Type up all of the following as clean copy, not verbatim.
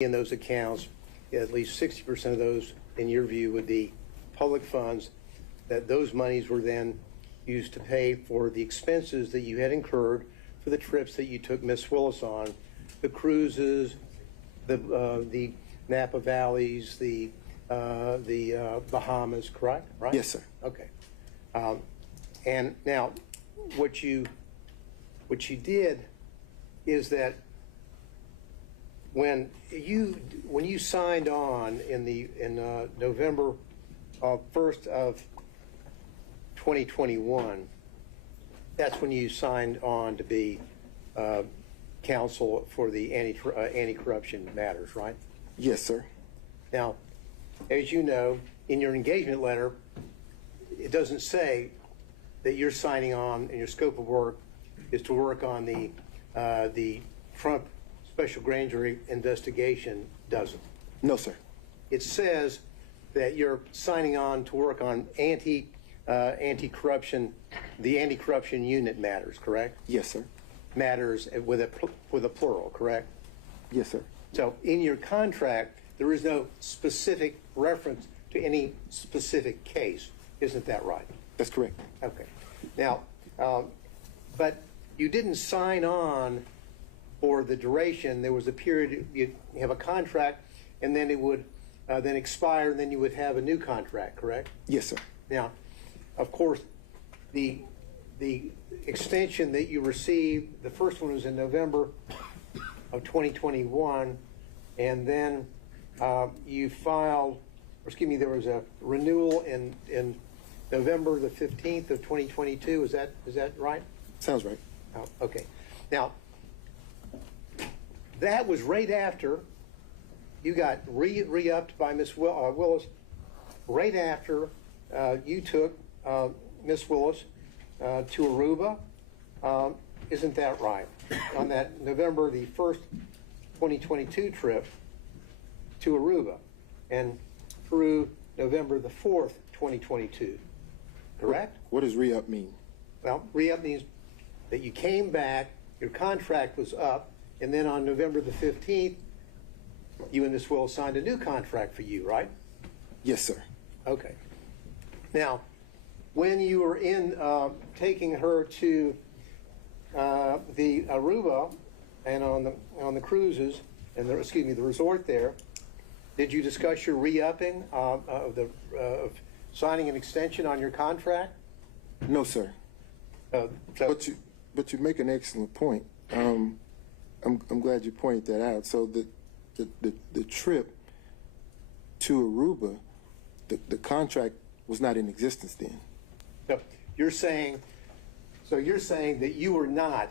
in those accounts, at least 60% of those, in your view, would be public funds, that those monies were then used to pay for the expenses that you had incurred for the trips that you took Miss Willis on, the cruises, the Napa Valleys, the Bahamas, correct? Right? Yes, sir. Okay. And now, what you did is that when you signed on in November 1st of 2021, that's when you signed on to be counsel for the anti-corruption matters, right? Yes, sir. Now, as you know, in your engagement letter, it doesn't say that you're signing on and your scope of work is to work on the Trump special grand jury investigation, does it? No, sir. It says that you're signing on to work on anti-corruption, the anti-corruption unit matters, correct? Yes, sir. Matters with a plural, correct? Yes, sir. So in your contract, there is no specific reference to any specific case. Isn't that right? That's correct. Okay. Now, but you didn't sign on for the duration. There was a period, you have a contract, and then it would then expire, and then you would have a new contract, correct? Yes, sir. Now, of course, the extension that you received, the first one was in November of 2021, and then you filed, or excuse me, there was a renewal in November the 15th of 2022. Is that right? Sounds right. Oh, okay. Now, that was right after you got re-upped by Miss Willis, right after you took Miss Willis to Aruba. Isn't that right? On that November the 1st, 2022 trip to Aruba, and through November the 4th, 2022. Correct? What does re-up mean? Well, re-up means that you came back, your contract was up, and then on November the 15th, you and Miss Willis signed a new contract for you, right? Yes, sir. Okay. Now, when you were in taking her to the Aruba and on the cruises and the resort there, did you discuss your re-upping of signing an extension on your contract? No, sir. But you make an excellent point. I'm glad you pointed that out. So the trip to Aruba, the contract was not in existence then. So you're saying that you were not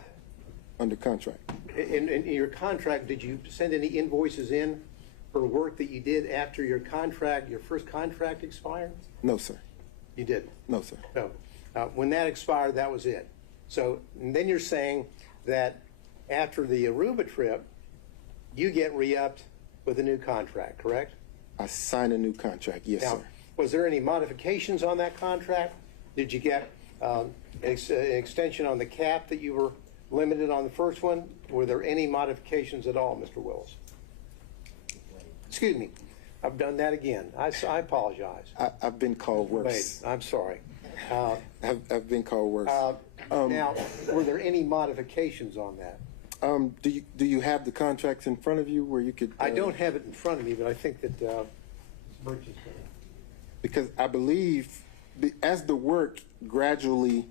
Under contract. in your contract. Did you send any invoices in for work that you did after your first contract expired? No, sir. You didn't. No, sir. So when that expired, that was it. So and then you're saying that after the Aruba trip, you get re-upped with a new contract, correct? I signed a new contract. Yes, Now, sir. was there any modifications on that contract? Did you get an extension on the cap that you were limited on the first one? Were there any modifications at all, Mr. Willis? Excuse me. I've done that again. I apologize. I've been called worse. Wait, I'm sorry. I've been called worse. Now, were there any modifications on that? Do you have the contracts in front of you where you could? I don't have it in front of me, but I think that Birch is going to. Because I believe as the work gradually,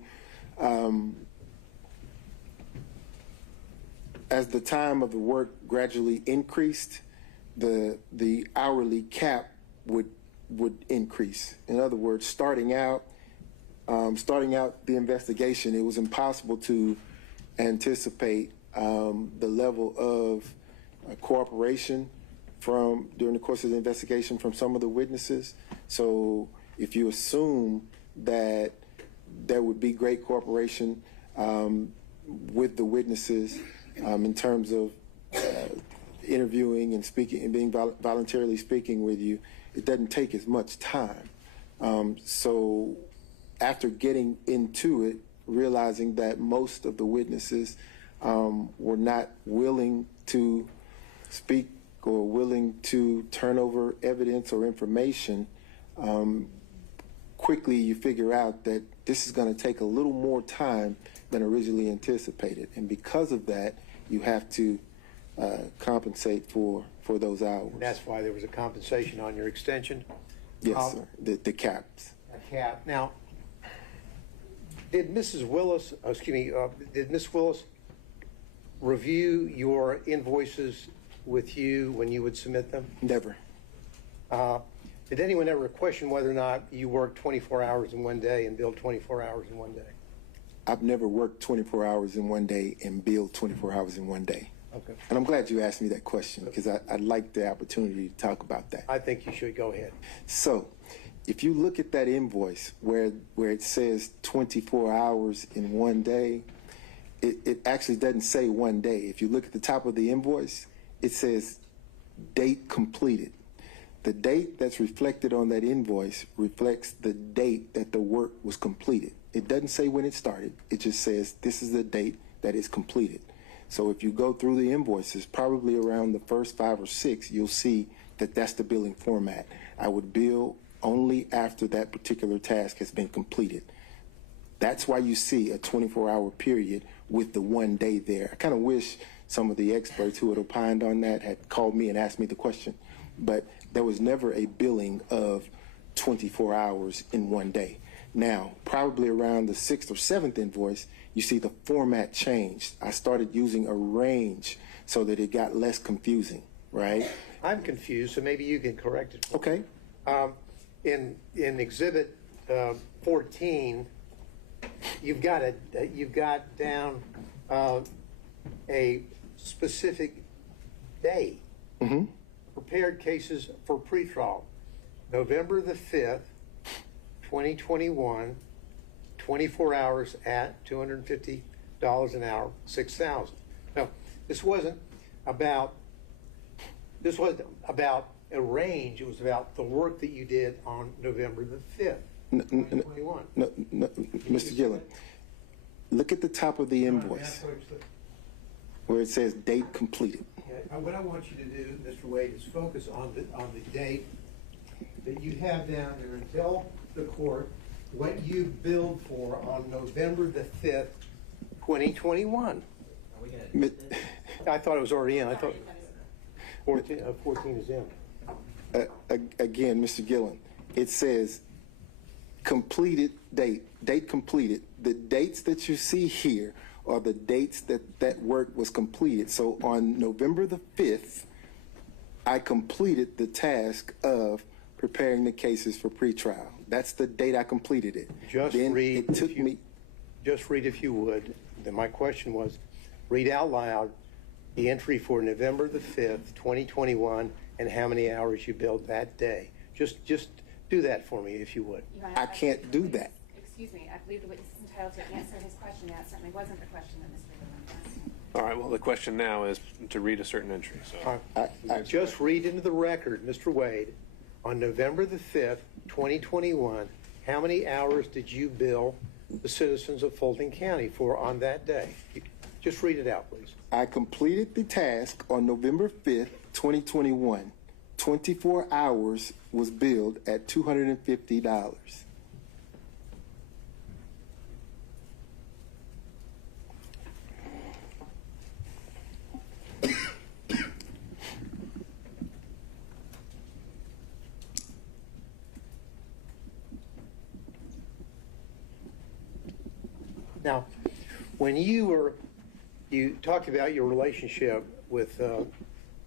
as the time of the work gradually increased, the hourly cap would increase. In other words, starting out the investigation, it was impossible to anticipate the level of cooperation during the course of the investigation from some of the witnesses. So if you assume that there would be great cooperation with the witnesses in terms of interviewing and speaking and being voluntarily speaking with you, it doesn't take as much time. So after getting into it, realizing that most of the witnesses were not willing to speak or willing to turn over evidence or information, quickly you figure out that this is going to take a little more time than originally anticipated. And because of that, you have to compensate for those hours. And that's why there was a compensation on your extension? Yes, sir. The caps. A cap. Now, did Mrs. Willis, did Miss Willis review your invoices with you when you would submit them? Never. Did anyone ever question whether or not you worked 24 hours in one day and billed 24 hours in one day? I've never worked 24 hours in one day and billed 24 hours in one day. Okay. And I'm glad you asked me that question because I'd like the opportunity to talk about that. I think you should go ahead. So, if you look at that invoice where it says 24 hours in one day, it actually doesn't say one day. If you look at the top of the invoice, it says date completed. The date that's reflected on that invoice reflects the date that the work was completed. It doesn't say when it started. It just says this is the date that is completed. So if you go through the invoices, probably around the first 5 or 6, you'll see that that's the billing format. I would bill only after that particular task has been completed. That's why you see a 24-hour period with the one day there. I kind of wish some of the experts who had opined on that had called me and asked me the question, but there was never a billing of 24 hours in one day. Now, probably around the 6th or 7th invoice, you see the format changed. I started using a range so that it got less confusing, right? I'm confused, so maybe you can correct it. Okay. In Exhibit 14, you've got down a specific day. Mm-hmm. Prepared cases for pretrial, November the 5th, 2021, 24 hours at $250 an hour, 6,000. Now, this wasn't about a range. It was about the work that you did on November the 5th, 2021. No, Mr. Gillen, look at the top of the invoice where it says date completed. What I want you to do, Mr. Wade, is focus on the date that you have down there and tell the court what you billed for on November the 5th, 2021. I thought it was already in. I thought 14 is in. Again, Mr. Gillen, it says completed date completed. The dates that you see here are the dates that work was completed. So on November the 5th, I completed the task of preparing the cases for pretrial. That's the date I completed it. Just read, if you would. Then my question was, read out loud the entry for November the 5th, 2021, and how many hours you billed that day. Just do that for me, if you would. I can't do that. Excuse me, I believe the witness is entitled to answer his question. That certainly wasn't the question that Mr. Williams asked. All right, well, the question now is to read a certain entry. So. I just read into the record, Mr. Wade, on November the 5th, 2021, how many hours did you bill the citizens of Fulton County for on that day? Just read it out, please. I completed the task on November 5th, 2021. 24 hours was billed at $250. Now, when you talked about your relationship with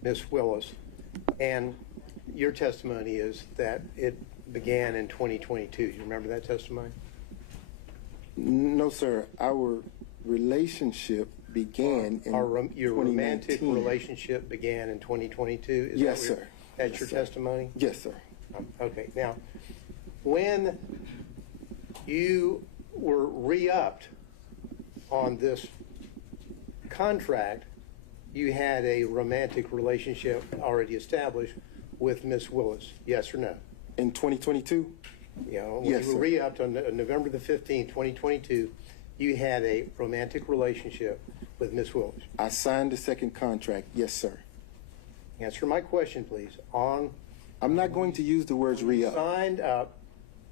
Miss Willis, and your testimony is that it began in 2022. Do you remember that testimony? No, sir. Our relationship began in your 2019. romantic relationship began in 2022? Yes, sir. That's your testimony? Yes, sir. Okay. Now, when you were re-upped on this contract, you had a romantic relationship already established with Miss Willis, yes or no? In 2022? You know, when Yes, you were sir. re-upped on November the 15th, 2022, you had a romantic relationship with Miss Willis. I signed the second contract. Yes, sir. Answer my question, please. I'm not going to use the words re-up. Signed up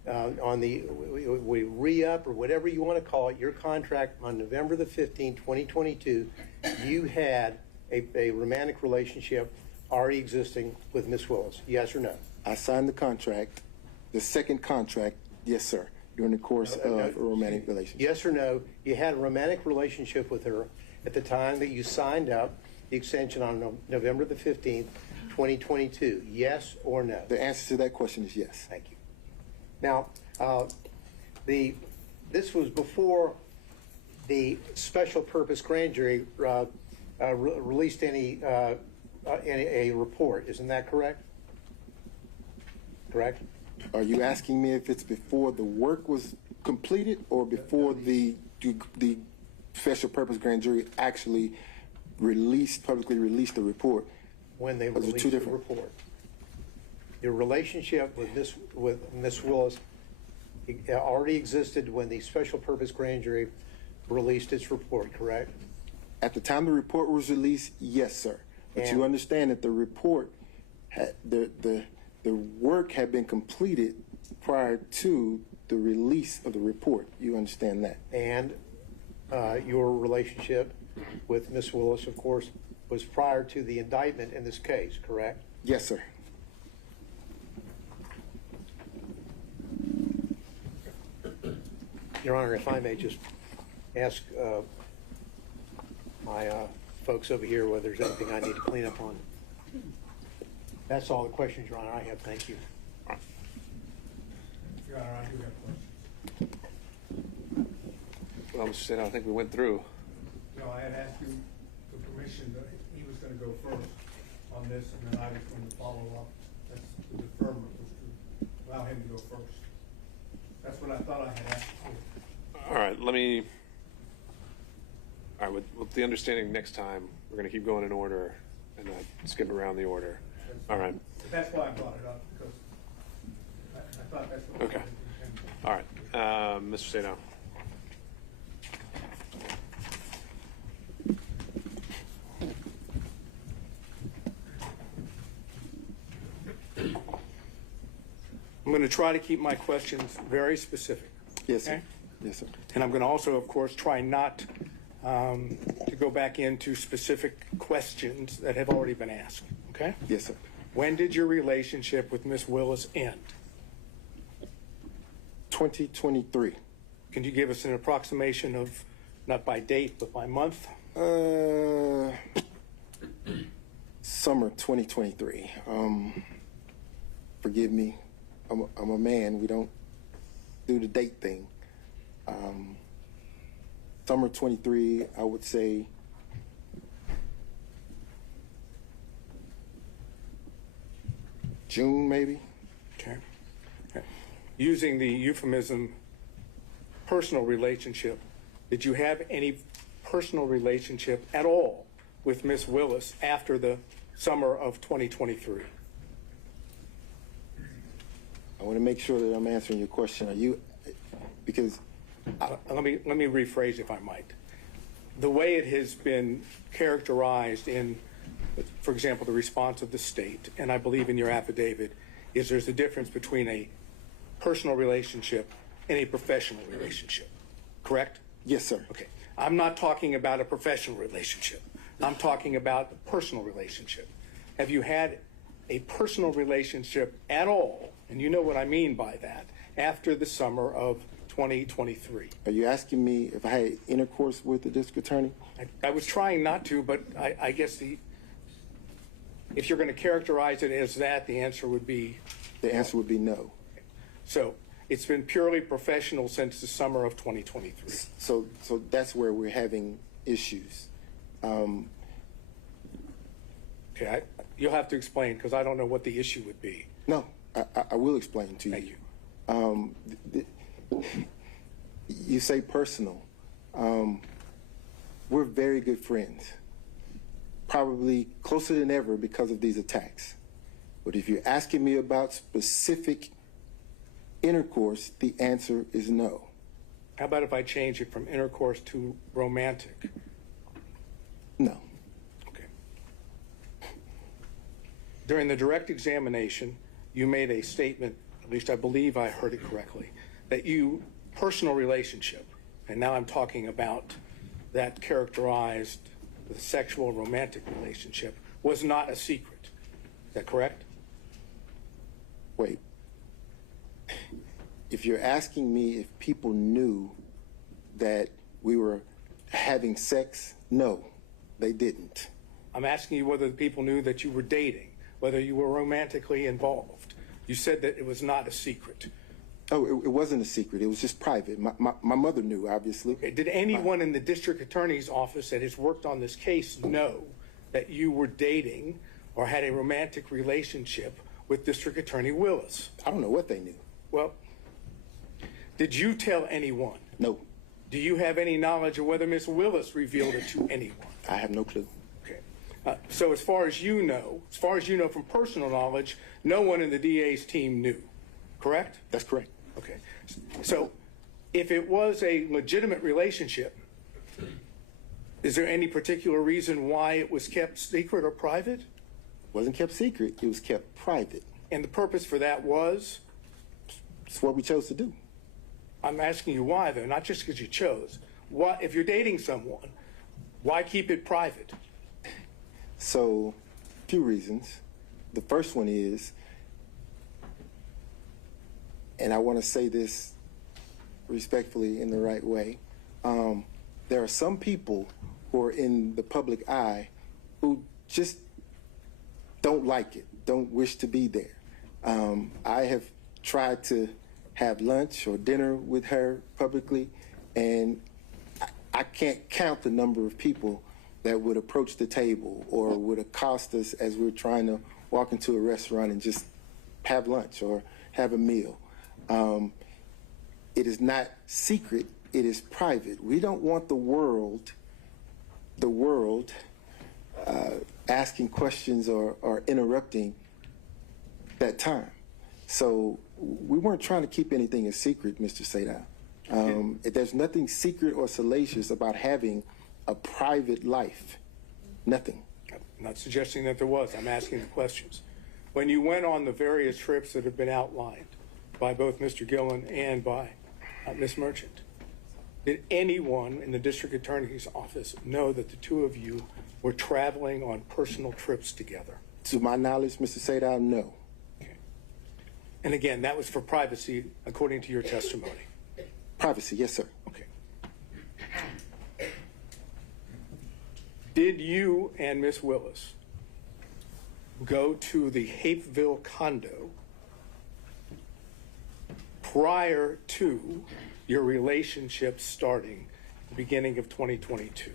on the, we re-up or whatever you want to call it, your contract on November the 15th, 2022, you had a romantic relationship already existing with Miss Willis. Yes or no? I signed the contract, the second contract, yes, sir, during the course of a romantic relationship. Yes or no? You had a romantic relationship with her at the time that you signed up the extension on November the 15th, 2022. Yes or no? The answer to that question is yes. Thank you. Now, this was before the special purpose grand jury released any a report. Isn't that correct? Correct? Are you asking me if it's before the work was completed or before the special purpose grand jury actually publicly released the report? When they Those are released two the different. report. Your relationship with Miss Willis already existed when the special purpose grand jury released its report, correct? At the time the report was released, yes, sir. But And- you understand that the report had the work had been completed prior to the release of the report. You understand that? And your relationship with Miss Willis, of course, was prior to the indictment in this case, correct? Yes, sir. Your Honor, if I may just ask my folks over here whether there's anything I need to clean up on. That's all the questions, Your Honor, I have. Thank you. Your Honor, I do have questions. Well, Mr. State, I think we went through. No, I had asked you for permission that he was going to go first on this, and then I was going to follow up. That's the deferment was to allow him to go first. That's what I thought I had asked for. All right, with the understanding next time, we're going to keep going in order and not skip around the order. All right. But that's why I brought it up, because I thought that's what. Okay. All right. Mr. Sato. I'm going to try to keep my questions very specific. Yes, sir. Okay? Yes, sir. And I'm going to also, of course, try not to go back into specific questions that have already been asked. Okay? Yes, sir. When did your relationship with Miss Willis end? 2023. Can you give us an approximation of, not by date, but by month? Summer 2023. Forgive me. I'm a man. We don't do the date thing. Summer 23, I would say June, maybe. Okay. Okay. Using the euphemism personal relationship, did you have any personal relationship at all with Miss Willis after the summer of 2023? I want to make sure that I'm answering your question. Are you, because Let me rephrase, if I might. The way it has been characterized in, for example, the response of the state, and I believe in your affidavit, is there's a difference between a personal relationship and a professional relationship. Correct? yes, sir. Okay. I'm not talking about a professional relationship. I'm talking about a personal relationship. Have you had a personal relationship at all, and you know what I mean by that, after the summer of 2023? Are you asking me if I had intercourse with the district attorney? I was trying not to, but I guess if you're going to characterize it as that, the answer would be. The answer would be no. So it's been purely professional since the summer of 2023. So that's where we're having issues. Okay, you'll have to explain because I don't know what the issue would be. No, I will explain to Thank you. you. You say personal. We're very good friends, probably closer than ever because of these attacks. But if you're asking me about specific intercourse, the answer is no. How about if I change it from intercourse to romantic? No. Okay. During the direct examination, you made a statement, at least I believe I heard it correctly, that you, personal relationship, and now I'm talking about that characterized the sexual romantic relationship, was not a secret. Is that correct? Wait. If you're asking me if people knew that we were having sex, no, they didn't. I'm asking you whether the people knew that you were dating, whether you were romantically involved. You said that it was not a secret. Oh, it wasn't a secret. It was just private. My mother knew, obviously. Okay. Did anyone in the district attorney's office that has worked on this case know that you were dating or had a romantic relationship with District Attorney Willis? I don't know what they knew. Well, did you tell anyone? No, Do you have any knowledge of whether Ms. Willis revealed it to anyone? I have no clue. Okay. So as far as you know from personal knowledge, no one in the DA's team knew, correct? That's correct. Okay. So if it was a legitimate relationship, is there any particular reason why it was kept secret or private? It wasn't kept secret. It was kept private. And the purpose for that was? It's what we chose to do. I'm asking you why, though, not just because you chose. Why, if you're dating someone, why keep it private? So, a few reasons. The first one is, and I want to say this respectfully in the right way, there are some people who are in the public eye who just don't like it, don't wish to be there. I have tried to have lunch or dinner with her publicly, and I can't count the number of people that would approach the table or would accost us as we're trying to walk into a restaurant and just have lunch or have a meal. It is not secret, it is private. We don't want the world asking questions or interrupting that time. So we weren't trying to keep anything a secret, Mr. Sadal. There's nothing secret or salacious about having a private life. Nothing. I'm not suggesting that there was. I'm asking the questions. When you went on the various trips that have been outlined by both Mr. Gillen and by Ms. Merchant, did anyone in the district attorney's office know that the two of you were traveling on personal trips together? To my knowledge, Mr. Sadal, no. Okay. And again, that was for privacy, according to your testimony. Privacy, yes, sir. Okay. Did you and Miss Willis go to the Hapeville condo prior to your relationship starting at the beginning of 2022?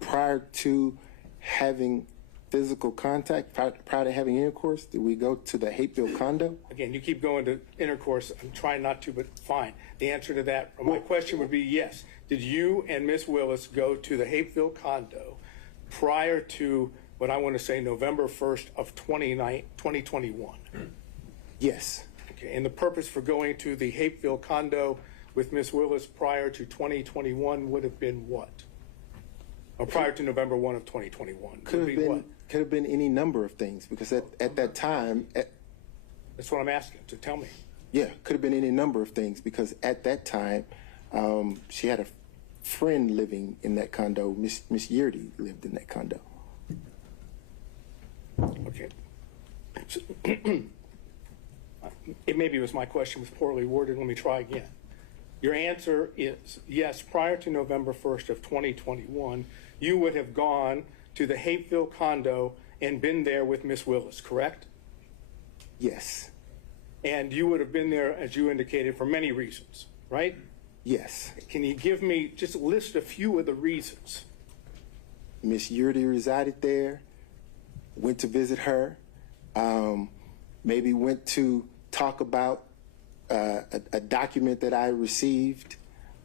Prior to having physical contact, prior to having intercourse, did we go to the Hapeville condo? Again, you keep going to intercourse. I'm trying not to, but fine. The answer to that, or my question would be yes. Did you and Miss Willis go to the Hapeville condo prior to what I want to say November 1st of 2021? Yes. Okay, and the purpose for going to the Hapeville condo with Miss Willis prior to 2021 would have been what? Or prior to November 1 of 2021? Could have been any number of things, because at that time, That's what I'm asking, so tell me. yeah, could have been any number of things, because at that time, she had a friend living in that condo. Miss Yurdy lived in that condo. Okay. So, maybe it was my question was poorly worded. Let me try again. Your answer is yes, prior to November 1st of 2021, you would have gone to the Hapeville condo and been there with Miss Willis, correct? Yes. And you would have been there, as you indicated, for many reasons, right? Yes. Can you give me, just list a few of the reasons? Miss Yurdy resided there, went to visit her, maybe went to talk about a document that I received.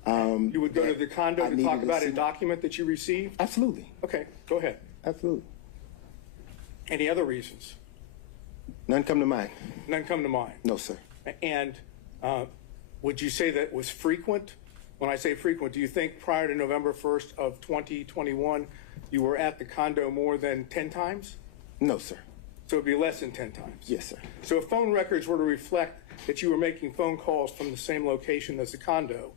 You would go to the condo I to needed talk to about see. a document that you received? Absolutely. Okay, go ahead. Absolutely. Any other reasons? None come to mind. None come to mind. No, sir. And would you say that was frequent? When I say frequent, do you think prior to November 1st of 2021, you were at the condo more than 10 times? No, sir. So it'd be less than 10 times? Yes, sir. So if phone records were to reflect that you were making phone calls from the same location as the condo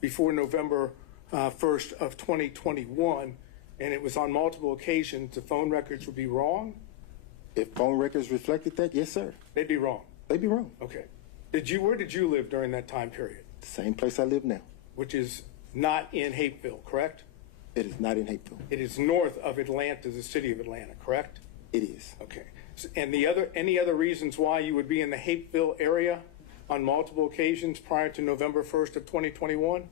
before November 1st of 2021, and it was on multiple occasions, the phone records would be wrong? If phone records reflected that, yes, sir. They'd be wrong. They'd be wrong. Okay. Where did you live during that time period? The same place I live now. Which is not in Hapeville, correct? It is not in Hapeville. It is north of Atlanta, the city of Atlanta, correct? It is. Okay. And any other reasons why you would be in the Hapeville area on multiple occasions prior to November 1st of 2021?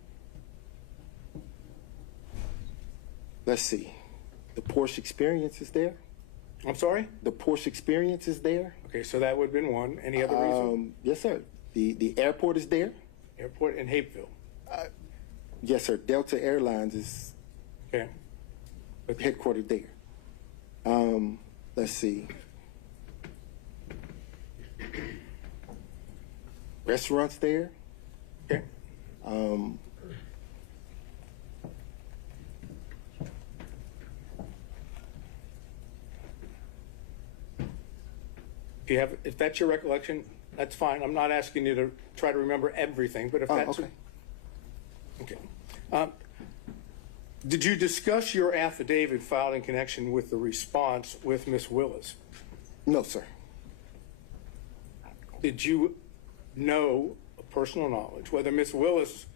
Let's see. The Porsche experience is there. I'm sorry? The Porsche experience is there. Okay, so that would have been one. Any other reason? Yes, sir. The airport is there. Airport in Hapeville. Yes, sir. Delta Airlines is Okay. headquartered there. Let's see. Restaurants there. Okay. If that's your recollection, that's fine. I'm not asking you to try to remember everything, but if that's okay. Okay. Did you discuss your affidavit filed in connection with the response with Ms. Willis? No, sir. Did you know, personal knowledge, whether Ms. Willis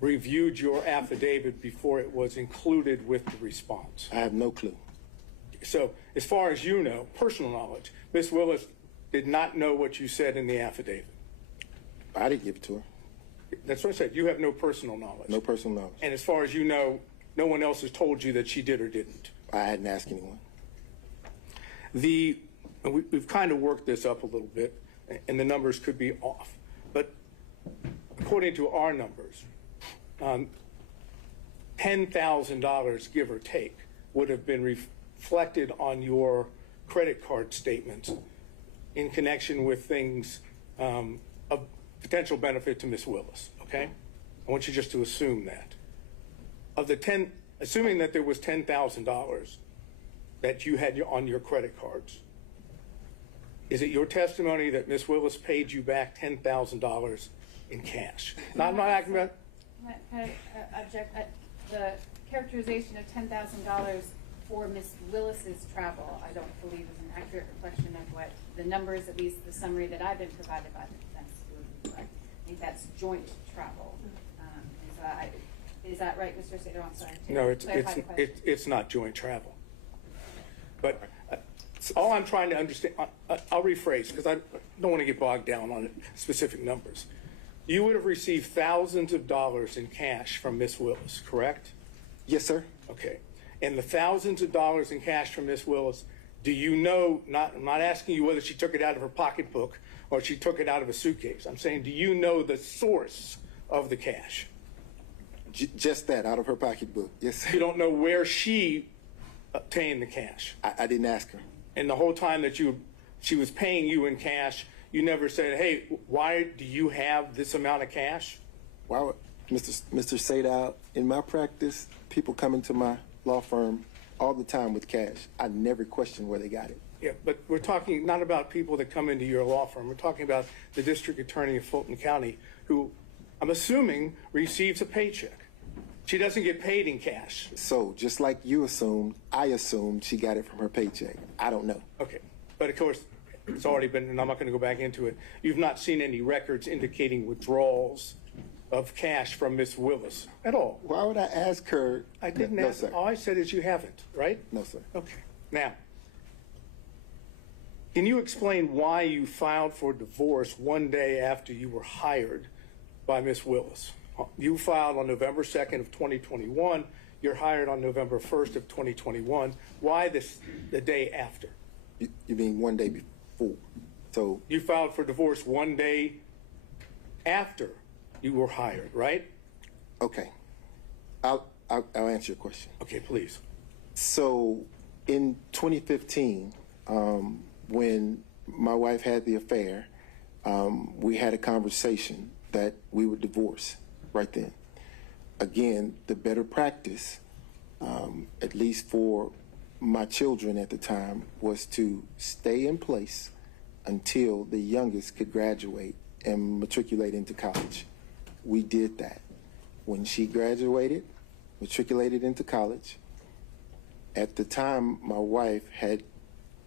reviewed your affidavit before it was included with the response? I have no clue. So, as far as you know, personal knowledge, Ms. Willis did not know what you said in the affidavit. I didn't give it to her. That's what I said. You have no personal knowledge. No personal knowledge. And as far as you know, no one else has told you that she did or didn't. I hadn't asked anyone. We've kind of worked this up a little bit, and the numbers could be off. But according to our numbers, $10,000, give or take, would have been reflected on your credit card statements in connection with things of potential benefit to Ms. Willis, okay? I want you just to assume that. Assuming that there was $10,000 that you had on your credit cards, is it your testimony that Ms. Willis paid you back $10,000 in cash? I'm not asking about... Can I object? The characterization of $10,000 for Ms. Willis's travel, I don't believe is an accurate reflection of what the numbers, at least the summary that I've been provided by the defense, would reflect. I think that's joint travel. Is that right, Mr. Sater? I'm sorry. No, it's not joint travel. But all I'm trying to understand, I'll rephrase because I don't want to get bogged down on specific numbers. You would have received thousands of dollars in cash from Ms. Willis, correct? Yes, sir. Okay. And the thousands of dollars in cash from Ms. Willis, do you know, I'm not asking you whether she took it out of her pocketbook or she took it out of a suitcase. I'm saying, do you know the source of the cash? Just that, out of her pocketbook. Yes, sir. You don't know where she obtained the cash. I didn't ask her. And the whole time that she was paying you in cash, you never said, hey, why do you have this amount of cash? Why would, Mr. Sadow, in my practice, people come into my law firm all the time with cash. I never question where they got it. Yeah, but we're talking not about people that come into your law firm. We're talking about the district attorney of Fulton County who, I'm assuming, receives a paycheck. She doesn't get paid in cash. So, just like you assumed, I assumed she got it from her paycheck. I don't know. Okay. But of course, it's already been, and I'm not going to go back into it. You've not seen any records indicating withdrawals of cash from Ms. Willis at all. Why would I ask her? I didn't No, ask. sir. All I said is you haven't, right? No, sir. Okay. Now, can you explain why you filed for divorce one day after you were hired by Ms. Willis? You filed on November 2nd of 2021. You're hired on November 1st of 2021. Why the day after? You mean one day before? So You filed for divorce one day after you were hired, right? okay, I'll answer your question. Okay, please. So in 2015, when my wife had the affair, we had a conversation that we would divorce right then. Again, the better practice, at least for my children at the time was to stay in place until the youngest could graduate and matriculate into college. We did that. When she graduated, matriculated into college, at the time my wife had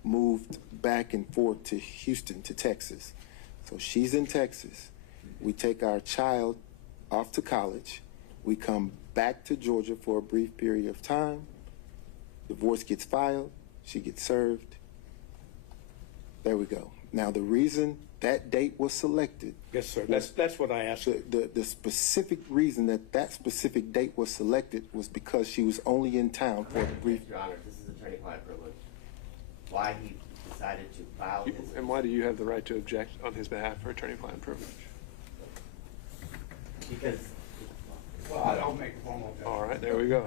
moved back and forth to Houston, to Texas. So she's in Texas. We take our child off to college. We come back to Georgia for a brief period of time. Divorce gets filed. She gets served. There we go. Now, the reason that date was selected. Yes, sir. That's what I asked. The specific reason that specific date was selected was because she was only in town for a brief. Your Honor, this is attorney-client privilege. Why he decided to file this? And why do you have the right to object on his behalf for attorney-client privilege? Because Well, I don't make a formal objection. All right, there we go.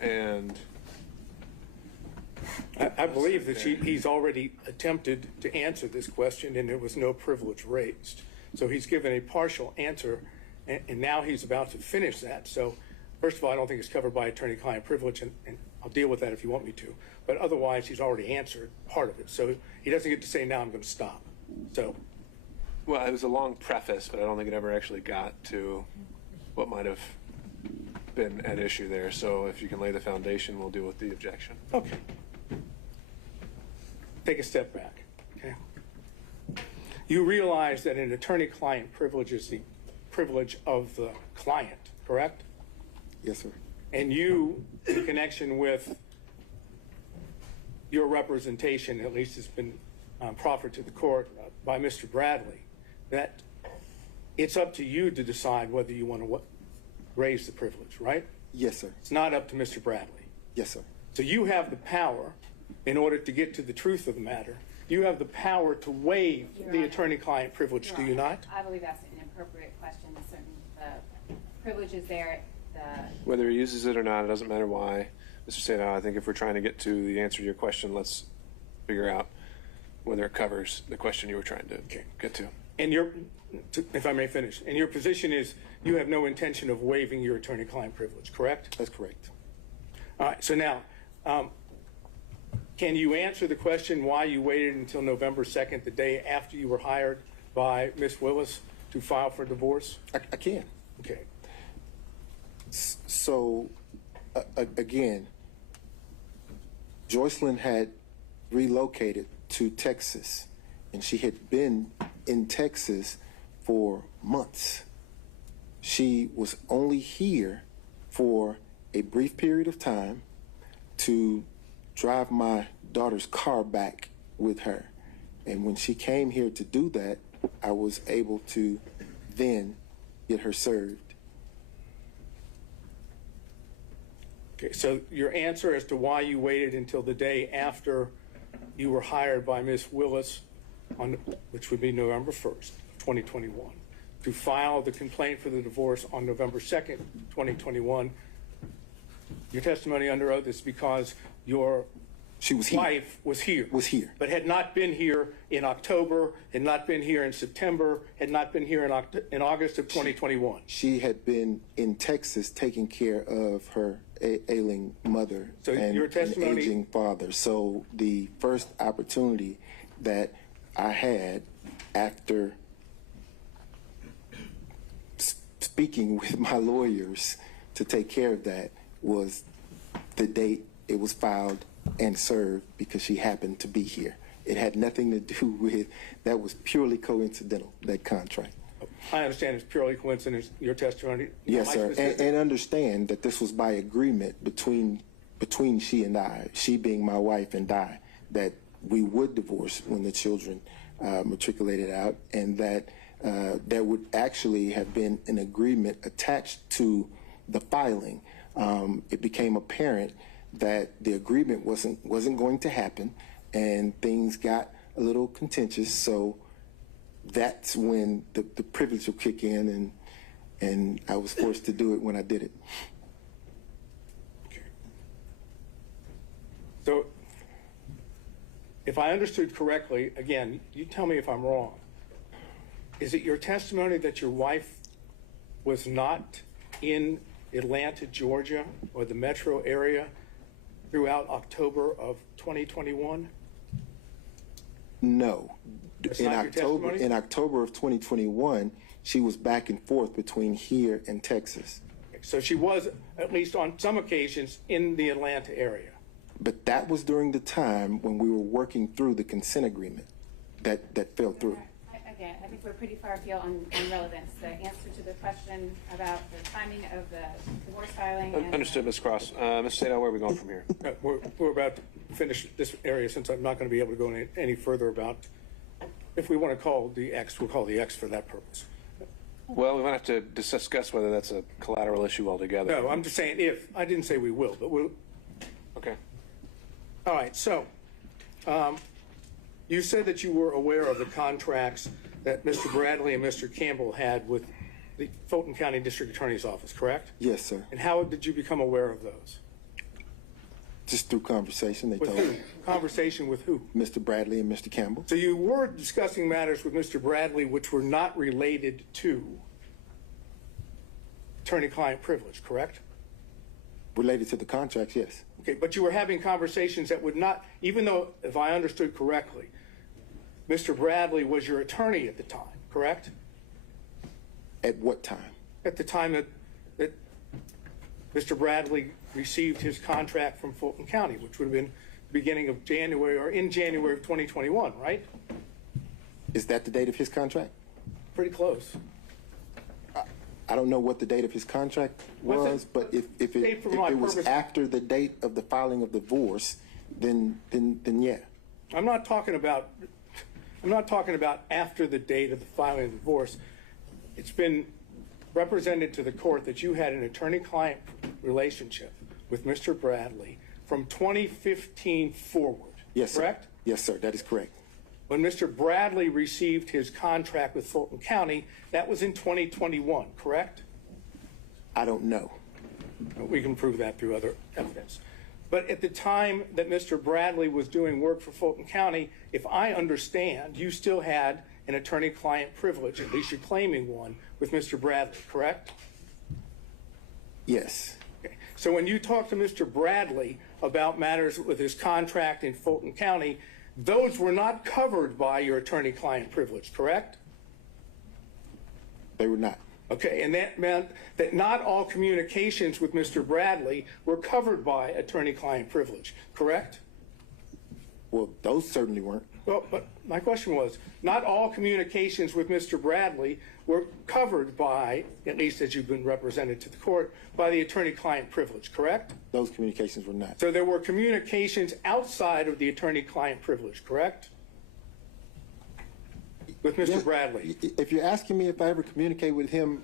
And I believe that he's already attempted to answer this question, and there was no privilege raised. So he's given a partial answer, and now he's about to finish that. So first of all, I don't think it's covered by attorney-client privilege, and I'll deal with that if you want me to. But otherwise, he's already answered part of it. So he doesn't get to say, now I'm going to stop. So, well, it was a long preface, but I don't think it ever actually got to what might have been at issue there. So if you can lay the foundation, we'll deal with the objection. okay. Take a step back, okay? You realize that an attorney-client privilege is the privilege of the client, correct? Yes, sir. And you, in connection with your representation, at least has been proffered to the court by Mr. Bradley, that it's up to you to decide whether you want to raise the privilege, right? Yes, sir. It's not up to Mr. Bradley. Yes, sir. So you have the power, in order to get to the truth of the matter, you have the power to waive the attorney-client privilege, do you not? I believe that's an inappropriate question. The privilege is there. Whether he uses it or not, it doesn't matter why. Mr. Sadow, I think if we're trying to get to the answer to your question, let's figure out whether it covers the question you were trying to get to. And if I may finish, and your position is you have no intention of waiving your attorney-client privilege, correct? That's correct. All right, so now, can you answer the question why you waited until November 2nd, the day after you were hired by Ms. Willis, to file for divorce? I can. Okay. So, again, Joycelyn had relocated to Texas, and she had been in Texas for months. She was only here for a brief period of time to drive my daughter's car back with her. And when she came here to do that, I was able to then get her served. Okay, so your answer as to why you waited until the day after you were hired by Ms. Willis, which would be November 1st, 2021, to file the complaint for the divorce on November 2nd, 2021, your testimony under oath is because your wife was here. But had not been here in October, had not been here in September, had not been here in August of 2021. She had been in Texas taking care of her ailing mother and your testimony, an aging father. So the first opportunity that I had after speaking with my lawyers to take care of that was the date it was filed and served, because she happened to be here. It had nothing to do with, that was purely coincidental, that contract. I understand it's purely coincidence, your testimony. Yes, sir, and understand that this was by agreement between she and I, she being my wife and I, that we would divorce when the children matriculated out, and that there would actually have been an agreement attached to the filing. It became apparent that the agreement wasn't going to happen, and things got a little contentious. So that's when the privilege will kick in, and I was forced to do it when I did it. Okay. So if I understood correctly, again, you tell me if I'm wrong. Is it your testimony that your wife was not in Atlanta, Georgia, or the metro area throughout October of 2021? No. That's In not your testimony? In October of 2021, she was back and forth between here and Texas. So she was, at least on some occasions, in the Atlanta area. But that was during the time when we were working through the consent agreement that fell through. Again, I think we're pretty far afield on relevance. The answer to the question about the timing of the divorce filing. And Understood, Ms. Cross. Mr. Sadow, where are we going from here? We're about to finish this area since I'm not going to be able to go any further about, if we want to call the X, we'll call the X for that purpose. Well, we might have to discuss whether that's a collateral issue altogether. No, I'm just saying if. I didn't say we will, but we'll. Okay. All right, so you said that you were aware of the contracts that Mr. Bradley and Mr. Campbell had with the Fulton County District Attorney's Office, correct? Yes, sir. And how did you become aware of those? Just through conversation, they With told who? me. Conversation with who? Mr. Bradley and Mr. Campbell. So you were discussing matters with Mr. Bradley which were not related to attorney-client privilege, correct? Related to the contracts, yes. Okay, but you were having conversations that would not, even though, if I understood correctly, Mr. Bradley was your attorney at the time, correct? At what time? At the time that Mr. Bradley received his contract from Fulton County, which would have been beginning of January or in January of 2021, right? Is that the date of his contract? Pretty close. I don't know what the date of his contract What's was, it- but if date it for my was purpose- after the date of the filing of divorce, then yeah. I'm not talking about after the date of the filing of divorce. It's been represented to the court that you had an attorney-client relationship with Mr. Bradley from 2015 forward, Yes, sir. correct? Yes, sir. That is correct. When Mr. Bradley received his contract with Fulton County, that was in 2021, correct? I don't know. We can prove that through other evidence. But at the time that Mr. Bradley was doing work for Fulton County, if I understand, you still had an attorney-client privilege, at least you're claiming one, with Mr. Bradley, correct? Yes. Okay. So when you talk to Mr. Bradley about matters with his contract in Fulton County, those were not covered by your attorney-client privilege, correct? They were not. Okay, and that meant that not all communications with Mr. Bradley were covered by attorney-client privilege, correct? Well, those certainly weren't. Well, but my question was, not all communications with Mr. Bradley were covered by, at least as you've been represented to the court, by the attorney-client privilege, correct? Those communications were not. So there were communications outside of the attorney-client privilege, correct? With Mr. Yes, Bradley. If you're asking me if I ever communicate with him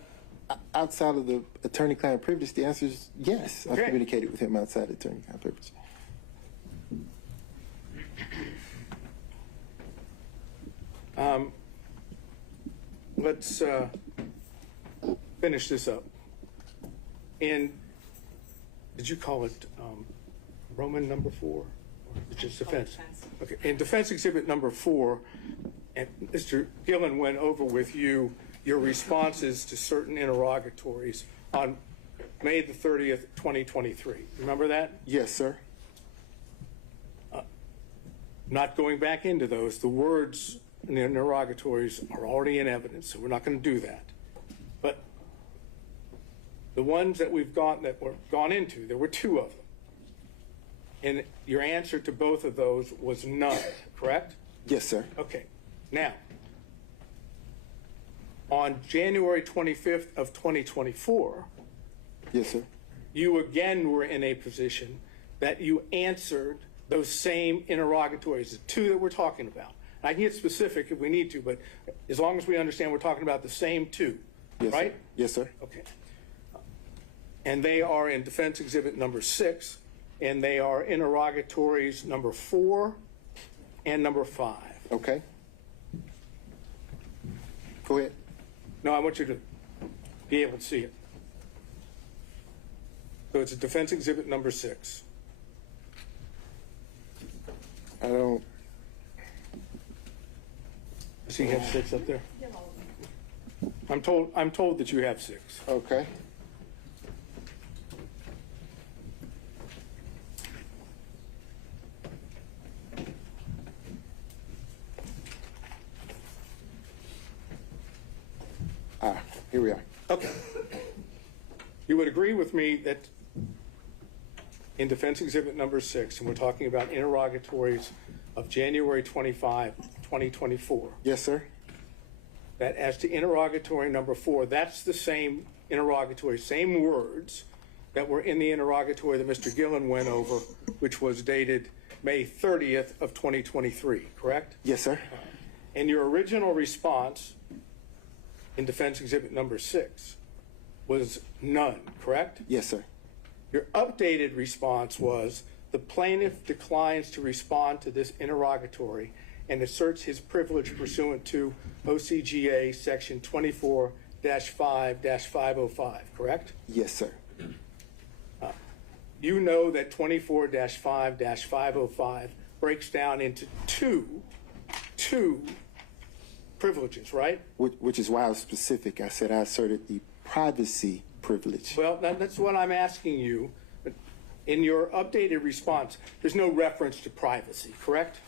outside of the attorney-client privilege, the answer is yes. Okay. I've communicated with him outside the attorney-client privilege. Let's finish this up. And did you call it Roman number 4? Or just defense? Okay. In defense exhibit number 4, and Mr. Gillen went over with you your responses to certain interrogatories on May the 30th, 2023. Remember that? Yes, sir. Not going back into those. The words in the interrogatories are already in evidence, so we're not going to do that. But the ones that we've gone into, there were 2 of them. And your answer to both of those was none, correct? Yes, sir. Okay. Now, on January 25th of 2024, Yes, sir. you again were in a position that you answered those same interrogatories, the 2 that we're talking about. I can get specific if we need to, but as long as we understand we're talking about the same 2, Yes, right? Sir. Yes, sir. Okay. And they are in defense exhibit number 6, and they are interrogatories number 4 and number 5. Okay. Go ahead. No, I want you to be able to see it. So it's a defense exhibit number 6. I don't. I see you have 6 up there. I'm told that you have 6. Okay. Here we are. Okay. You would agree with me that in Defense Exhibit number 6, and we're talking about interrogatories of January 25, 2024, Yes, sir. that as to interrogatory number 4, that's the same interrogatory, same words that were in the interrogatory that Mr. Gillen went over, which was dated May 30th of 2023, correct? Yes, sir. And your original response in Defense Exhibit number 6 was none, correct? Yes, sir. Your updated response was the plaintiff declines to respond to this interrogatory and asserts his privilege pursuant to OCGA section 24-5-505, correct? Yes, sir. You know that 24-5-505 breaks down into two privileges, right? Which is why I was specific. I said I asserted the privacy privilege. Well, that's what I'm asking you. In your updated response, there's no reference to privacy, correct?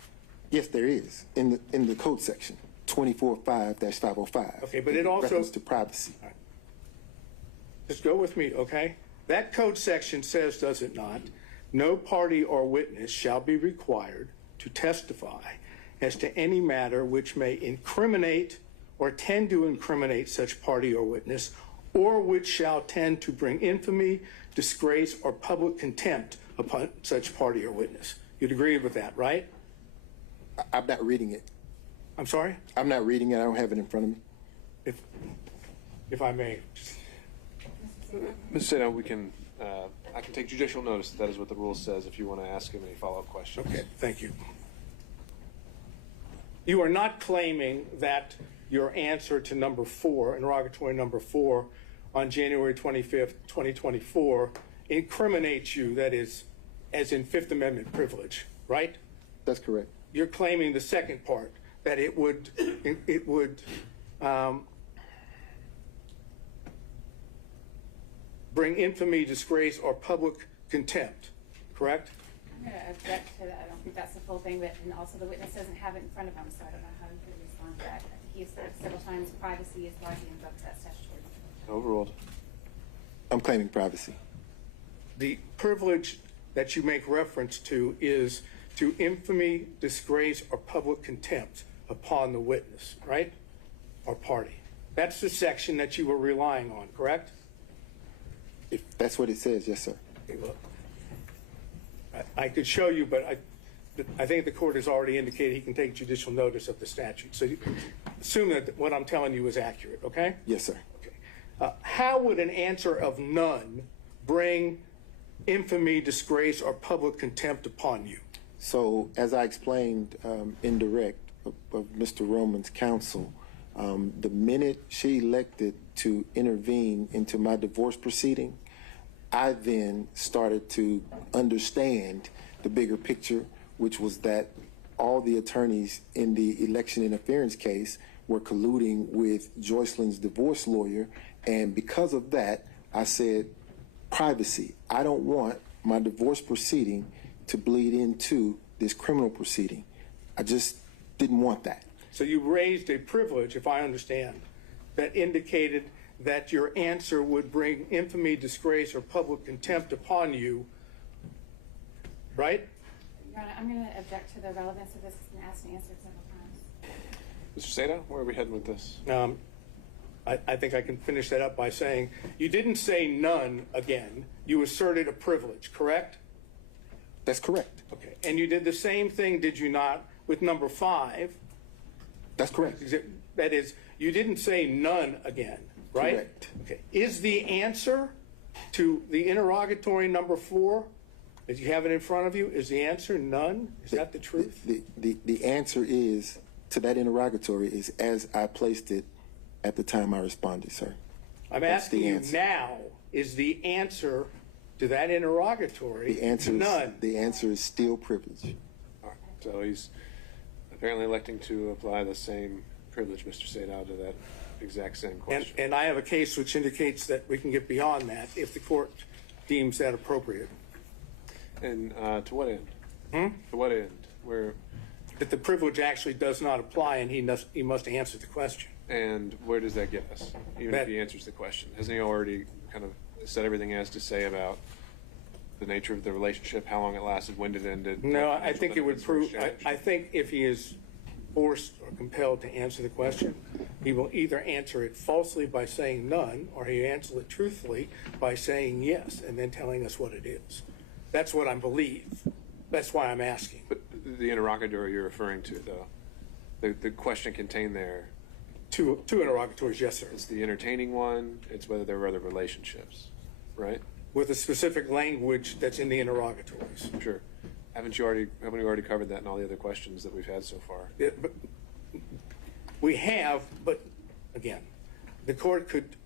Yes, there is in the code section 24-5-505. Okay, but it also- reference to privacy. Just go with me, okay? That code section says, does it not, no party or witness shall be required to testify as to any matter which may incriminate or tend to incriminate such party or witness, or which shall tend to bring infamy, disgrace, or public contempt upon such party or witness. You'd agree with that, right? I'm not reading it. I'm sorry? I'm not reading it. I don't have it in front of me. If I may. Mr. Sato, we can, I can take judicial notice that is what the rule says if you want to ask him any follow-up questions. Okay, thank you. You are not claiming that your answer to number 4, interrogatory number 4, on January 25th, 2024, incriminates you, that is, as in Fifth Amendment privilege, right? That's correct. You're claiming the second part, that it would bring infamy, disgrace, or public contempt, correct? I'm going to object to that. I don't think that's the full thing, but and also the witness doesn't have it in front of him, so I don't know how he could respond to that. He has said several times privacy is why he invoked that statutory. Overruled. I'm claiming privacy. The privilege that you make reference to is to infamy, disgrace, or public contempt upon the witness, right? Or party. That's the section that you were relying on, correct? If that's what it says, yes, sir. Okay, well, I could show you, but I think the court has already indicated he can take judicial notice of the statute. So you assume that what I'm telling you is accurate, okay? Yes, sir. Okay. How would an answer of none bring infamy, disgrace, or public contempt upon you? So, as I explained in direct of Mr. Roman's counsel, the minute she elected to intervene into my divorce proceeding, I then started to understand the bigger picture, which was that all the attorneys in the election interference case were colluding with Joycelyn's divorce lawyer, and because of that, I said, privacy. I don't want my divorce proceeding to bleed into this criminal proceeding. I just didn't want that. So you raised a privilege, if I understand, that indicated that your answer would bring infamy, disgrace, or public contempt upon you, right? Your Honor, I'm going to object to the relevance of this. It's been asked and answered several times. Mr. Sato, where are we heading with this? I think I can finish that up by saying you didn't say none again. You asserted a privilege, correct? That's correct. Okay. And you did the same thing, did you not, with number 5? That's correct. That is, you didn't say none again, right? Correct. Okay. Is the answer to the interrogatory number 4, if you have it in front of you, is the answer none? Is that the truth? The answer is to that interrogatory is as I placed it at the time I responded, sir. I'm That's asking the you answer. now, is the answer to that interrogatory The answer none? is still privilege. All right. So he's apparently electing to apply the same privilege, Mr. Sato, to that exact same question. And I have a case which indicates that we can get beyond that if the court deems that appropriate. And to what end? To what end? Where? That the privilege actually does not apply and he must answer the question. And where does that get us? Even if he answers the question, hasn't he already kind of said everything he has to say about the nature of the relationship, how long it lasted, when did it end? No, I think it would prove, I think if he is forced or compelled to answer the question, he will either answer it falsely by saying none, or he answers it truthfully by saying yes, and then telling us what it is. That's what I believe. That's why I'm asking. But the interrogatory you're referring to, though, the question contained there, Two interrogatories, yes, sir. it's the entertaining one, it's whether there were other relationships, right? With a specific language that's in the interrogatories. Sure. Haven't you already covered that in all the other questions that we've had so far? But we have, but again, the court could,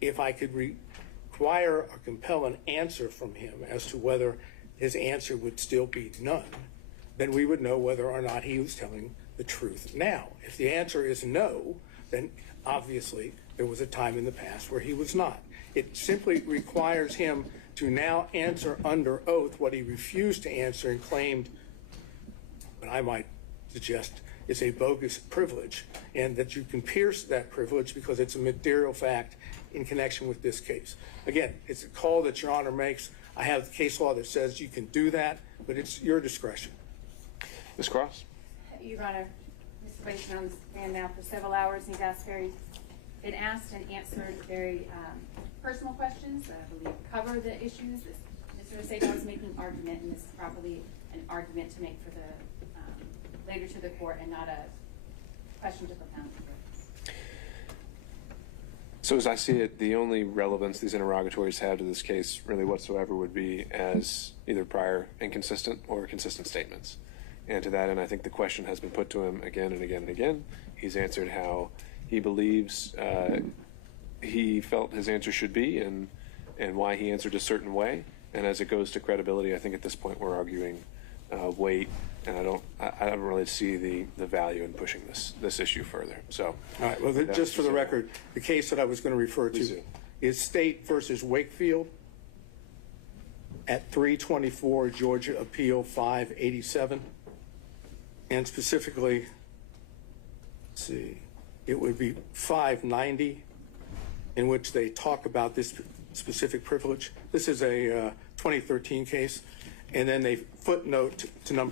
if I could require or compel an answer from him as to whether his answer would still be none, then we would know whether or not he was telling the truth. Now, if the answer is no, then obviously there was a time in the past where he was not. It simply requires him to now answer under oath what he refused to answer and claimed, what I might suggest is a bogus privilege, and that you can pierce that privilege because it's a material fact in connection with this case. Again, it's a call that Your Honor makes. I have the case law that says you can do that, but it's your discretion. Ms. Cross? Your Honor, Mr. Wade's been on the stand now for several hours, and he's been asked and answered very personal questions that I believe cover the issues. Mr. Acevedo is making an argument, and this is probably an argument to make for the later to the court and not a question to propound. So as I see it, the only relevance these interrogatories have to this case really whatsoever would be as either prior inconsistent or consistent statements. And to that end, I think the question has been put to him again and again and again. He's answered how he believes he felt his answer should be and why he answered a certain way. And as it goes to credibility, I think at this point we're arguing weight, and I don't really see the value in pushing this issue further. So, All right, well, just for the record, the case that I was going to refer to is State versus Wakefield at 324 Georgia Appeal 587. And specifically, let's see, it would be 590, in which they talk about this specific privilege. This is a 2013 case, and then they footnote to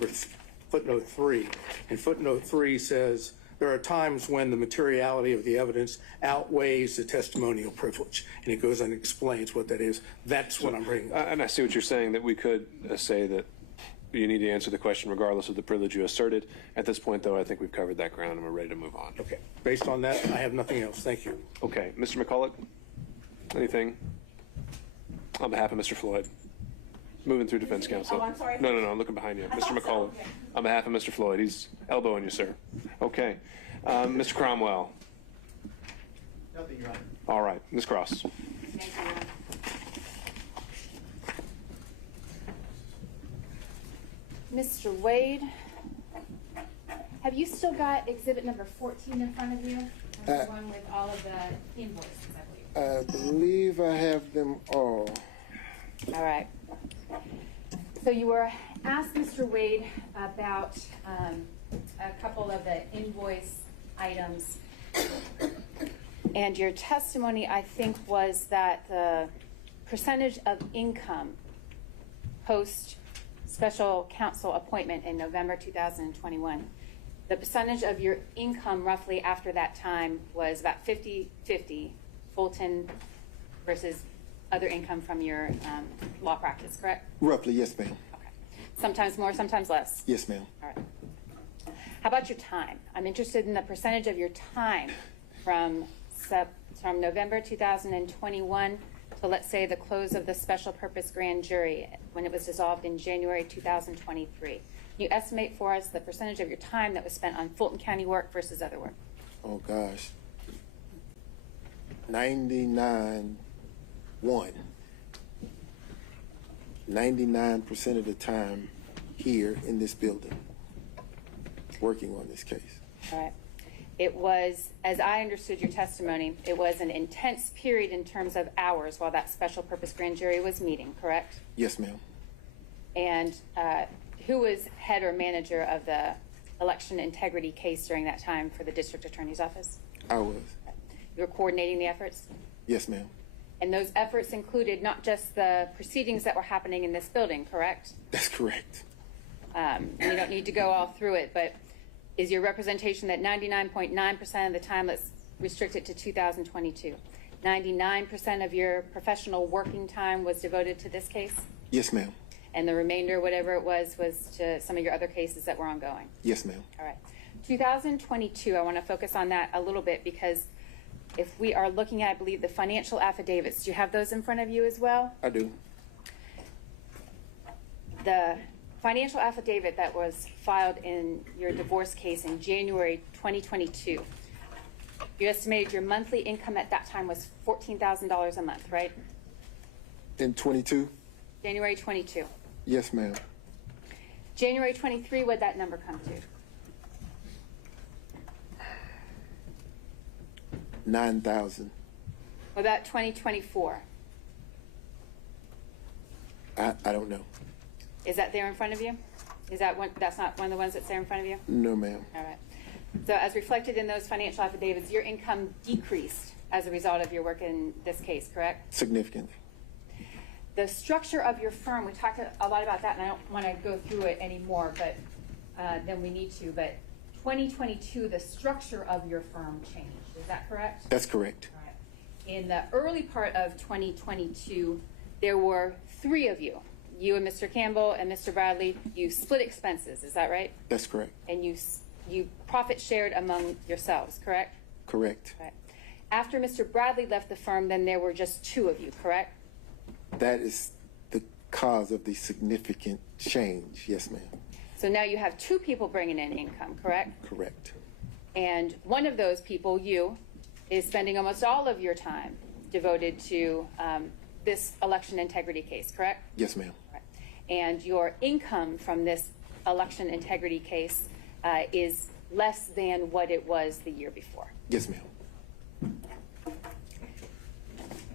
footnote 3. And footnote 3 says, there are times when the materiality of the evidence outweighs the testimonial privilege. And it goes and explains what that is. That's what I'm bringing up. And I see what you're saying, that we could say that you need to answer the question regardless of the privilege you asserted. At this point, though, I think we've covered that ground and we're ready to move on. Okay. Based on that, I have nothing else. Thank you. Okay. Mr. McCulloch, anything? On behalf of Mr. Floyd. Moving through defense counsel. Oh, I'm sorry. No, I'm looking behind you. Mr. McCulloch. Okay. On behalf of Mr. Floyd. He's elbowing you, sir. Okay. Mr. Cromwell. Nothing, Your Honor. All right. Ms. Cross. Thank you, Your Honor. Mr. Wade, have you still got exhibit number 14 in front of you? That's the one with all of the invoices, I believe. I believe I have them all. All right. So you were asked, Mr. Wade, about a couple of the invoice items. And your testimony, I think, was that the percentage of income post special counsel appointment in November 2021, the percentage of your income roughly after that time was about 50-50 Fulton versus other income from your law practice, correct? Roughly, yes, ma'am. Okay. Sometimes more, sometimes less? Yes, ma'am. All right. How about your time? I'm interested in the percentage of your time from November 2021 to, let's say, the close of the special purpose grand jury when it was dissolved in January 2023. Can you estimate for us the percentage of your time that was spent on Fulton County work versus other work? Oh, gosh. 99% of the time here in this building working on this case. All right. It was, as I understood your testimony, it was an intense period in terms of hours while that special purpose grand jury was meeting, correct? Yes, ma'am. And who was head or manager of the election integrity case during that time for the district attorney's office? I was. You were coordinating the efforts? Yes, ma'am. And those efforts included not just the proceedings that were happening in this building, correct? That's correct. We don't need to go all through it, but is your representation that 99.9% of the time, let's restrict it to 2022, 99% of your professional working time was devoted to this case? Yes, ma'am. And the remainder, whatever it was to some of your other cases that were ongoing? Yes, ma'am. All right. 2022, I want to focus on that a little bit because if we are looking at, I believe, the financial affidavits, do you have those in front of you as well? I do. The financial affidavit that was filed in your divorce case in January 2022, you estimated your monthly income at that time was $14,000 a month, right? In 22? January 22. Yes, ma'am. January 23, what'd that number come to? 9,000. What about 2024? I don't know. Is that there in front of you? Is that one, that's not one of the ones that's there in front of you? No, ma'am. All right. So as reflected in those financial affidavits, your income decreased as a result of your work in this case, correct? Significantly. The structure of your firm, we talked a lot about that, and I don't want to go through it anymore, but than we need to. But 2022, the structure of your firm changed. Is that correct? That's correct. All right. In the early part of 2022, there were 3 of you. You and Mr. Campbell and Mr. Bradley, you split expenses. Is that right? That's correct. And you profit shared among yourselves, correct? Correct. Right. After Mr. Bradley left the firm, then there were just 2 of you, correct? That is the cause of the significant change. Yes, ma'am. So now you have 2 people bringing in income, correct? Correct. And one of those people, you, is spending almost all of your time devoted to this election integrity case, correct? Yes, ma'am. Right. And your income from this election integrity case is less than what it was the year before. Yes, ma'am.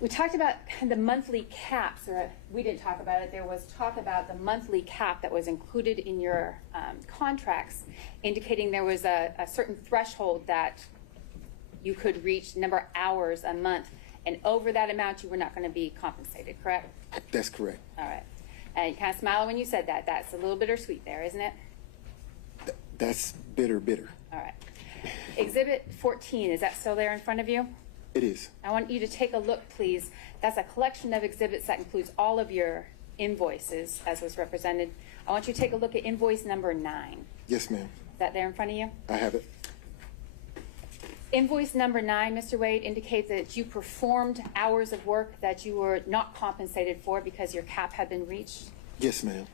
We talked about the monthly caps, or we didn't talk about it. There was talk about the monthly cap that was included in your contracts, indicating there was a certain threshold that you could reach, number of hours a month, and over that amount you were not going to be compensated, correct? That's correct. All right. And you kind of smiled when you said that. That's a little bittersweet there, isn't it? That's bitter. All right. Exhibit 14, is that still there in front of you? It is. I want you to take a look, please. That's a collection of exhibits that includes all of your invoices, as was represented. I want you to take a look at invoice number 9. Yes, ma'am. Is that there in front of you? I have it. Invoice number 9, Mr. Wade, indicates that you performed hours of work that you were not compensated for because your cap had been reached. Yes, ma'am.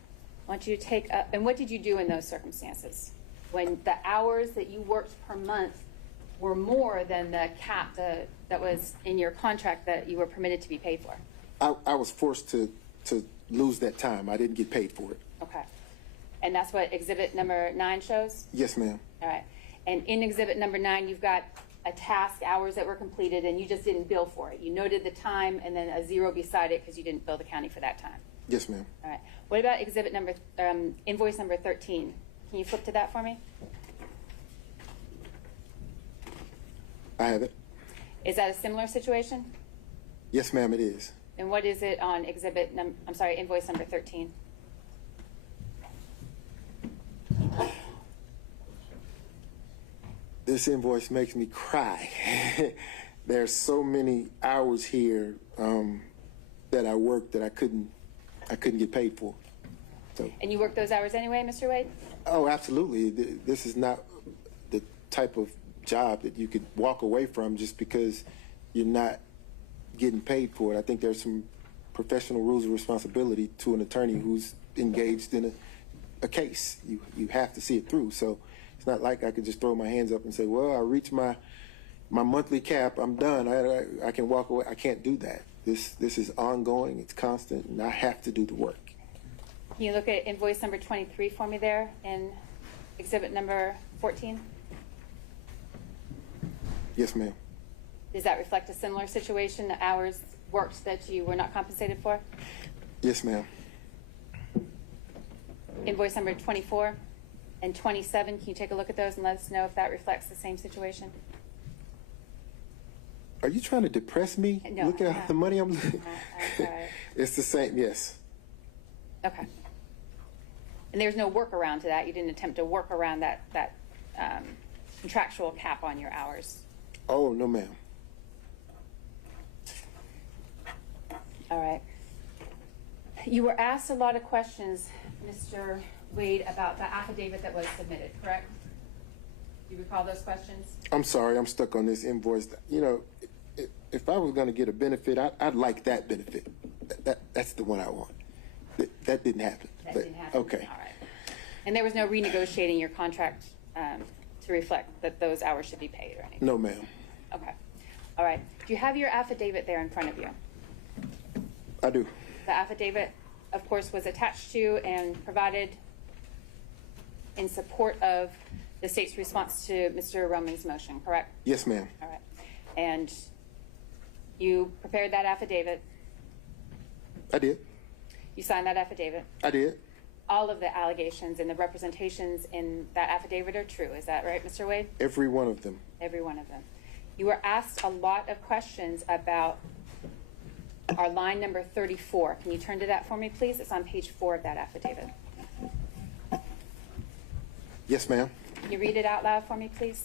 I want you to take up, and what did you do in those circumstances? When the hours that you worked per month were more than the cap that was in your contract that you were permitted to be paid for? I was forced to lose that time. I didn't get paid for it. Okay. And that's what exhibit number 9 shows? Yes, ma'am. All right. And in exhibit number 9, you've got a task, hours that were completed, and you just didn't bill for it. You noted the time and then a 0 beside it because you didn't bill the county for that time. Yes, ma'am. All right. What about exhibit number, invoice number 13? Can you flip to that for me? I have it. Is that a similar situation? Yes, ma'am, it is. And what is it on invoice number 13? This invoice makes me cry. There's so many hours here that I worked that I couldn't get paid for. So. And you work those hours anyway, Mr. Wade? Oh, absolutely. This is not the type of job that you could walk away from just because you're not getting paid for it. I think there's some professional rules of responsibility to an attorney who's engaged in a case. You have to see it through. So it's not like I could just throw my hands up and say, well, I reached my monthly cap, I'm done, I can walk away. I can't do that. This is ongoing, it's constant, and I have to do the work. Can you look at invoice number 23 for me there in exhibit number 14? Yes, ma'am. Does that reflect a similar situation, the hours worked that you were not compensated for? Yes, ma'am. Invoice number 24? and 27. Can you take a look at those and let us know if that reflects the same situation? Are you trying to depress me? No, Look I'm at not. the money I'm sorry. It's the same, yes. Okay. And there's no workaround to that? You didn't attempt to work around that contractual cap on your hours? Oh, no, ma'am. All right. You were asked a lot of questions, Mr. Wade, about the affidavit that was submitted, correct? Do you recall those questions? I'm sorry, I'm stuck on this invoice. You know, if I was going to get a benefit, I'd like that benefit. That's the one I want. That didn't happen. That but, didn't happen? Okay. All right. And there was no renegotiating your contract to reflect that those hours should be paid or anything? No, ma'am. Okay. All right. Do you have your affidavit there in front of you? I do. The affidavit, of course, was attached to and provided in support of the state's response to Mr. Roman's motion, correct? Yes, ma'am. All right. And you prepared that affidavit. I did. You signed that affidavit. I did. All of the allegations and the representations in that affidavit are true. Is that right, Mr. Wade? Every one of them. Every one of them. You were asked a lot of questions about our line number 34. Can you turn to that for me, please? It's on page 4 of that affidavit. Yes, ma'am. Can you read it out loud for me, please?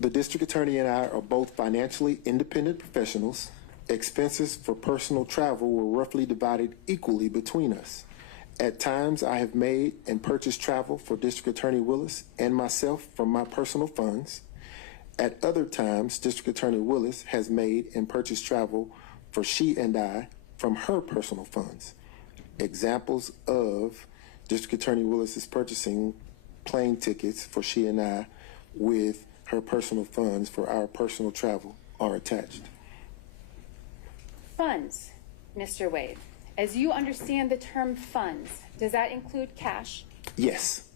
The district attorney and I are both financially independent professionals. Expenses for personal travel were roughly divided equally between us. At times, I have made and purchased travel for District Attorney Willis and myself from my personal funds. At other times, District Attorney Willis has made and purchased travel for she and I from her personal funds. Examples of District Attorney Willis's purchasing plane tickets for she and I with her personal funds for our personal travel are attached. Funds, Mr. Wade. As you understand the term funds, does that include cash? Yes.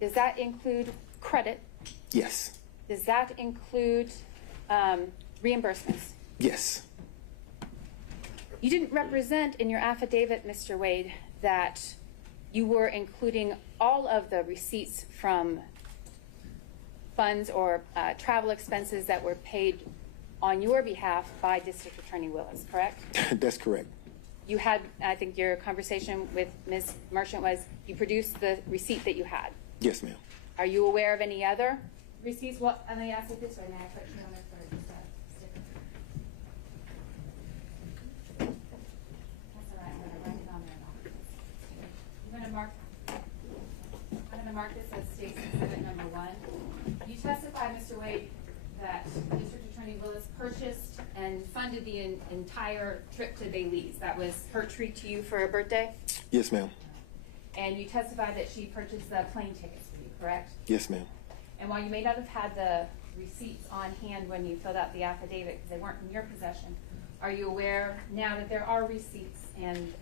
Does that include credit? Yes. Does that include reimbursements? Yes. You didn't represent in your affidavit, Mr. Wade, that you were including all of the receipts from funds or travel expenses that were paid on your behalf by District Attorney Willis, correct? That's correct. You had, I think your conversation with Ms. Merchant was you produced the receipt that you had. Yes, ma'am. Are you aware of any other receipts? Well, let me ask it this way. May I put you on it for just a sticker? That's all right. I'm going to write it on there. I'm going to mark this as State's Exhibit number 1. You testified, Mr. Wade, that District Attorney Willis purchased and funded the entire trip to Belize. That was her treat to you for a birthday? Yes, ma'am. And you testified that she purchased the plane tickets for you, correct? Yes, ma'am. And while you may not have had the receipts on hand when you filled out the affidavit because they weren't in your possession, are you aware now that there are receipts and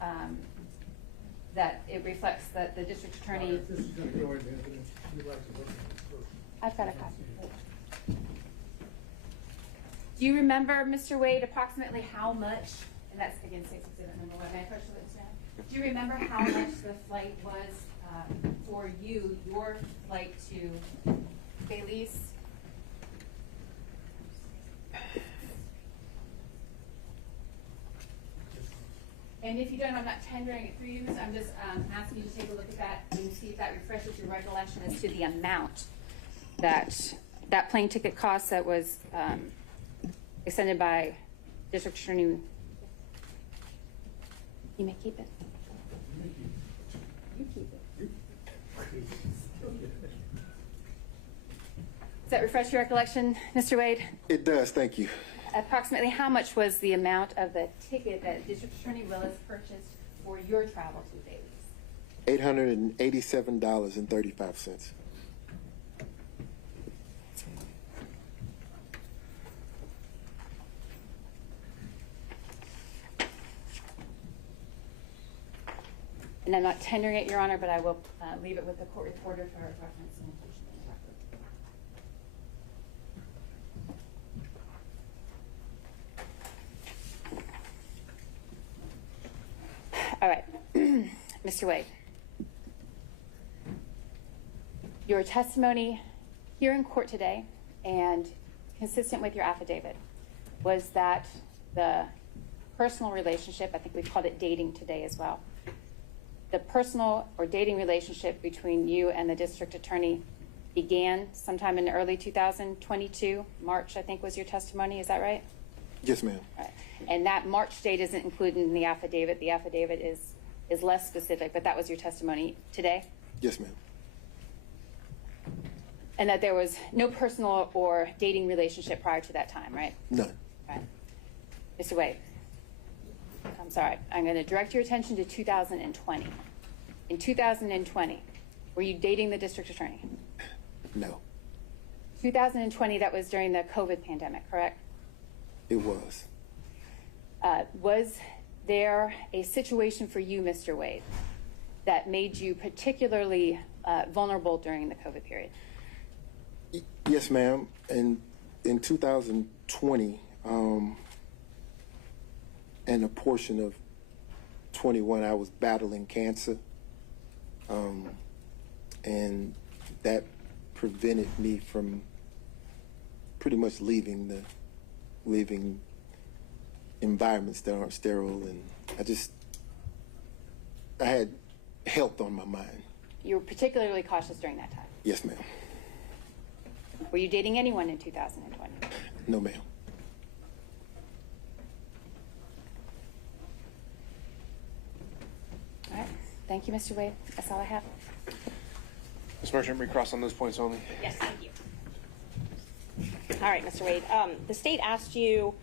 that it reflects that the district attorney... If this is going to go into evidence, we'd like to look at it first. I've got a copy. Do you remember, Mr. Wade, approximately how much, and that's again State's Exhibit number 1, may I push this down? Do you remember how much the flight was for you, your flight to Belize? And if you don't, I'm not tendering it for you, so I'm just asking you to take a look at that and see if that refreshes your recollection as to the amount that that plane ticket cost that was extended by District Attorney. You may keep it. You keep it. Does that refresh your recollection, Mr. Wade? It does, thank you. Approximately how much was the amount of the ticket that District Attorney Willis purchased for your travel to Belize? $887.35. And I'm not tendering it, Your Honor, but I will leave it with the court reporter for reference and inclusion in the record. All right, Mr. Wade. Your testimony here in court today, and consistent with your affidavit, was that the personal relationship, I think we've called it dating today as well, the personal or dating relationship between you and the district attorney began sometime in early 2022, March, I think was your testimony, is that right? Yes, ma'am. Right. And that March date isn't included in the affidavit. The affidavit is less specific, but that was your testimony today? Yes, ma'am. And that there was no personal or dating relationship prior to that time, right? None. Right. Mr. Wade, I'm sorry. I'm going to direct your attention to 2020. In 2020, were you dating the district attorney? No. 2020, that was during the COVID pandemic, correct? It was. Was there a situation for you, Mr. Wade, that made you particularly vulnerable during the COVID period? Yes, ma'am. And in 2020, and a portion of 21, I was battling cancer, and that prevented me from pretty much leaving environments that aren't sterile, and I had health on my mind. You were particularly cautious during that time. Yes, ma'am. Were you dating anyone in 2020? No, ma'am. All right. Thank you, Mr. Wade. That's all I have. Ms. Merchant, recross on those points only. Yes, thank you. All right, Mr. Wade. The state asked you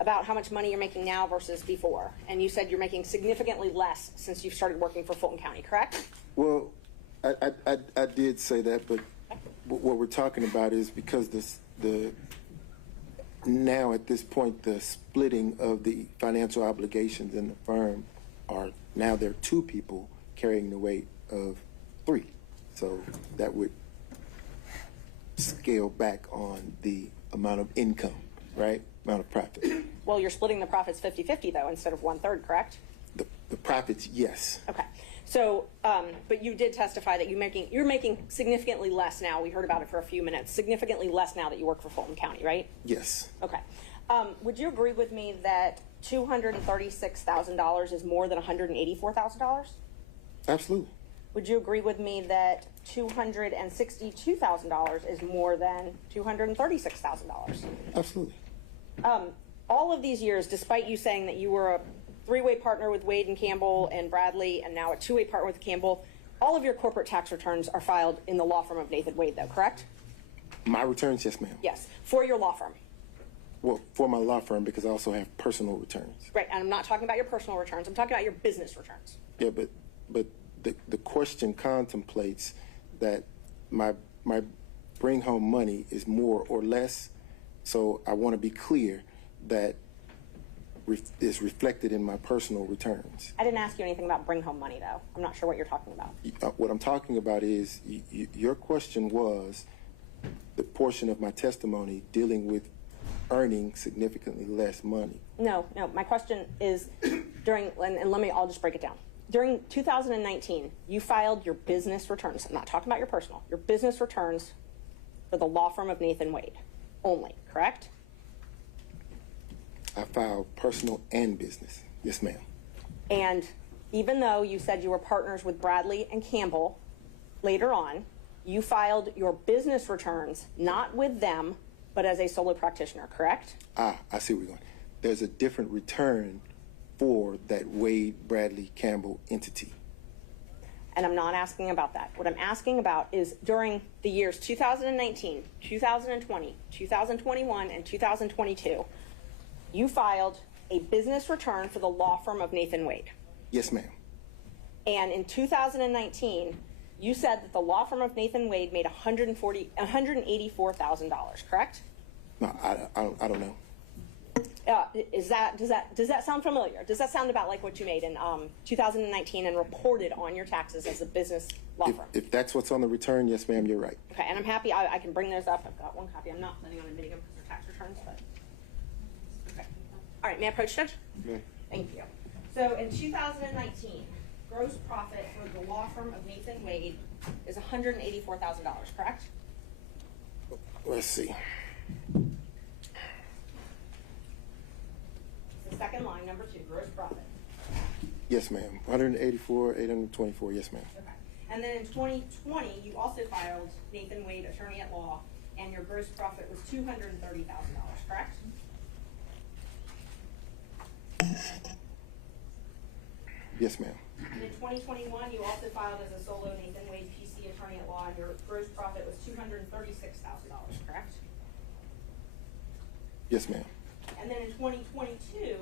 about how much money you're making now versus before, and you said you're making significantly less since you've started working for Fulton County, correct? Well, I did say that, but what we're talking about is because now at this point the splitting of the financial obligations in the firm are now there are 2 people carrying the weight of 3, so that would scale back on the amount of income, right? Amount of profit. Well, you're splitting the profits 50-50 though, instead of 1/3, correct? The profits, yes. Okay. So, but you did testify that you're making significantly less now. We heard about it for a few minutes. Significantly less now that you work for Fulton County, right? Yes. Okay. Would you agree with me that $236,000 is more than $184,000? Absolutely. Would you agree with me that $262,000 is more than $236,000? Absolutely. All of these years, despite you saying that you were a 3-way partner with Wade and Campbell and Bradley, and now a 2-way partner with Campbell, all of your corporate tax returns are filed in the law firm of Nathan Wade, though, correct? My returns, yes, ma'am. Yes, for your law firm. Well, for my law firm, because I also have personal returns. Right, and I'm not talking about your personal returns. I'm talking about your business returns. Yeah, but the question contemplates that my bring home money is more or less, so I want to be clear that is reflected in my personal returns. I didn't ask you anything about bring home money, though. I'm not sure what you're talking about. What I'm talking about is your question was the portion of my testimony dealing with earning significantly less money. No, my question is I'll just break it down. During 2019, you filed your business returns. I'm not talking about your personal. Your business returns for the law firm of Nathan Wade only, correct? I filed personal and business. Yes, ma'am. And even though you said you were partners with Bradley and Campbell later on, you filed your business returns not with them, but as a solo practitioner, correct? I see where we're going. There's a different return for that Wade, Bradley, Campbell entity. And I'm not asking about that. What I'm asking about is during the years 2019, 2020, 2021, and 2022, you filed a business return for the law firm of Nathan Wade. Yes, ma'am. And in 2019, you said that the law firm of Nathan Wade made $184,000, correct? No, I don't know. Does that sound familiar? Does that sound about like what you made in 2019 and reported on your taxes as a business law firm? If that's what's on the return, yes, ma'am, you're right. Okay, and I'm happy. I can bring those up. I've got one copy. I'm not planning on admitting them because they're tax returns, but okay. All right, may I approach, Judge? Okay. Thank you. So in 2019, gross profit for the law firm of Nathan Wade is $184,000, correct? Let's see. The second line, number 2, gross profit. Yes, ma'am. 184,824. Yes, ma'am. Okay. And then in 2020, you also filed Nathan Wade, attorney at law, and your gross profit was $230,000, correct? Yes, ma'am. And in 2021, you also filed as a solo Nathan Wade PC attorney at law, and your gross profit was $236,000, correct? Yes, ma'am. And then in 2022,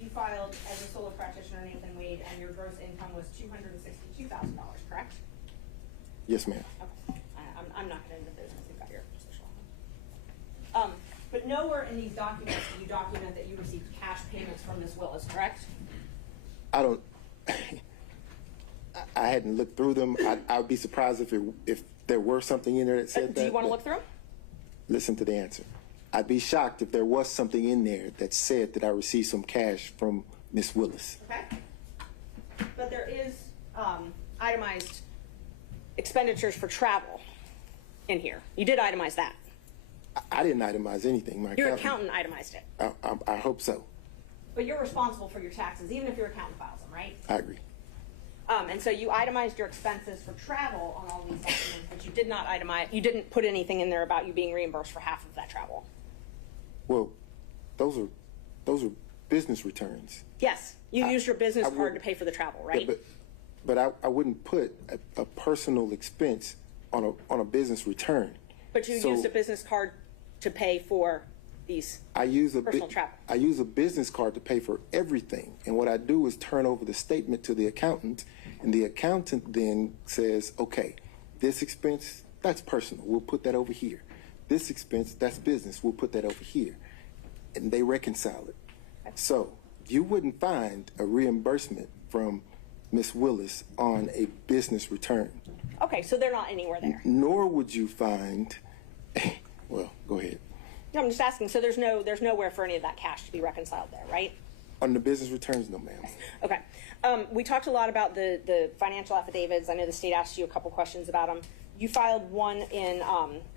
you filed as a solo practitioner Nathan Wade, and your gross income was $262,000, correct? Yes, ma'am. Okay. I'm not going to into business. You've got your social. But nowhere in these documents do you document that you received cash payments from Ms. Willis, correct? I don't. I hadn't looked through them. I would be surprised if there were something in there that said that. Do you want to but look through them? Listen to the answer. I'd be shocked if there was something in there that said that I received some cash from Miss Willis. Okay. But there is itemized expenditures for travel in here. You did itemize that. I didn't itemize anything. My Your accountant itemized it. I hope so. But you're responsible for your taxes, even if your accountant files them, right? I agree. And so you itemized your expenses for travel on all these documents, but you did not itemize, you didn't put anything in there about you being reimbursed for half of that travel. Well, those are business returns. Yes, you used your business I card would- to pay for the travel, right? But I wouldn't put a personal expense on a business return. But you So used a business card to pay for these. I use personal travel. I use a business card to pay for everything, and what I do is turn over the statement to the accountant, and the accountant then says, "Okay, this expense that's personal. We'll put that over here. This expense that's business. We'll put that over here," and they reconcile it. So you wouldn't find a reimbursement from Miss Willis on a business return, Okay, so they're not anywhere there. nor would you find. Well, go ahead. No, I'm just asking. So there's nowhere for any of that cash to be reconciled there, right? On the business returns, no, ma'am. Okay. We talked a lot about the financial affidavits. I know the state asked you a couple questions about them. You filed one in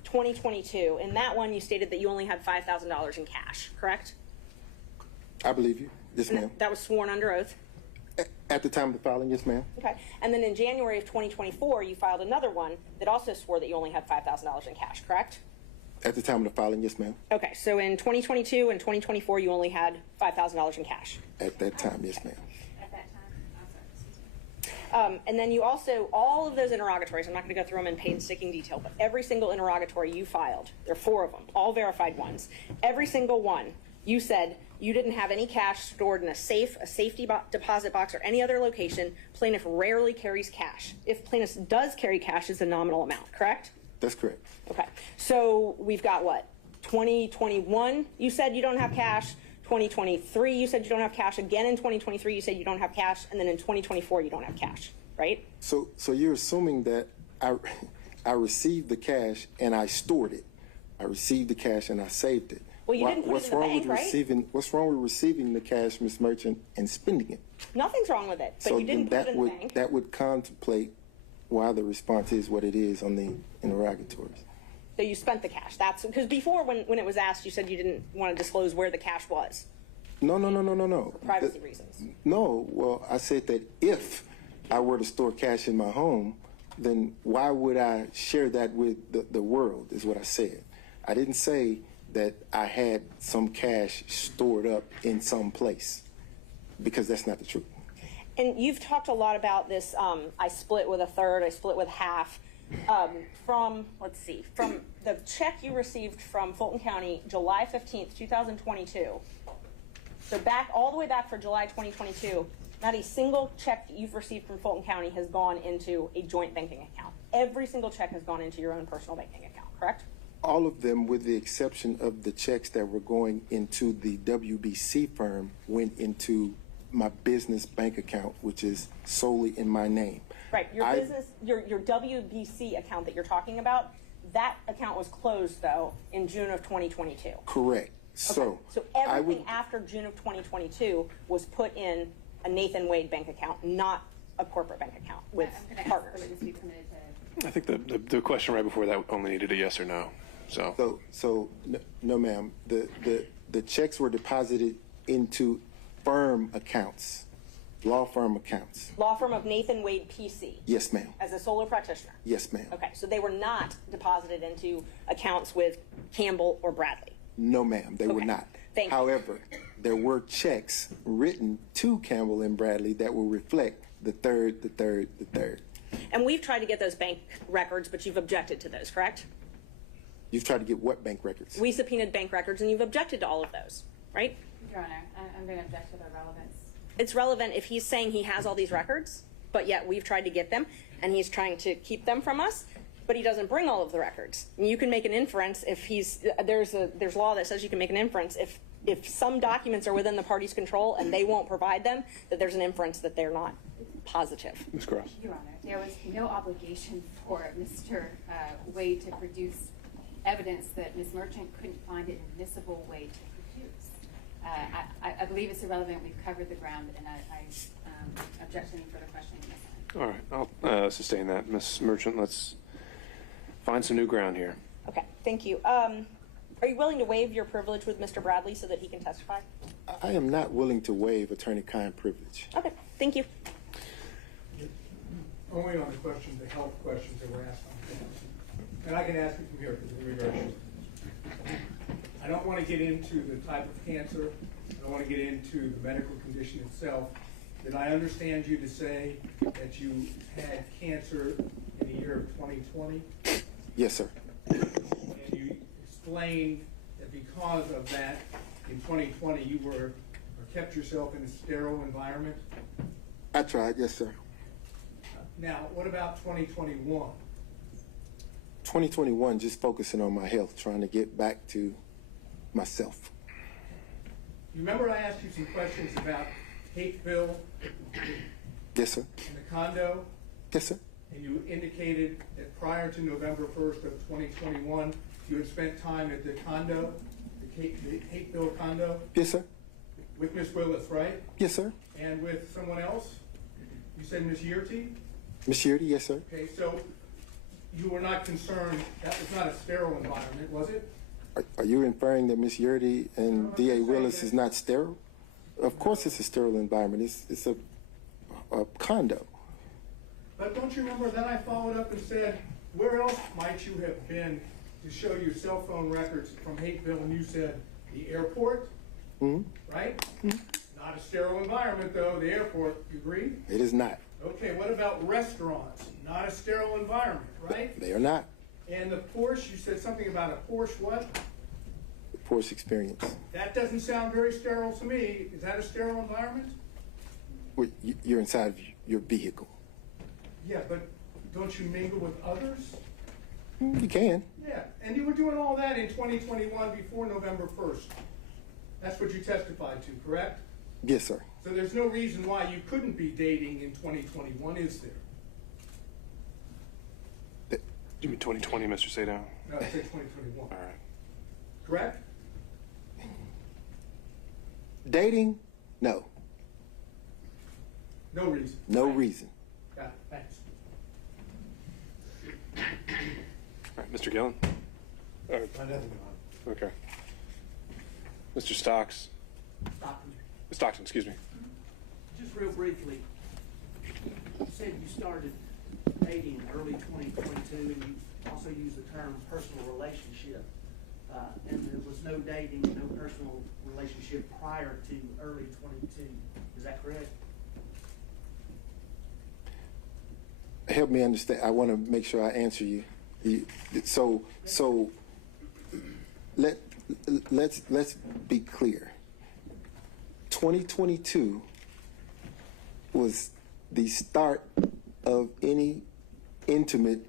2022. In that one, you stated that you only had $5,000 in cash, correct? I believe you. Yes, ma'am. That was sworn under oath. At the time of the filing, yes, ma'am. Okay. And then in January of 2024, you filed another one that also swore that you only had $5,000 in cash, correct? At the time of the filing, yes, ma'am. Okay. So in 2022 and 2024, you only had $5,000 in cash. At that time, yes, ma'am. At that time, I'm sorry, excuse me. And then you also, all of those interrogatories, I'm not going to go through them in painstaking detail, but every single interrogatory you filed, there are 4 of them, all verified ones. Every single one, you said you didn't have any cash stored in a safe, a safety deposit box, or any other location. Plaintiff rarely carries cash. If plaintiff does carry cash, it's a nominal amount, correct? That's correct. Okay. So we've got what? 2021, you said you don't have cash. 2023, you said you don't have cash. Again in 2023, you said you don't have cash. And then in 2024, you don't have cash, right? So you're assuming that I received the cash and I stored it. I received the cash and I saved it. Well, you didn't put it in the bank, right? What's wrong with receiving the cash, Ms. Merchant, and spending it? Nothing's wrong with it, but So you didn't then put it in the bank. that would contemplate why the response is what it is on the interrogatories. So you spent the cash. That's because before when it was asked, you said you didn't want to disclose where the cash was. No. For privacy reasons. No, well, I said that if I were to store cash in my home, then why would I share that with the world, is what I said. I didn't say that I had some cash stored up in some place, because that's not the truth. And you've talked a lot about this, I split with a third, I split with half. From the check you received from Fulton County, July 15th, 2022. So all the way back for July 2022, not a single check that you've received from Fulton County has gone into a joint banking account. Every single check has gone into your own personal banking account, correct? All of them, with the exception of the checks that were going into the WBC firm, went into my business bank account, which is solely in my name. Right, your WBC account that you're talking about, that account was closed though in June of 2022. Correct. So everything after June of 2022 was put in a Nathan Wade bank account, not a corporate bank account with I'm going to ask partners. the witness to be permitted to I think the question right before that only needed a yes or no. So no, ma'am. The checks were deposited into firm accounts, law firm accounts. Law firm of Nathan Wade PC. Yes, ma'am. As a solo practitioner. Yes, ma'am. Okay, so they were not deposited into accounts with Campbell or Bradley. No, ma'am, they were Okay. not. Thank you. However, there were checks written to Campbell and Bradley that will reflect the third. And we've tried to get those bank records, but you've objected to those, correct? You've tried to get what bank records? We subpoenaed bank records, and you've objected to all of those, right? Your Honor, I'm going to object to their relevance. It's relevant if he's saying he has all these records, but yet we've tried to get them, and he's trying to keep them from us, but he doesn't bring all of the records. And you can make an inference if there's law that says you can make an inference if some documents are within the party's control and they won't provide them, that there's an inference that they're not positive. Ms. Cross. Your Honor, there was no obligation for Mr. Wade to produce evidence that Ms. Merchant couldn't find an admissible way to produce. I believe it's irrelevant. We've covered the ground, and I object to any further questioning on this line. All right, I'll sustain that. Ms. Merchant, let's find some new ground here. Okay, thank you. Are you willing to waive your privilege with Mr. Bradley so that he can testify? I am not willing to waive attorney-client privilege. Okay, thank you. Only on the questions, the health questions that were asked on campus. And I can ask you from here because it's very short. I don't want to get into the type of cancer. I don't want to get into the medical condition itself. Did I understand you to say that you had cancer in the year of 2020? Yes, sir. And you explained that because of that, in 2020, you were or kept yourself in a sterile environment? I tried, yes, sir. Now, what about 2021? 2021, just focusing on my health, trying to get back to myself. You remember I asked you some questions about Hateville Yes, sir. and the condo? Yes, sir. And you indicated that prior to November 1st of 2021, you had spent time at the condo, the Hateville condo, Yes, sir. with Miss Willis, right? Yes, sir. And with someone else? You said Miss Yurty? Miss Yurty, yes, sir. Okay, so you were not concerned, that was not a sterile environment, was it? Are you inferring that Miss Yurty and No, D.A. I'm just Willis saying is that- not sterile? Of course it's a sterile environment. It's a condo. But don't you remember then I followed up and said, where else might you have been to show your cell phone records from Hateville? And you said, the airport, right? Not a sterile environment though, the airport, you agree? It is not. Okay, what about restaurants? Not a sterile environment, right? They are not. And the Porsche, you said something about a Porsche what? Porsche experience. That doesn't sound very sterile to me. Is that a sterile environment? Well, you're inside of your vehicle. Yeah, but don't you mingle with others? You can. Yeah, and you were doing all that in 2021 before November 1st. That's what you testified to, correct? Yes, sir. So there's no reason why you couldn't be dating in 2021, is there? You mean 2020, Mr. Sadow? No, I said 2021. All right. Correct? Dating? No. No reason. No reason. Got it, thanks. All right, Mr. Gillen? Okay. Mr. Stockton, excuse me. Just real briefly, you said you started dating in early 2022, and you also used the term personal relationship. And there was no dating, no personal relationship prior to early 22. Is that correct? Help me understand. I want to make sure I answer you. So let's be clear. 2022 was the start of any intimate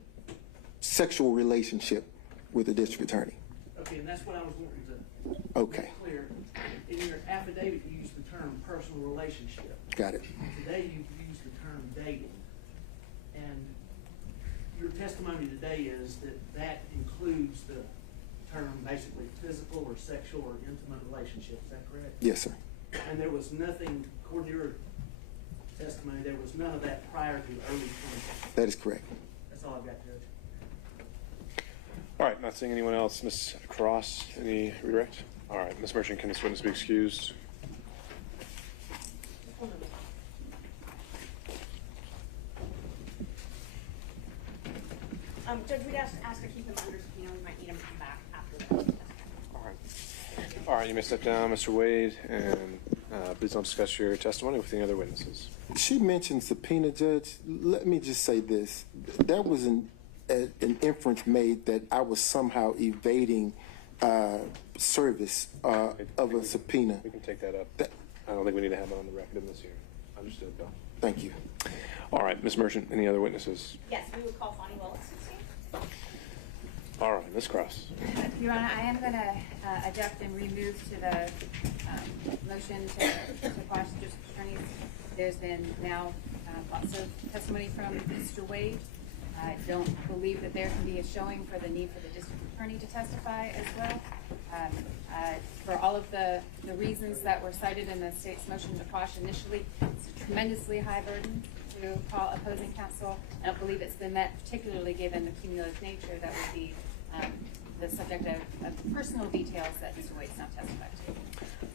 sexual relationship with a district attorney. Okay, and that's what I was wanting to Okay. make clear. In your affidavit, you used the term personal relationship. Got it. Today, you've used the term dating. And your testimony today is that that includes the term basically physical or sexual or intimate relationship. Is that correct? Yes, sir. And there was nothing, according to your testimony, there was none of that prior to early 2020. That is correct. That's That's all I've got, Judge. All right, not seeing anyone else. Ms. Cross, any redirect? All right, Ms. Merchant, can this witness be excused? Judge, we'd ask to keep him under subpoena. We might need him to come back after the testimony. All right. All right, you may step down, Mr. Wade, and please don't discuss your testimony with any other witnesses. She mentioned subpoena, Judge. Let me just say this. There was an inference made that I was somehow evading service of a subpoena. We can take that up. I don't think we need to have it on the record in this hearing. Understood, Bill. Thank you. All right, Ms. Merchant, any other witnesses? Yes, we would call Fani Willis. All right, Ms. Cross. Your Honor, I am going to object and remove to the motion to quash the district attorneys. There's been now lots of testimony from Mr. Wade. I don't believe that there can be a showing for the need for the district attorney to testify as well. For all of the reasons that were cited in the state's motion to quash initially, it's a tremendously high burden to call opposing counsel. I don't believe it's been met, particularly given the cumulative nature that would be the subject of personal details that Mr. Wade's not testified to.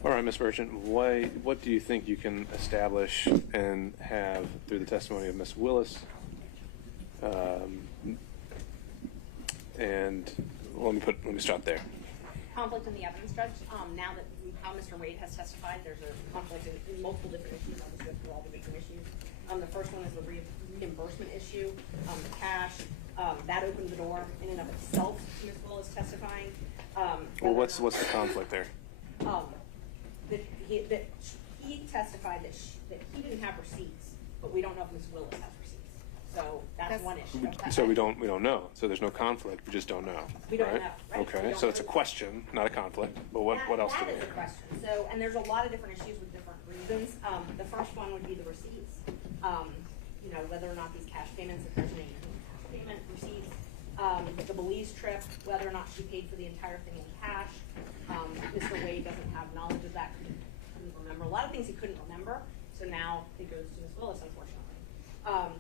All right, Ms. Merchant, what do you think you can establish and have through the testimony of Ms. Willis? And let me start there. Conflict in the evidence, Judge. Now that how Mr. Wade has testified, there's a conflict in multiple different issues. I'll just go through all the major issues. The first one is the reimbursement issue. The cash, that opened the door in and of itself to Ms. Willis testifying. Well, what's the conflict there? That he testified that he didn't have receipts, but we don't know if Ms. Willis has receipts. So that's one issue. So we don't know. So there's no conflict. We just don't know. We don't right? know. Right? Okay. So it's a question, not a conflict. But what else do we That is a question. So, and there's a lot of different issues with different reasons. The first one would be the receipts. You know, whether or not these cash payments, if there's any cash payment receipts. The Belize trip, whether or not she paid for the entire thing in cash. Mr. Wade doesn't have knowledge of that. Couldn't remember a lot of things he couldn't remember. So now it goes to Ms. Willis, unfortunately.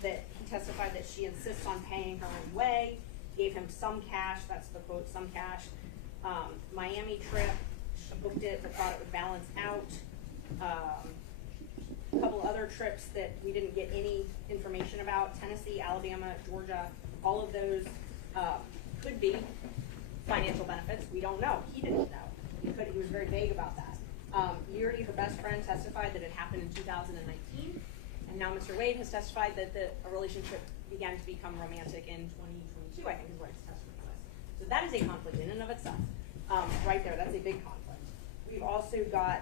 That he testified that she insists on paying her own way, gave him some cash, that's the quote, some cash. Miami trip, she booked it, but thought it would balance out. A couple other trips that we didn't get any information about, Tennessee, Alabama, Georgia, all of those could be financial benefits. We don't know. He didn't know. He was very vague about that. Yuri, her best friend, testified that it happened in 2019. And now Mr. Wade has testified that a relationship began to become romantic in 2022, I think is what his testimony was. So that is a conflict in and of itself. Right there, that's a big conflict. We've also got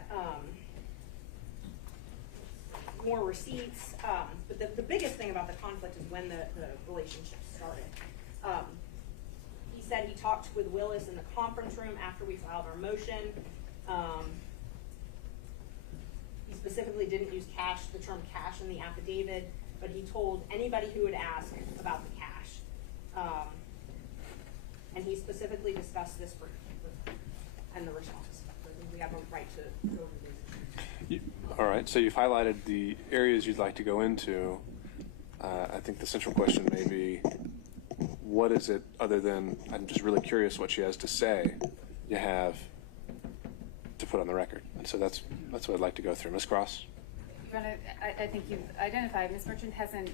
more receipts. But the biggest thing about the conflict is when the relationship started. He said he talked with Willis in the conference room after we filed our motion. He specifically didn't use the term cash in the affidavit, but he told anybody who would ask about the cash. And he specifically discussed this and the response. So we have a right to go over these issues. All right. So you've highlighted the areas you'd like to go into. I think the central question may be, what is it other than, I'm just really curious what she has to say, you have to put on the record. And so that's what I'd like to go through. Ms. Cross? Your Honor, I think you've identified, Ms. Merchant hasn't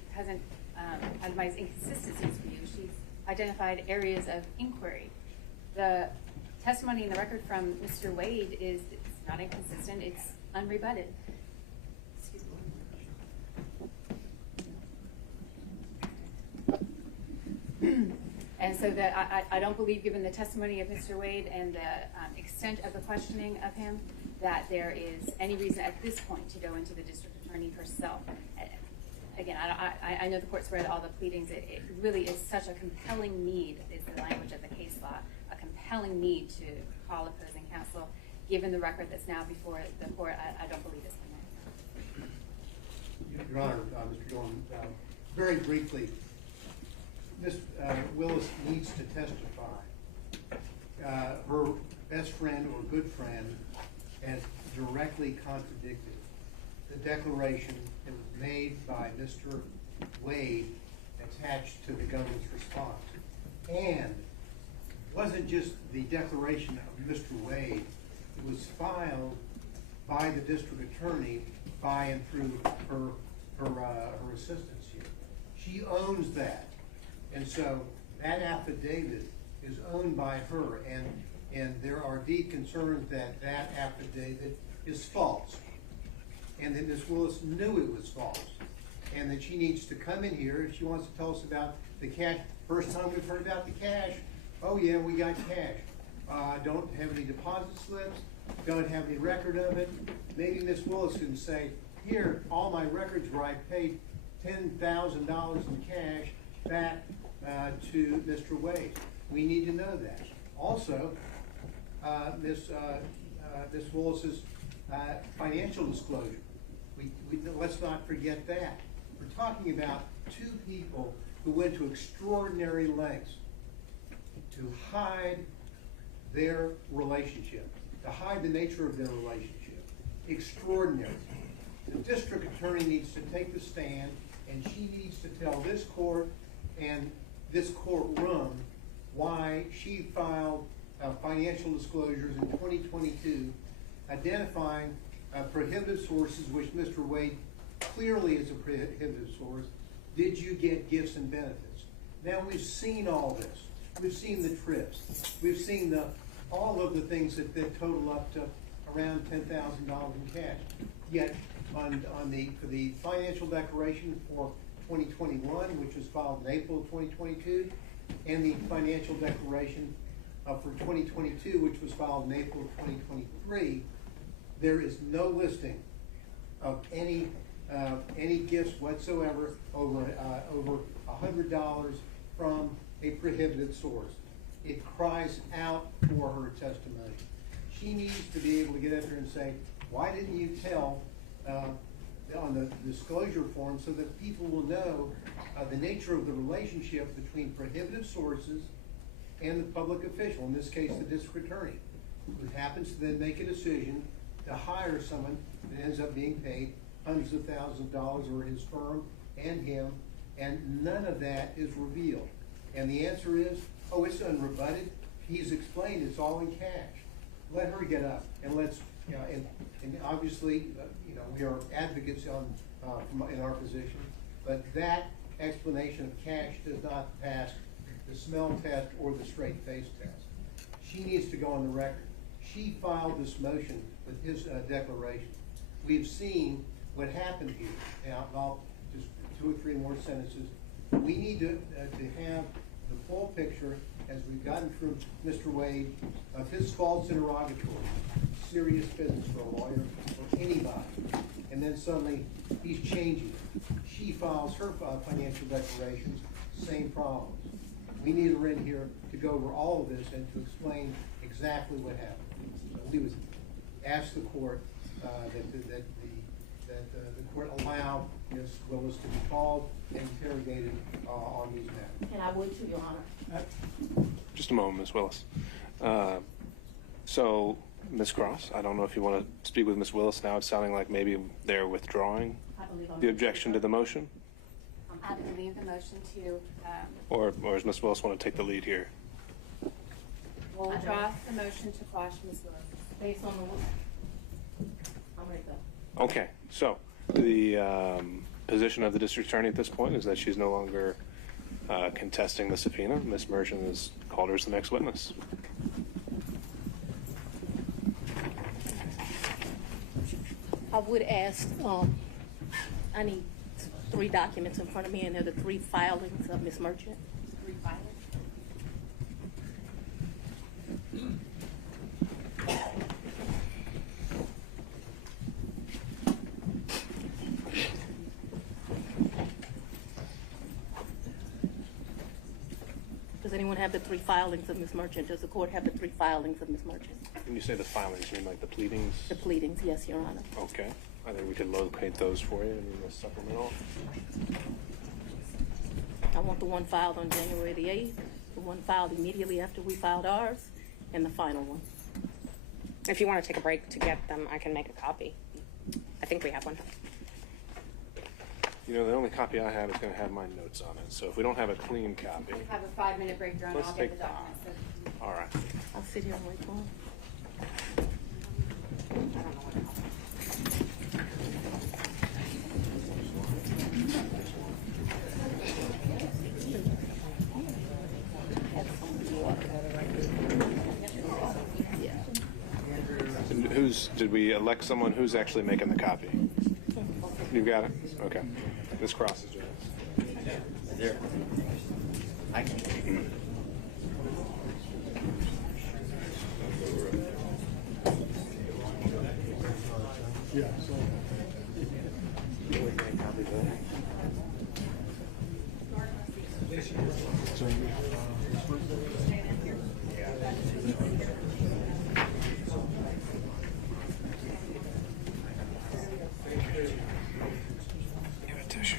itemized inconsistencies for you. She's identified areas of inquiry. The testimony in the record from Mr. Wade is not inconsistent, it's unrebutted. Excuse me. And so that I don't believe, given the testimony of Mr. Wade and the extent of the questioning of him, that there is any reason at this point to go into the district attorney herself. Again, I know the court's read all the pleadings. It really is such a compelling need, is the language of the case law, a compelling need to call opposing counsel. Given the record that's now before the court, I don't believe it's been there. Your Honor, Mr. Dorn, very briefly, Ms. Willis needs to testify. Her best friend or good friend has directly contradicted the declaration that was made by Mr. Wade attached to the government's response. And it wasn't just the declaration of Mr. Wade, it was filed by the district attorney by and through her assistants here. She owns that. And so that affidavit is owned by her, and there are deep concerns that that affidavit is false. And that Ms. Willis knew it was false. And that she needs to come in here if she wants to tell us about the cash. First time we've heard about the cash. Oh yeah, we got cash. Don't have any deposit slips. Don't have any record of it. Maybe Ms. Willis can say, here, all my records where I paid $10,000 in cash back to Mr. Wade. We need to know that. Also, Ms. Willis's financial disclosure. Let's not forget that. We're talking about two people who went to extraordinary lengths to hide their relationship, to hide the nature of their relationship. Extraordinary. The district attorney needs to take the stand, and she needs to tell this court and this courtroom why she filed financial disclosures in 2022 identifying prohibited sources, which Mr. Wade clearly is a prohibited source. Did you get gifts and benefits? Now we've seen all this. We've seen the trips. We've seen all of the things that total up to around $10,000 in cash. Yet for the financial declaration for 2021, which was filed in April of 2022, and the financial declaration for 2022, which was filed in April of 2023, there is no listing of any gifts whatsoever over $100 from a prohibited source. It cries out for her testimony. She needs to be able to get up there and say, why didn't you tell on the disclosure form so that people will know the nature of the relationship between prohibited sources and the public official, in this case the district attorney, who happens to then make a decision to hire someone that ends up being paid hundreds of thousands of dollars, or his firm and him, and none of that is revealed. And the answer is, oh, it's unrebutted. He's explained it's all in cash. Let her get up, and let's, and obviously, we are advocates in our position, but that explanation of cash does not pass the smell test or the straight face test. She needs to go on the record. She filed this motion with his declaration. We've seen what happened here. Now, I'll just 2 or 3 more sentences. We need to have the full picture, as we've gotten through Mr. Wade, of his false interrogatory. Serious business for a lawyer or anybody. And then suddenly he's changing it. She files her financial declarations, same problems. We need her in here to go over all of this and to explain exactly what happened. So we would ask the court that the court allow Ms. Willis to be called and interrogated on these matters. And I would too, Your Honor. Just a moment, Ms. Willis. So, Ms. Cross, I don't know if you want to speak with Ms. Willis now. It's sounding like maybe they're withdrawing the objection to the motion. I believe the motion to, Or does Ms. Willis want to take the lead here? we'll draw the motion to quash Ms. Willis. Based on the, I'm ready to go. Okay, so the position of the district attorney at this point is that she's no longer contesting the subpoena. Ms. Merchant has called her as the next witness. I would ask, I need 3 documents in front of me, and they're the 3 filings of Ms. Merchant. 3 filings. Does anyone have the 3 filings of Ms. Merchant? Does the court have the 3 filings of Ms. Merchant? When you say the filings, you mean like the pleadings? The pleadings, yes, Your Honor. Okay. I think we could locate those for you in the supplemental. I want the one filed on January the 8th, the one filed immediately after we filed ours, and the final one. If you want to take a break to get them, I can make a copy. I think we have one. You know, the only copy I have is going to have my notes on it. So if we don't have a clean copy, We have a 5-minute break, Your Honor. Let's I'll get take the documents. all right. I'll sit here and wait for him. I don't know what happened. And did we elect someone who's actually making the copy? You've got it? Okay. Ms. Cross is doing it. Is there? I can. Give a tissue.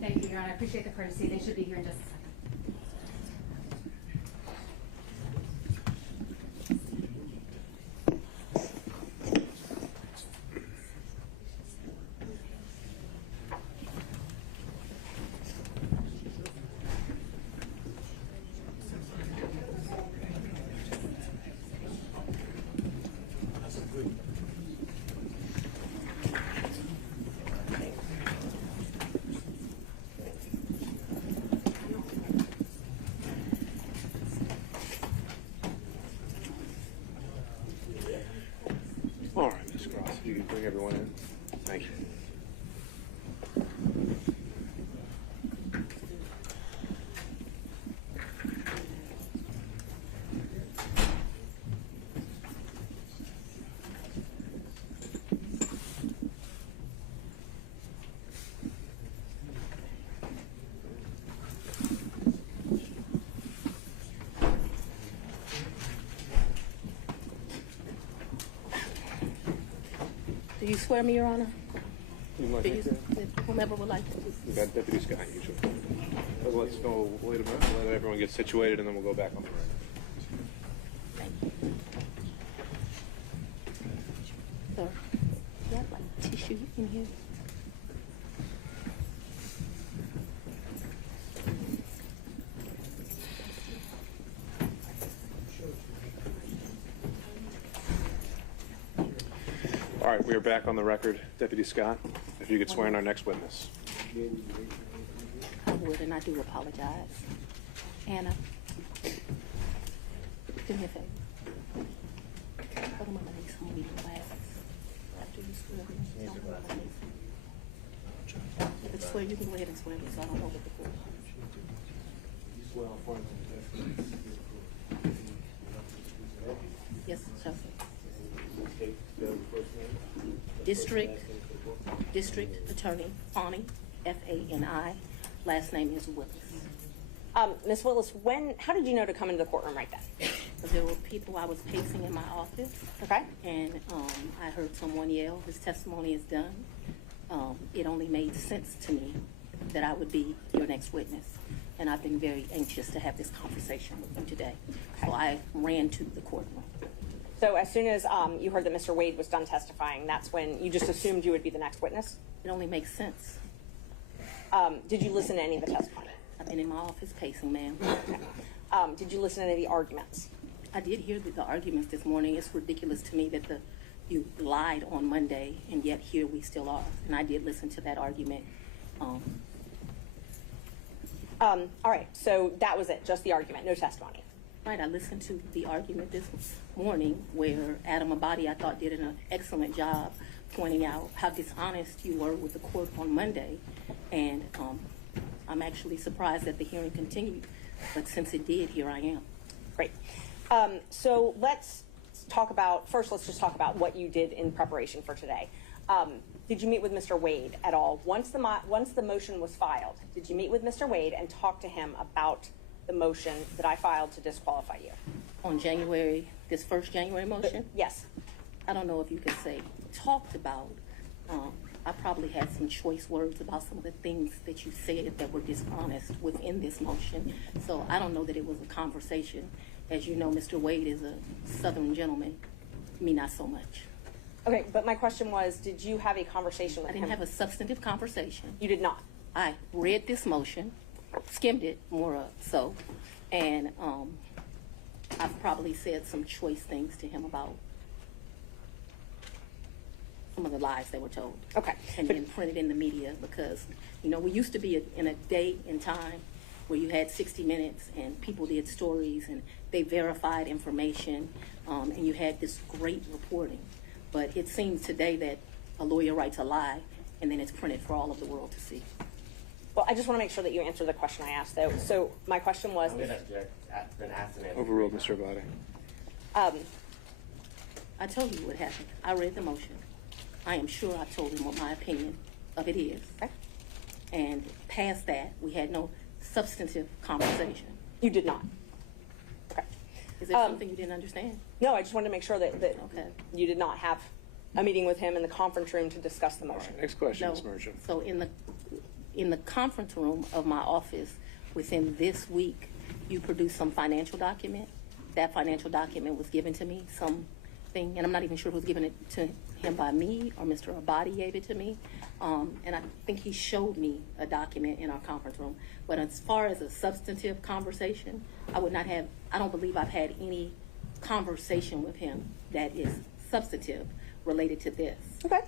Thank you, Your Honor. I appreciate the courtesy. They should be here in just a second. All right, Ms. Cross, if you can bring everyone in. Thank you. Do you swear me, Your Honor? You want Do to you, take that? if whomever would like to. We've got Deputy Scott usually. But let's go, wait a minute, let everyone get situated and then we'll go back on the record. Thank you. Sir, you have like tissue in here? All right, we are back on the record. Deputy Scott, if you could swear in our next witness. I would, and I do apologize. Anna, do me a favor. Put them on my knees, hold me the glasses. After you swear me, don't put them on my knees. If it's swear, you can go ahead and swear me, so I don't know what the court. Yes, sir. District Attorney Fani, F-A-N-I. Last name is Willis. Ms. Willis, how did you know to come into the courtroom right then? There were people, I was pacing in my office. Okay. And I heard someone yell, his testimony is done. It only made sense to me that I would be your next witness. And I've been very anxious to have this conversation with you today. Okay. So I ran to the courtroom. So as soon as you heard that Mr. Wade was done testifying, that's when you just assumed you would be the next witness? It only makes sense. Did you listen to any of the testimony? I've been in my office pacing, ma'am. Okay. Did you listen to any of the arguments? I did hear the arguments this morning. It's ridiculous to me that you lied on Monday, and yet here we still are. And I did listen to that argument. All right, so that was it, just the argument, no testimony. Right, I listened to the argument this morning where Adam Abadi, I thought, did an excellent job pointing out how dishonest you were with the court on Monday. And I'm actually surprised that the hearing continued, but since it did, here I am. Great. So let's talk about, first let's just talk about what you did in preparation for today. Did you meet with Mr. Wade at all? Once the motion was filed, did you meet with Mr. Wade and talk to him about the motion that I filed to disqualify you? On January, this first January motion? Yes. I don't know if you could say talked about. I probably had some choice words about some of the things that you said that were dishonest within this motion. So I don't know that it was a conversation. As you know, Mr. Wade is a Southern gentleman. Me, not so much. Okay, but my question was, did you have a conversation with I him? didn't have a substantive conversation. You did not? I read this motion, skimmed it more so, and I've probably said some choice things to him about some of the lies they were told. Okay. And then printed in the media because, you know, we used to be in a day and time where you had 60 Minutes and people did stories and they verified information and you had this great reporting. But it seems today that a lawyer writes a lie and then it's printed for all of the world to see. Well, I just want to make sure that you answer the question I asked, though. So my question was... I'm going to object. Been asked and answered. Overruled, Mr. Abadi. I told you what happened. I read the motion. I am sure I told him what my opinion of it is. Okay. And past that, we had no substantive conversation. You did not? Okay. Is there something you didn't understand? No, I just wanted to make sure that Okay. you did not have a meeting with him in the conference room to discuss the motion. Next question, No. Ms. Merchant. So in the conference room of my office within this week, you produced some financial document. That financial document was given to me, something, and I'm not even sure who was giving it to him by me or Mr. Abadi gave it to me. And I think he showed me a document in our conference room. But as far as a substantive conversation, I don't believe I've had any conversation with him that is substantive related to this. Okay.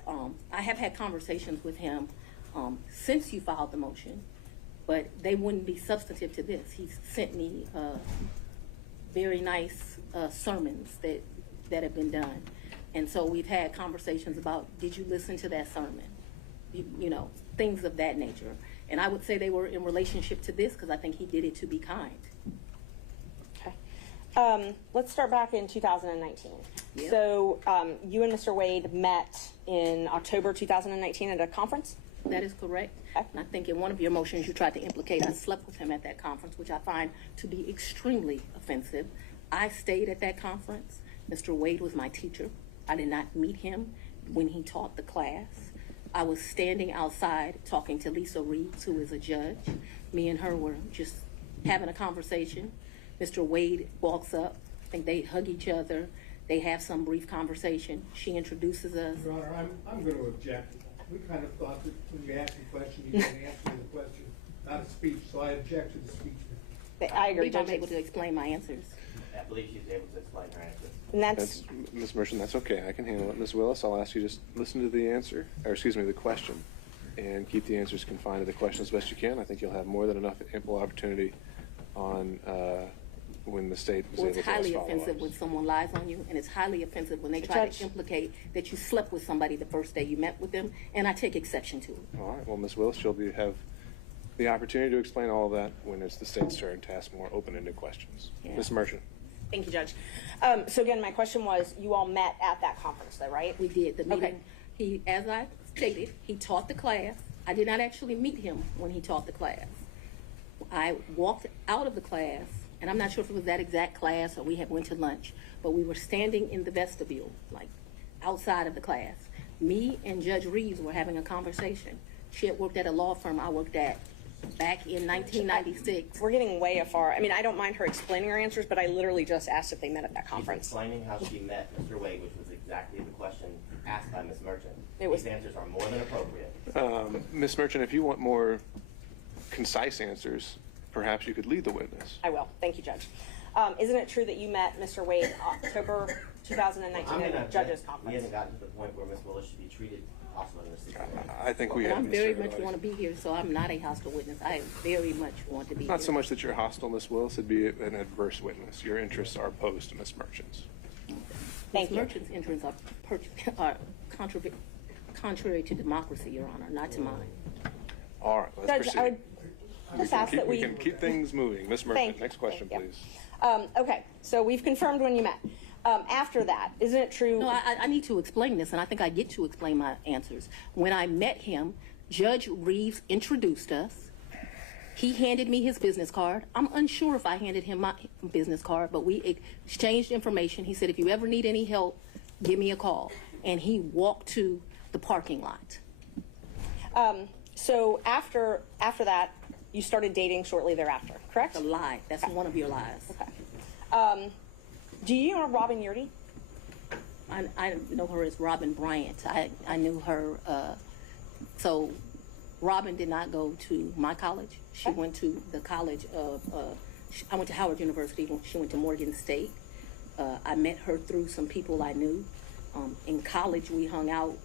I have had conversations with him since you filed the motion, but they wouldn't be substantive to this. He sent me very nice sermons that have been done. And so we've had conversations about, did you listen to that sermon? You know, things of that nature. And I would say they were in relationship to this because I think he did it to be kind. Okay. Let's start back in 2019. Yep. So you and Mr. Wade met in October 2019 at a conference? That is correct. And I think in one of your motions you tried to implicate I slept with him at that conference, which I find to be extremely offensive. I stayed at that conference. Mr. Wade was my teacher. I did not meet him when he taught the class. I was standing outside talking to Lisa Reeves, who is a judge. Me and her were just having a conversation. Mr. Wade walks up. I think they hug each other. They have some brief conversation. She introduces us. Your Honor, I'm going to object. We kind of thought that when you asked the question, you didn't answer the question, not a speech, so I object to the speech. I agree, believe I'm Judge. able to explain my answers. I believe she's able to explain her answer. And that's Ms. Merchant, that's okay. I can handle it. Ms. Willis, I'll ask you just listen to the answer, or excuse me, the question, and keep the answers confined to the question as best you can. I think you'll have more than enough ample opportunity on when the state is Well, able it's to ask highly follow-ups. offensive when someone lies on you, and it's highly offensive when they try Judge. to implicate that you slept with somebody the first day you met with them, and I take exception to it. All right. Well, Ms. Willis, you'll have the opportunity to explain all of that when it's the state's turn to ask more open-ended questions. Yeah. Ms. Merchant. Thank you, Judge. So again, my question was, you all met at that conference, though, right? We did the meeting. Okay. He, as I stated, he taught the class. I did not actually meet him when he taught the class. I walked out of the class, and I'm not sure if it was that exact class or we had went to lunch, but we were standing in the vestibule, like outside of the class. Me and Judge Reeves were having a conversation. She had worked at a law firm I worked at back in 1996. We're getting way afar. I mean, I don't mind her explaining her answers, but I literally just asked if they met at that conference. She's explaining how she met Mr. Wade, which was exactly the question asked by Ms. Merchant. These answers are more than appropriate. Ms. Merchant, if you want more concise answers, perhaps you could lead the witness. I will. Thank you, Judge. Isn't it true that you met Mr. Wade October 2019 at a judge's We conference? haven't gotten to the point where Ms. Willis should be treated hostile in this situation. I think we Well, have. I'm Mr. very much Abadi. want to be here, so I'm not a hostile witness. I very much want to be Not here. so much that you're hostile, Ms. Willis. It'd be an adverse witness. Your interests are opposed to Ms. Merchant's. Thank Ms. you. Merchant's interests are contrary to democracy, Your Honor, not to mine. All right, let's Judge, proceed. I would just ask that We can keep things moving. Ms. Thank Merchant, you. next question, Thank you. please. Okay, so we've confirmed when you met. After that, isn't it true? No, I need to explain this, and I think I get to explain my answers. When I met him, Judge Reeves introduced us. He handed me his business card. I'm unsure if I handed him my business card, but we exchanged information. He said, if you ever need any help, give me a call. And he walked to the parking lot. So after that, you started dating shortly thereafter, correct? A lie. That's one of your lies. Okay. Do you know Robin Yurdy? I know her as Robin Bryant. I knew her. So Robin did not go to my college. She went to the college of, I went to Howard University. She went to Morgan State. I met her through some people I knew. In college, we hung out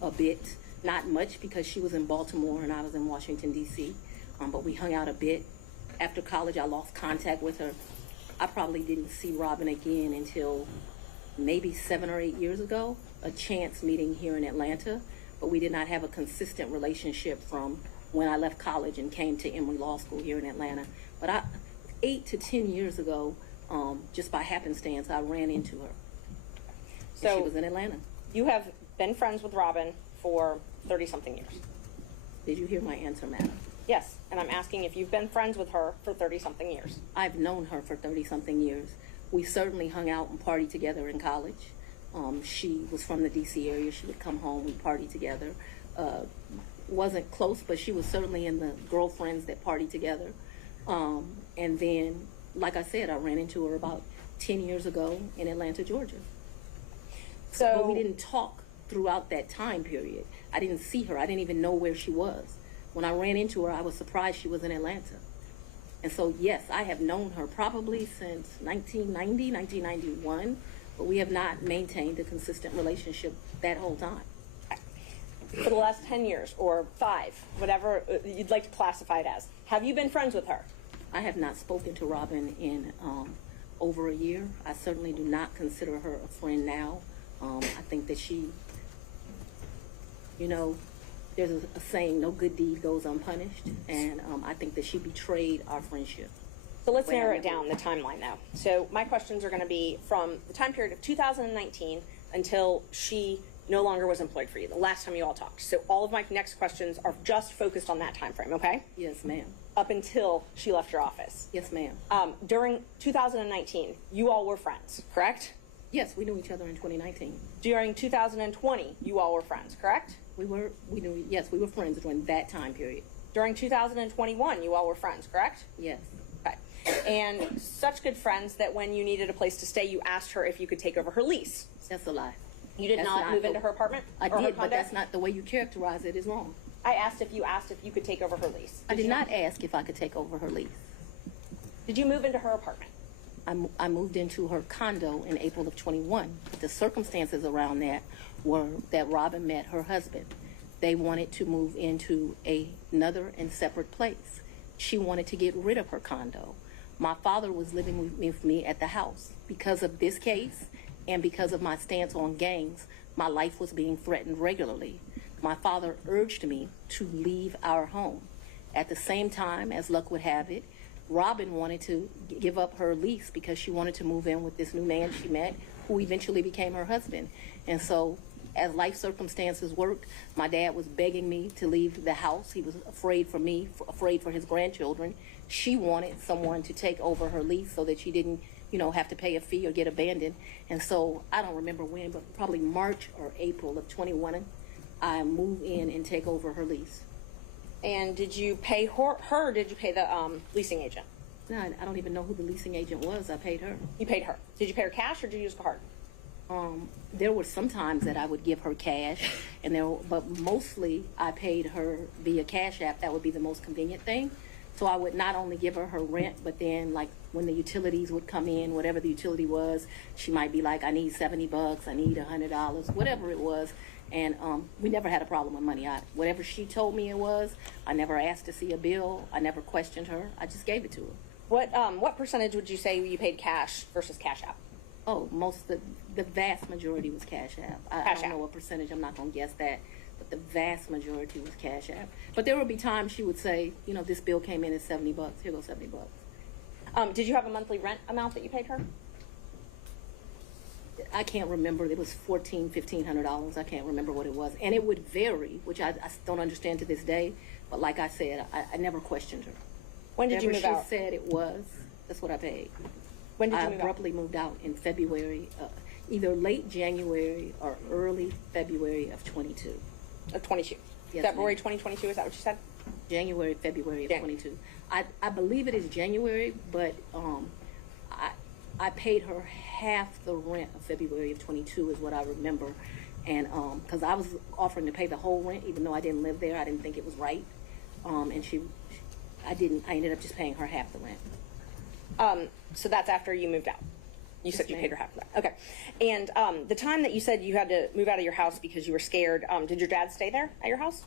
a bit. Not much because she was in Baltimore and I was in Washington, D.C. But we hung out a bit. After college, I lost contact with her. I probably didn't see Robin again until maybe 7 or 8 years ago, a chance meeting here in Atlanta, but we did not have a consistent relationship from when I left college and came to Emory Law School here in Atlanta. But 8 to 10 years ago, just by happenstance, I ran into her. So and she was in Atlanta. You have been friends with Robin for 30-something years. Did you hear my answer, madam? Yes, and I'm asking if you've been friends with her for 30-something years. I've known her for 30-something years. We certainly hung out and partied together in college. She was from the D.C. area. She would come home, we'd party together. Wasn't close, but she was certainly in the girlfriends that party together. And then, like I said, I ran into her about 10 years ago in Atlanta, Georgia. But we didn't talk throughout that time period. I didn't see her. I didn't even know where she was. When I ran into her, I was surprised she was in Atlanta. And so, yes, I have known her probably since 1990, 1991, but we have not maintained a consistent relationship that whole time. For the last 10 years or 5, whatever you'd like to classify it as, have you been friends with her? I have not spoken to Robin in over a year. I certainly do not consider her a friend now. I think that she, there's a saying, no good deed goes unpunished, and I think that she betrayed our friendship. So let's narrow it down, the timeline now. So my questions are going to be from the time period of 2019 until she no longer was employed for you, the last time you all talked. So all of my next questions are just focused on that time frame, okay? Yes, ma'am. Up until she left your office. Yes, ma'am. During 2019, you all were friends, correct? Yes, we knew each other in 2019. During 2020, you all were friends, correct? We were friends during that time period. During 2021, you all were friends, correct? Yes. Okay. And such good friends that when you needed a place to stay, you asked her if you could take over her lease. That's a lie. You did not move into her apartment? I did, but that's not the way you characterize it is wrong. I asked if you could take over her lease. I did not ask if I could take over her lease. Did you move into her apartment? I moved into her condo in April of 21. But the circumstances around that were that Robin met her husband. They wanted to move into another and separate place. She wanted to get rid of her condo. My father was living with me at the house. Because of this case and because of my stance on gangs, my life was being threatened regularly. My father urged me to leave our home. At the same time, as luck would have it, Robin wanted to give up her lease because she wanted to move in with this new man she met, who eventually became her husband. And so, as life circumstances worked, my dad was begging me to leave the house. He was afraid for me, afraid for his grandchildren. She wanted someone to take over her lease so that she didn't, have to pay a fee or get abandoned. And so, I don't remember when, but probably March or April of 21, I moved in and take over her lease. And did you pay her or did you pay the leasing agent? No, I don't even know who the leasing agent was. I paid her. You paid her. Did you pay her cash or did you use a card? There were some times that I would give her cash, but mostly I paid her via Cash App. That would be the most convenient thing. So I would not only give her rent, but then like when the utilities would come in, whatever the utility was, she might be like, I need $70, I need $100, whatever it was. And we never had a problem with money. Whatever she told me it was, I never asked to see a bill. I never questioned her. I just gave it to her. What percentage would you say you paid cash versus Cash App? Oh, the vast majority was Cash App. I don't know what percentage. I'm not going to guess that. But the vast majority was Cash App. But there would be times she would say, this bill came in at $70. Here goes $70. Did you have a monthly rent amount that you paid her? I can't remember. It was $1,500. I can't remember what it was. And it would vary, which I don't understand to this day. But like I said, I never questioned her. When did you move Whatever out? she said it was, that's what I paid. When did I you move out? abruptly moved out in February, either late January or early February of 22. Of 22. Yes, February ma'am. 2022, is that what you said? February of Yeah. 22. I believe it is January, but I paid her half the rent of February of 22 is what I remember. And because I was offering to pay the whole rent, even though I didn't live there, I didn't think it was right. And I ended up just paying her half the rent. So that's after you moved out. You said you ma'am. paid her half of that. Okay. And the time that you said you had to move out of your house because you were scared, did your dad stay there at your house?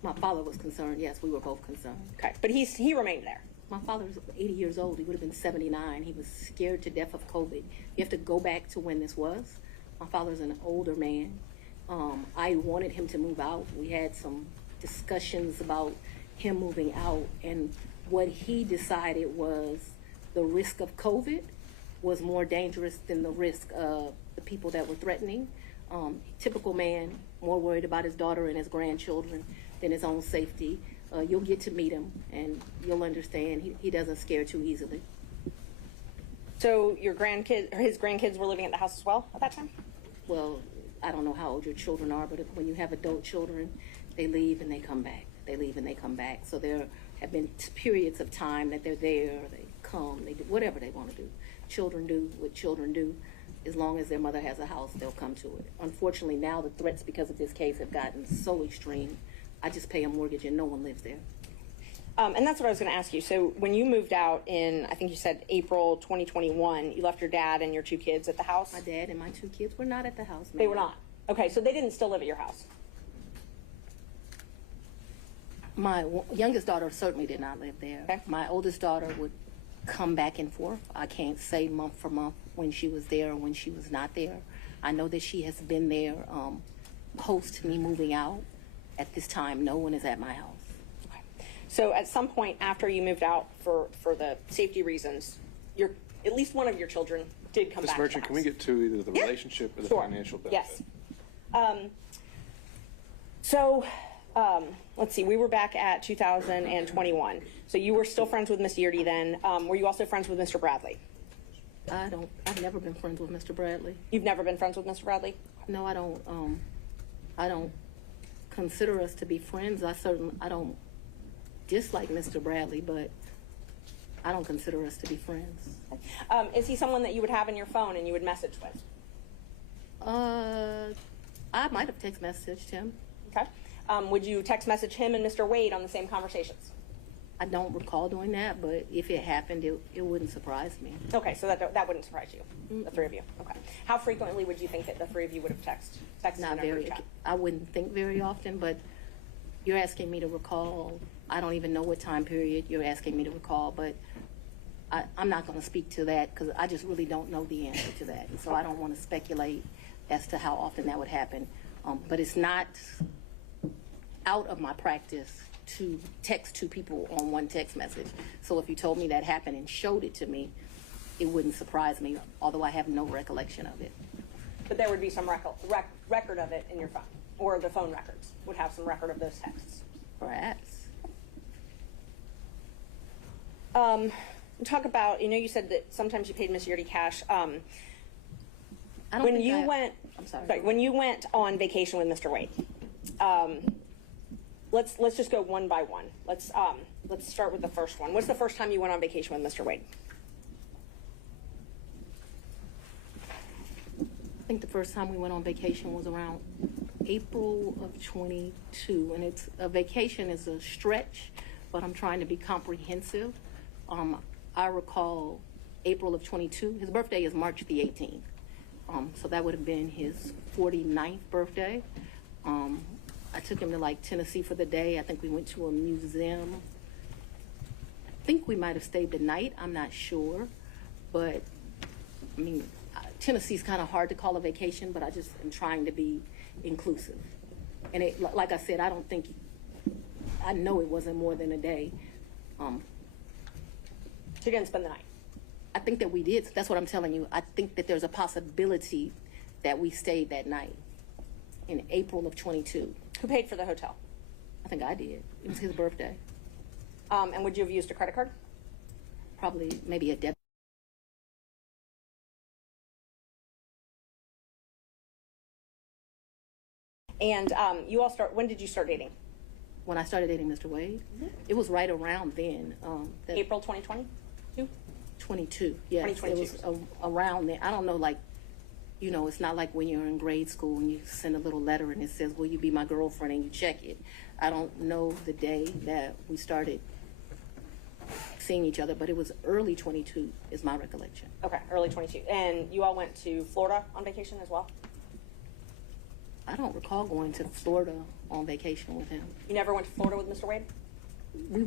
My father was concerned. Yes, we were both concerned. Okay. But he remained there. My father's 80 years old. He would have been 79. He was scared to death of COVID. You have to go back to when this was. My father's an older man. I wanted him to move out. We had some discussions about him moving out, and what he decided was the risk of COVID was more dangerous than the risk of the people that were threatening. Typical man, more worried about his daughter and his grandchildren than his own safety. You'll get to meet him, and you'll understand he doesn't scare too easily. So his grandkids were living at the house as well at that time? Well, I don't know how old your children are, but when you have adult children, they leave and they come back. They leave and they come back. So there have been periods of time that they're there, they come, they do whatever they want to do. Children do what children do. As long as their mother has a house, they'll come to it. Unfortunately, now the threats because of this case have gotten so extreme. I just pay a mortgage and no one lives there. And that's what I was going to ask you. So when you moved out in, I think you said April 2021, you left your dad and your two kids at the house? My dad and my two kids were not at the house. They were not? Okay, so they didn't still live at your house? My youngest daughter certainly did not live there. Okay. My oldest daughter would come back and forth. I can't say month for month when she was there or when she was not there. I know that she has been there post me moving out. At this time, no one is at my house. Okay. So at some point after you moved out for the safety reasons, at least one of your children did come Ms. back to the Merchant, can we house. get to either the Yeah. relationship or the Sure. financial benefit? Yes. Let's see, we were back at 2021. So you were still friends with Miss Yeardy then. Were you also friends with Mr. Bradley? I've never been friends with Mr. Bradley. You've never been friends with Mr. Bradley? No, I don't consider us to be friends. I don't dislike Mr. Bradley, but I don't consider us to be friends. Is he someone that you would have in your phone and you would message with? I might have text messaged him. Okay. Would you text message him and Mr. Wade on the same conversations? I don't recall doing that, but if it happened, it wouldn't surprise me. Okay, so that wouldn't surprise you, the three of you. Okay. How frequently would you think that the three of you would have texted Not in a very. group chat? I wouldn't think very often, but you're asking me to recall. I don't even know what time period you're asking me to recall, but I'm not going to speak to that because I just really don't know the answer to that. And so I don't want to speculate as to how often that would happen. But it's not out of my practice to text two people on one text message. So if you told me that happened and showed it to me, it wouldn't surprise me, although I have no recollection of it. But there would be some record of it in your phone, or the phone records would have some record of those texts. Perhaps. Talk about, you said that sometimes you paid Miss Yeardy cash. I don't When think you I- went, I'm sorry. when you went on vacation with Mr. Wade, let's just go one by one. Let's start with the first one. What's the first time you went on vacation with Mr. Wade? I think the first time we went on vacation was around April of 22, and a vacation is a stretch, but I'm trying to be comprehensive. I recall April of 22. His birthday is March the 18th, so that would have been his 49th birthday. I took him to Tennessee for the day. I think we went to a museum. I think we might have stayed the night. I'm not sure, but I mean, Tennessee's kind of hard to call a vacation, but I just am trying to be inclusive. And like I said, I know it wasn't more than a day. So you didn't spend the night? I think that we did. That's what I'm telling you. I think that there's a possibility that we stayed that night in April of 22. Who paid for the hotel? I think I did. It was his birthday. And would you have used a credit card? Probably maybe a debit. And when did you start dating? When I started dating Mr. Wade, it was right around then. April 2020? 22, yes. 2022. It was around then. I don't know, like, you know, it's not like when you're in grade school and you send a little letter and it says, will you be my girlfriend, and you check it. I don't know the day that we started seeing each other, but it was early 22 is my recollection. Okay, early 22. And you all went to Florida on vacation as well? I don't recall going to Florida on vacation with him. You never went to Florida with Mr. Wade? When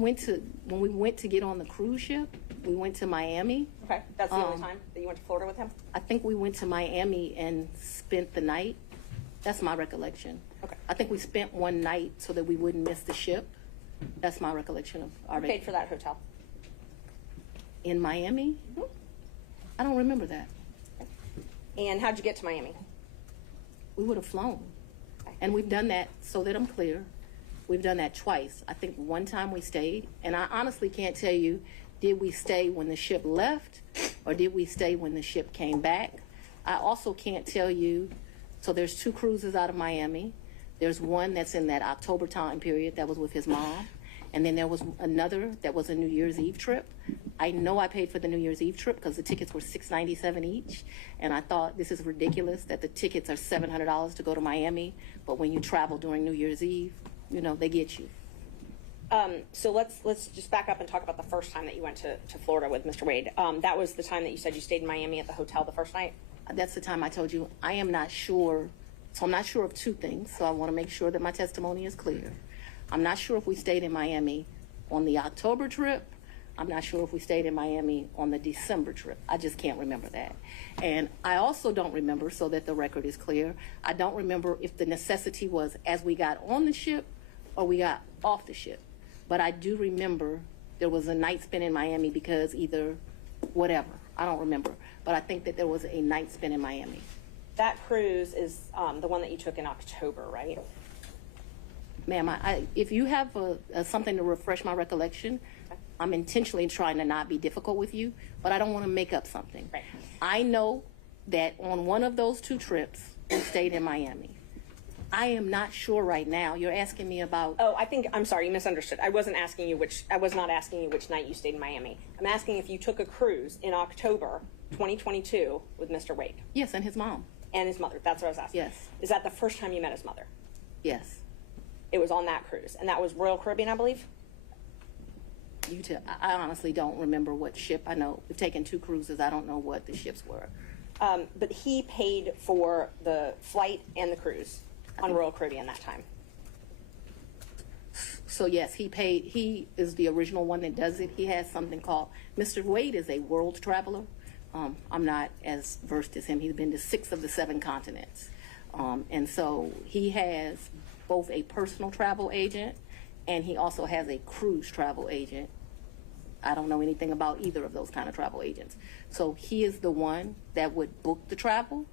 we went to get on the cruise ship, we went to Miami. Okay, that's the only time that you went to Florida with him? I think we went to Miami and spent the night. That's my recollection. Okay. I think we spent one night so that we wouldn't miss the ship. That's my recollection of our Who paid for that hotel? In Miami? Mm-hmm. I don't remember that. And how'd you get to Miami? We would have flown. And we've done that, so that I'm clear, we've done that twice. I think one time we stayed, and I honestly can't tell you, did we stay when the ship left or did we stay when the ship came back? I also can't tell you, so there's 2 cruises out of Miami. There's one that's in that October time period that was with his mom. And then there was another that was a New Year's Eve trip. I know I paid for the New Year's Eve trip because the tickets were $697 each. And I thought this is ridiculous that the tickets are $700 to go to Miami. But when you travel during New Year's Eve, you know, they get you. So let's just back up and talk about the first time that you went to Florida with Mr. Wade. That was the time that you said you stayed in Miami at the hotel the first night? That's the time I told you I am not sure. So I'm not sure of 2 things. So I want to make sure that my testimony is clear. I'm not sure if we stayed in Miami on the October trip. I'm not sure if we stayed in Miami on the December trip. I just can't remember that. And I also don't remember, so that the record is clear, I don't remember if the necessity was as we got on the ship or we got off the ship. But I do remember there was a night spent in Miami because either whatever. I don't remember. But I think that there was a night spent in Miami. That cruise is the one that you took in October, right? Ma'am, if you have something to refresh my recollection, I'm intentionally trying to not be difficult with you, but I don't want to make up something. Right. I know that on one of those 2 trips, we stayed in Miami. I am not sure right now. You're asking me about. Oh, I'm sorry, you misunderstood. I was not asking you which night you stayed in Miami. I'm asking if you took a cruise in October 2022 with Mr. Wade. Yes, and his mom. And his mother. That's what I was asking. Yes. Is that the first time you met his mother? Yes. It was on that cruise, and that was Royal Caribbean, I believe? I honestly don't remember what ship. I know we've taken 2 cruises. I don't know what the ships were. But he paid for the flight and the cruise on Royal Caribbean that time. So yes, he paid. He is the original one that does it. He has something called, Mr. Wade is a world traveler. I'm not as versed as him. He's been to 6 of the 7 continents. And so he has both a personal travel agent and he also has a cruise travel agent. I don't know anything about either of those kind of travel agents. So he is the one that would book the travel,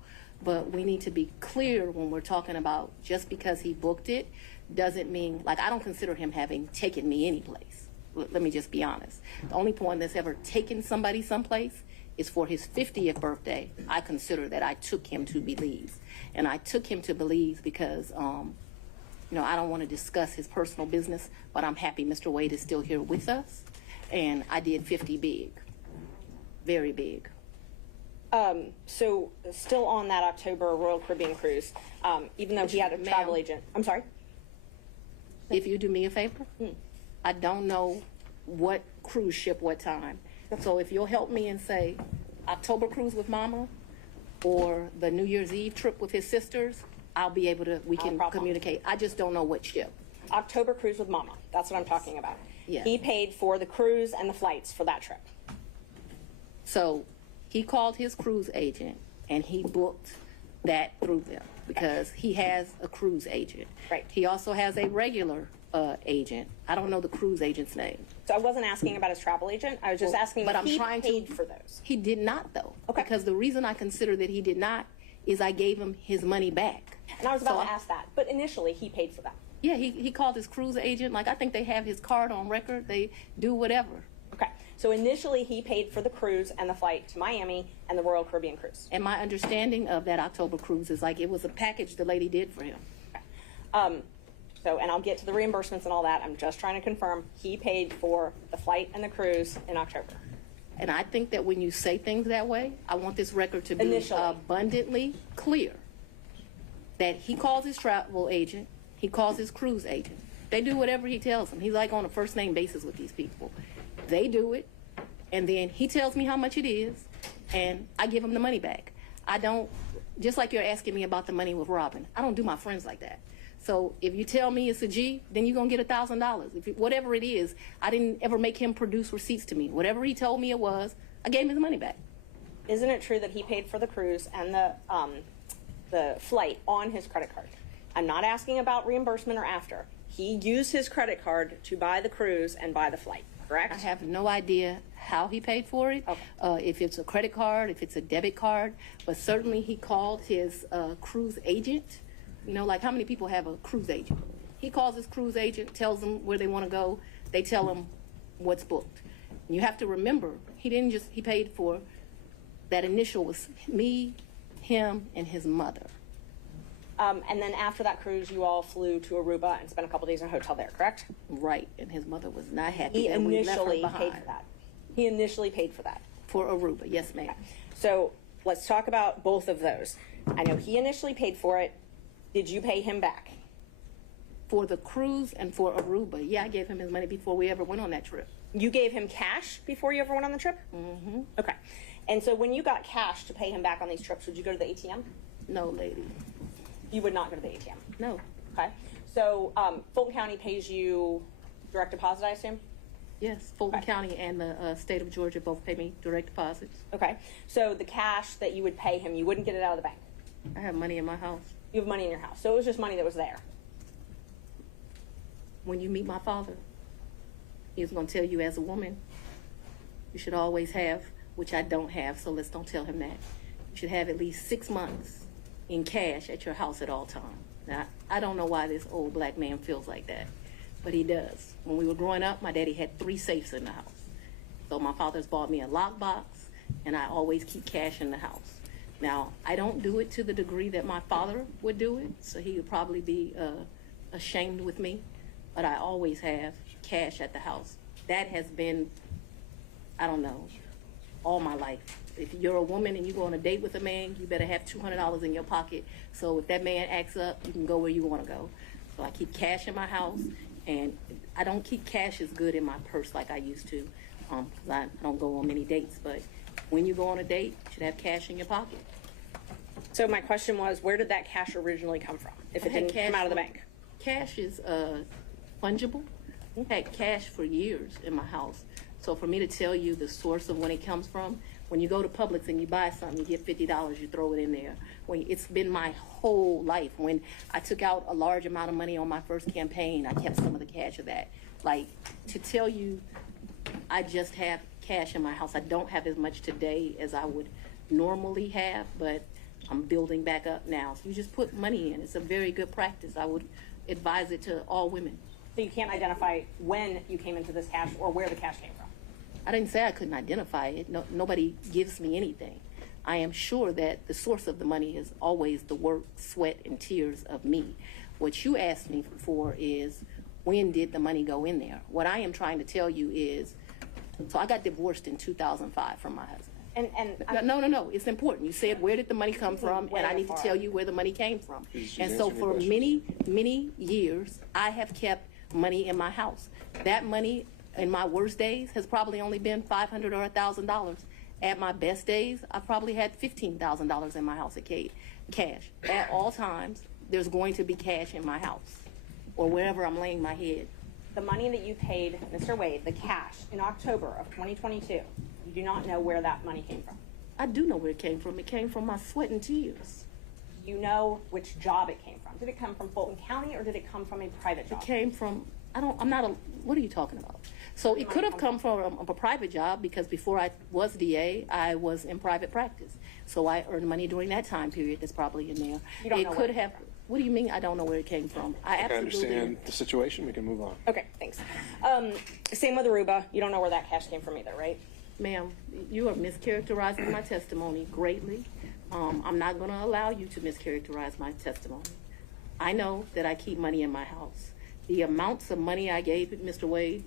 but we need to be clear when we're talking about just because he booked it doesn't mean, like, I don't consider him having taken me any place. Let me just be honest. The only point that's ever taken somebody someplace is for his 50th birthday. I consider that I took him to Belize. And I took him to Belize because, I don't want to discuss his personal business, but I'm happy Mr. Wade is still here with us. And I did 50 big, very big. So still on that October Royal Caribbean cruise, even though he had a travel agent. I'm sorry? If you do me a favor, I don't know what cruise ship, what time. So if you'll help me and say October cruise with Mama or the New Year's Eve trip with his sisters, I'll be able to, we can communicate. I just don't know what ship. October cruise with Mama. That's what I'm talking about. Yes. He paid for the cruise and the flights for that trip. So he called his cruise agent and he booked that through them. because he has a cruise agent. Right. He also has a regular agent. I don't know the cruise agent's name. So I wasn't asking about his travel agent. I was just asking but if I'm he trying paid to, for those. He did not, though. Okay. Because the reason I consider that he did not is I gave him his money back. And I was about So to ask that. But initially, he paid for that. Yeah, he called his cruise agent. Like, I think they have his card on record. They do whatever. Okay. So initially, he paid for the cruise and the flight to Miami and the Royal Caribbean cruise. And my understanding of that October cruise is like it was a package the lady did for him. Okay. And I'll get to the reimbursements and all that. I'm just trying to confirm he paid for the flight and the cruise in October. And I think that when you say things that way, I want this record to be Initially. abundantly clear that he calls his travel agent, he calls his cruise agent. They do whatever he tells them. He's like on a first name basis with these people. They do it, and then he tells me how much it is, and I give him the money back. I don't, just like you're asking me about the money with Robin, I don't do my friends like that. So if you tell me it's a G, then you're going to get $1,000. Whatever it is, I didn't ever make him produce receipts to me. Whatever he told me it was, I gave him his money back. Isn't it true that he paid for the cruise and the flight on his credit card? I'm not asking about reimbursement or after. He used his credit card to buy the cruise and buy the flight, correct? I have no idea how he paid for it, Okay. if it's a credit card, if it's a debit card, but certainly he called his cruise agent. You know, like how many people have a cruise agent? He calls his cruise agent, tells them where they want to go. They tell him what's booked. And you have to remember, he paid for, that initial was me, him, and his mother. And then after that cruise, you all flew to Aruba and spent a couple days in a hotel there, correct? Right, and his mother was not happy He that we left her initially behind. paid for that. He initially paid for that. For Aruba, yes, ma'am. So let's talk about both of those. I know he initially paid for it. Did you pay him back? For the cruise and for Aruba, yeah, I gave him his money before we ever went on that trip. You gave him cash before you ever went on the trip? Mm-hmm. Okay. And so when you got cash to pay him back on these trips, would you go to the ATM? No, lady. You would not go to the ATM? No. Okay. So Fulton County pays you direct deposit, I assume? Yes, Fulton Okay. County and the state of Georgia both pay me direct deposits. Okay. So the cash that you would pay him, you wouldn't get it out of the bank? I have money in my house. You have money in your house. So it was just money that was there. When you meet my father, he's going to tell you as a woman, you should always have, which I don't have, so let's don't tell him that. You should have at least 6 months in cash at your house at all times. Now, I don't know why this old black man feels like that, but he does. When we were growing up, my daddy had 3 safes in the house. So my father's bought me a lockbox, and I always keep cash in the house. Now, I don't do it to the degree that my father would do it, so he would probably be ashamed with me, but I always have cash at the house. That has been, I don't know, all my life. If you're a woman and you go on a date with a man, you better have $200 in your pocket, so if that man acts up, you can go where you want to go. So I keep cash in my house, and I don't keep cash as good in my purse like I used to, because I don't go on many dates, but when you go on a date, you should have cash in your pocket. So my question was, where did that cash originally come from, if it didn't come out of the bank? Cash is fungible. I've had cash for years in my house. So for me to tell you the source of when it comes from, when you go to Publix and you buy something, you get $50, you throw it in there. It's been my whole life. When I took out a large amount of money on my first campaign, I kept some of the cash of that. Like, to tell you I just have cash in my house, I don't have as much today as I would normally have, but I'm building back up now. So you just put money in. It's a very good practice. I would advise it to all women. So you can't identify when you came into this cash or where the cash came from? I didn't say I couldn't identify it. No, nobody gives me anything. I am sure that the source of the money is always the work, sweat, and tears of me. What you asked me for is, when did the money go in there? What I am trying to tell you is, so I got divorced in 2005 from my husband. No, it's important. You said, where did the money come from? And I need to tell you where the money came from. And so for many, many years, I have kept money in my house. That money in my worst days has probably only been $500 or $1,000. At my best days, I've probably had $15,000 in my house at cash. At all times, there's going to be cash in my house or wherever I'm laying my head. The money that you paid Mr. Wade, the cash, in October of 2022, you do not know where that money came from. I do know where it came from. It came from my sweat and tears. Do you know which job it came from? Did it come from Fulton County or did it come from a private job? It came from, what are you talking about? So it could have come from a private job because before I was DA, I was in private practice. So I earned money during that time period that's probably in there. You don't it know could where it have, what do you mean I don't know where it came from? I I absolutely understand the situation. We can move on. Okay, thanks. Same with Aruba. You don't know where that cash came from either, right? Ma'am, you are mischaracterizing my testimony greatly. I'm not going to allow you to mischaracterize my testimony. I know that I keep money in my house. The amounts of money I gave Mr. Wade,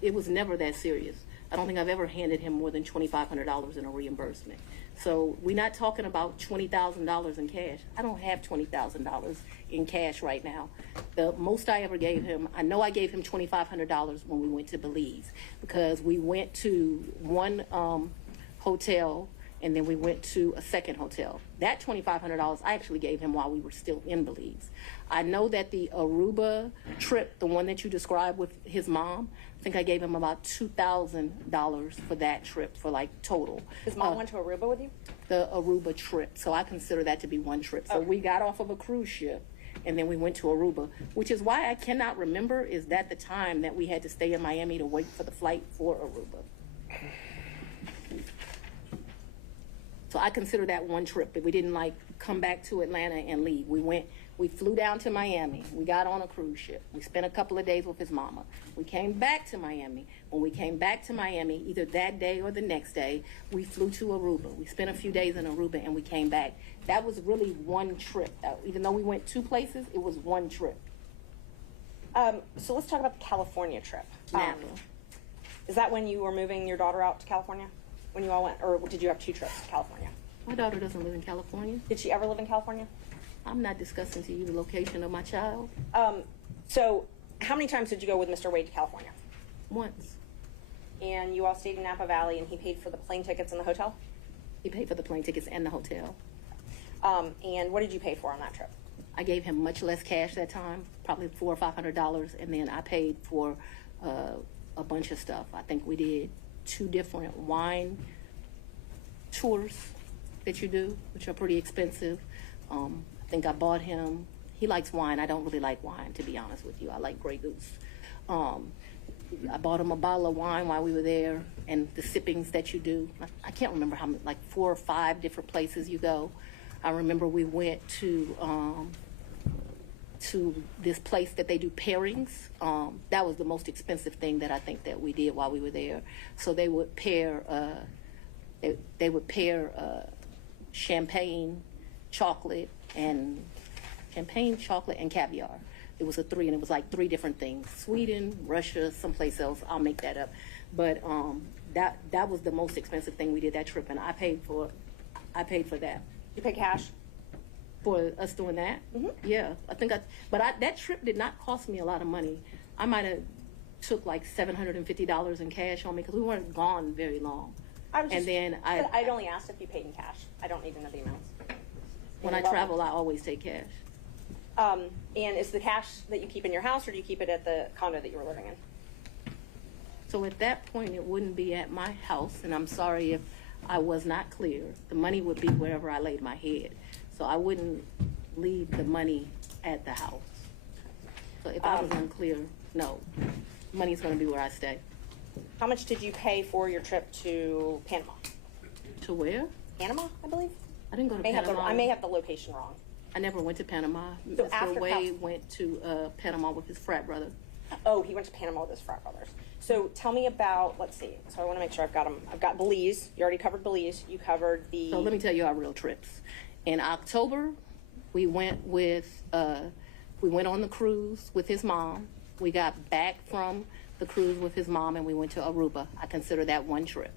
it was never that serious. I don't think I've ever handed him more than $2,500 in a reimbursement. So we're not talking about $20,000 in cash. I don't have $20,000 in cash right now. The most I ever gave him, I know I gave him $2,500 when we went to Belize because we went to one hotel and then we went to a second hotel. That $2,500 I actually gave him while we were still in Belize. I know that the Aruba trip, the one that you described with his mom, I think I gave him about $2,000 for that trip for like total. His mom went to Aruba with you? The Aruba trip. So I consider that to be one trip. So we got off of a cruise ship and then we went to Aruba, which is why I cannot remember is that the time that we had to stay in Miami to wait for the flight for Aruba. So I consider that one trip, but we didn't like come back to Atlanta and leave. We flew down to Miami. We got on a cruise ship. We spent a couple of days with his mama. We came back to Miami. When we came back to Miami, either that day or the next day, we flew to Aruba. We spent a few days in Aruba and we came back. That was really one trip. Even though we went two places, it was one trip. So let's talk about the California trip. Napa. Is that when you were moving your daughter out to California? When you all went, or did you have two trips to California? My daughter doesn't live in California. Did she ever live in California? I'm not discussing to you the location of my child. So how many times did you go with Mr. Wade to California? Once. And you all stayed in Napa Valley and he paid for the plane tickets and the hotel? He paid for the plane tickets and the hotel. And what did you pay for on that trip? I gave him much less cash that time, probably $400 or $500, and then I paid for a bunch of stuff. I think we did 2 different wine tours that you do, which are pretty expensive. I think I bought him, he likes wine. I don't really like wine, to be honest with you. I like Grey Goose. I bought him a bottle of wine while we were there, and the sippings that you do. I can't remember how many, like 4 or 5 different places you go. I remember we went to this place that they do pairings. That was the most expensive thing that I think that we did while we were there. So they would pair, champagne, chocolate, and caviar. It was a 3, and it was like 3 different things: Sweden, Russia, someplace else. I'll make that up, but that was the most expensive thing we did that trip, and I paid for that. You pay cash? For us doing that? Mm-hmm. Yeah, that trip did not cost me a lot of money. I might have took like $750 in cash on me because we weren't gone very long. I'd only asked if you paid in cash. I don't need to know the amounts. When I travel, I always take cash. And is the cash that you keep in your house, or do you keep it at the condo that you were living in? So at that point, it wouldn't be at my house, and I'm sorry if I was not clear. The money would be wherever I laid my head. So I wouldn't leave the money at the house. So if I was unclear, no. Money's going to be where I stay. How much did you pay for your trip to Panama? To where? Panama, I believe? I didn't go to Panama. I may have the location wrong. I never went to Panama. So after Mr. Wade went to Panama with his frat brother. Oh, he went to Panama with his frat brothers. So tell me about, let's see. So I want to make sure I've got them. I've got Belize. You already covered Belize. You covered the... So let me tell you our real trips. In October, we went on the cruise with his mom. We got back from the cruise with his mom and we went to Aruba. I consider that one trip.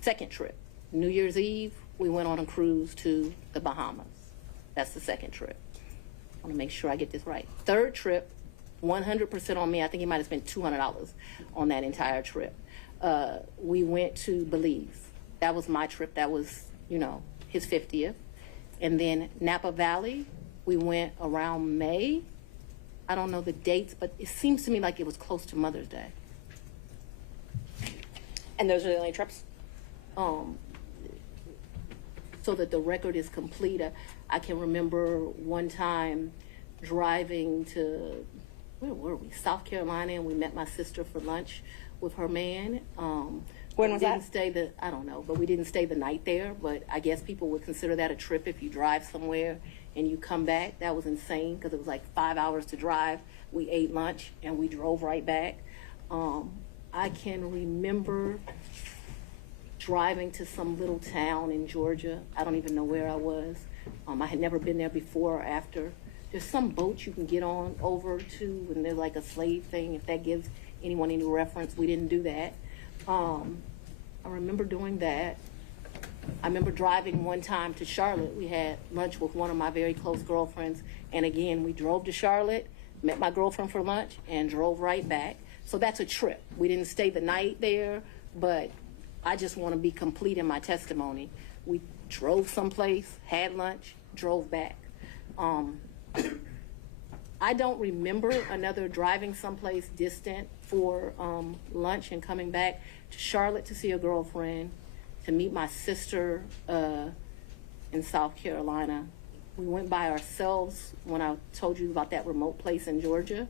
Second trip, New Year's Eve, we went on a cruise to the Bahamas. That's the second trip. I want to make sure I get this right. Third trip, 100% on me. I think he might have spent $200 on that entire trip. We went to Belize. That was my trip. That was, his 50th. And then Napa Valley, we went around May. I don't know the dates, but it seems to me like it was close to Mother's Day. And those are the only trips? So that the record is complete. I can remember one time driving to, where were we? South Carolina, and we met my sister for lunch with her man. When was that? I don't know, but we didn't stay the night there. But I guess people would consider that a trip if you drive somewhere and you come back. That was insane because it was like 5 hours to drive. We ate lunch and we drove right back. I can remember driving to some little town in Georgia. I don't even know where I was. I had never been there before or after. There's some boat you can get on over to, and there's like a slave thing, if that gives anyone any reference. We didn't do that. I remember doing that. I remember driving one time to Charlotte. We had lunch with one of my very close girlfriends, and again, we drove to Charlotte, met my girlfriend for lunch, and drove right back. So that's a trip. We didn't stay the night there, but I just want to be complete in my testimony. We drove someplace, had lunch, drove back. I don't remember another driving someplace distant for lunch and coming back to Charlotte to see a girlfriend, to meet my sister in South Carolina. We went by ourselves when I told you about that remote place in Georgia.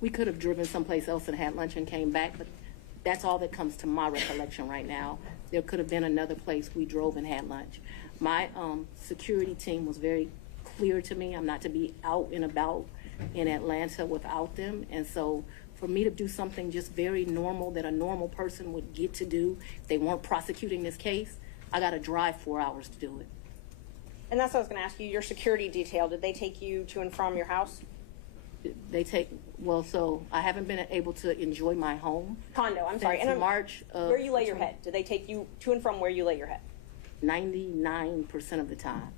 We could have driven someplace else and had lunch and came back, but that's all that comes to my recollection right now. There could have been another place we drove and had lunch. My security team was very clear to me. I'm not to be out and about in Atlanta without them. And so for me to do something just very normal that a normal person would get to do if they weren't prosecuting this case, I got to drive 4 hours to do it. And that's what I was going to ask you. Your security detail, did they take you to and from your house? So I haven't been able to enjoy my home. Condo, I'm sorry. Since And March of where you lay your head? Did they take you to and from where you lay your head? 99% of the time.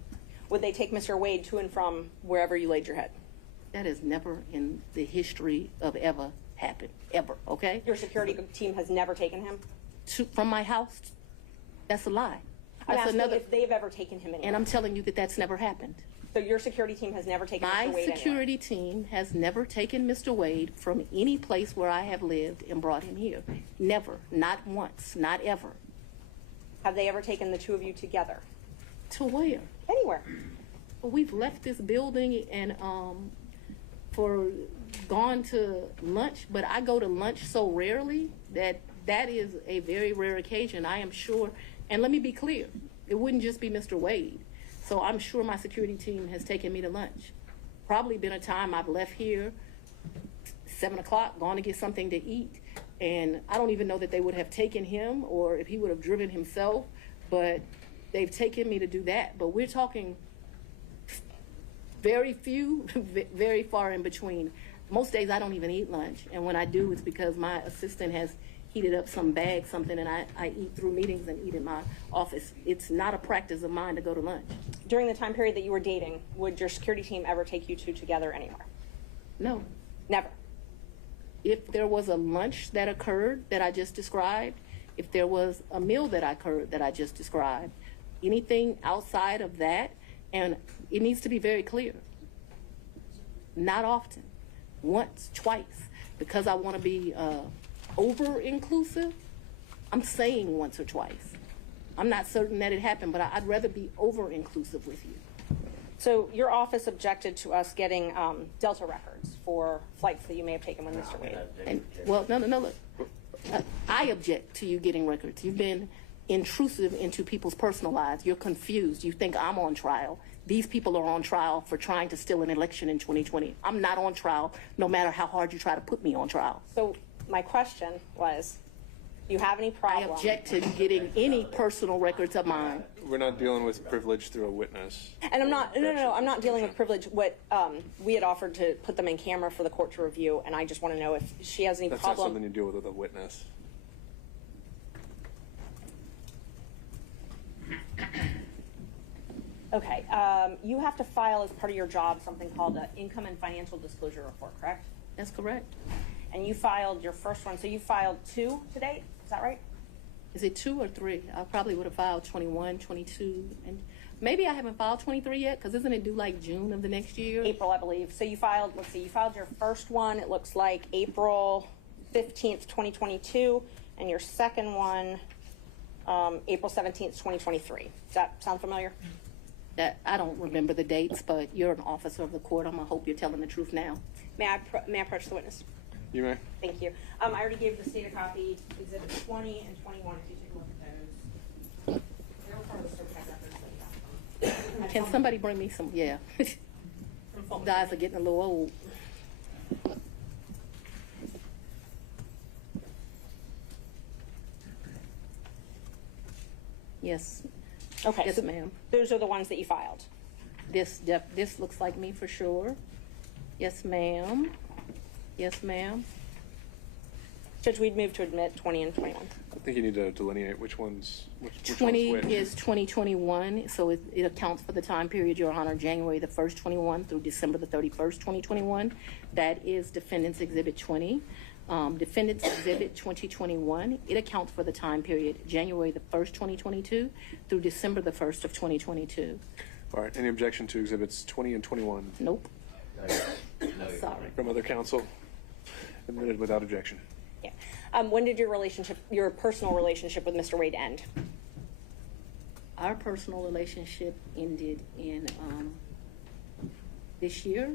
Would they take Mr. Wade to and from wherever you laid your head? That has never in the history of ever happened, ever, okay? Your security team has never taken him? From my house? That's a lie. I'm That's asking another, if they've ever taken him anywhere. and I'm telling you that that's never happened. So your security team has never taken My Mr. Wade security team has never taken Mr. Wade from any place where I have lived and brought him here. Never, not once, not ever. Have they ever taken the two of you together? To where? Anywhere. Well, we've left this building and gone to lunch, but I go to lunch so rarely that is a very rare occasion, I am sure. And let me be clear, it wouldn't just be Mr. Wade. So I'm sure my security team has taken me to lunch. Probably been a time I've left here 7 o'clock, gone to get something to eat, and I don't even know that they would have taken him or if he would have driven himself, but they've taken me to do that. But we're talking very few, very far in between. Most days I don't even eat lunch, and when I do, it's because my assistant has heated up some bag, something, and I eat through meetings and eat in my office. It's not a practice of mine to go to lunch. During the time period that you were dating, would your security team ever take you two together anywhere? No. Never. If there was a lunch that occurred that I just described, if there was a meal that occurred that I just described, anything outside of that, and it needs to be very clear, not often, once, twice, because I want to be over-inclusive, I'm saying once or twice. I'm not certain that it happened, but I'd rather be over-inclusive with you. So your office objected to us getting Delta records for flights that you may have taken with Mr. Wade. And, well, no, look. I object to you getting records. You've been intrusive into people's personal lives. You're confused. You think I'm on trial. These people are on trial for trying to steal an election in 2020. I'm not on trial, no matter how hard you try to put me on trial. So my question was, do you have any problem? I object to getting any personal records of mine. We're not dealing with privilege through a witness. And I'm not, no, I'm not dealing with privilege. What we had offered to put them in camera for the court to review, and I just want to know if she has any That's problem. not something you deal with a witness. Okay, you have to file as part of your job something called an income and financial disclosure report, correct? That's correct. And you filed your first one, so you filed 2 to date, is that right? Is it 2 or 3? I probably would have filed 21, 22, and maybe I haven't filed 23 yet, because isn't it due like June of the next year? April, I believe. So you filed, let's see, you filed your first one, it looks like April 15th, 2022, and your second one April 17th, 2023. Does that sound familiar? That, I don't remember the dates, but you're an officer of the court. I hope you're telling the truth now. May I approach the witness? You may. Thank you. I already gave the state a copy, exhibits 20 and 21, if you take a look at those. They were part of the certified records. Can somebody bring me some? Yeah. Guys are getting a little old. Yes. Okay, Yes, so ma'am. those are the ones that you filed. This looks like me for sure. Yes, ma'am. Yes, ma'am. Judge, we'd move to admit 20 and 21. I think you need to delineate which one's which 20 one's which. is 2021, so it accounts for the time period, Your Honor, January the 1st, 21 through December the 31st, 2021. That is Defendant's Exhibit 20. Defendant's Exhibit 2021, it accounts for the time period, January the 1st, 2022 through December the 1st of 2022. All right. Any objection to exhibits 20 and 21 Nope. Sorry. from other counsel? Admitted without objection. Yeah. When did your personal relationship with Mr. Wade end? Our personal relationship ended in this year.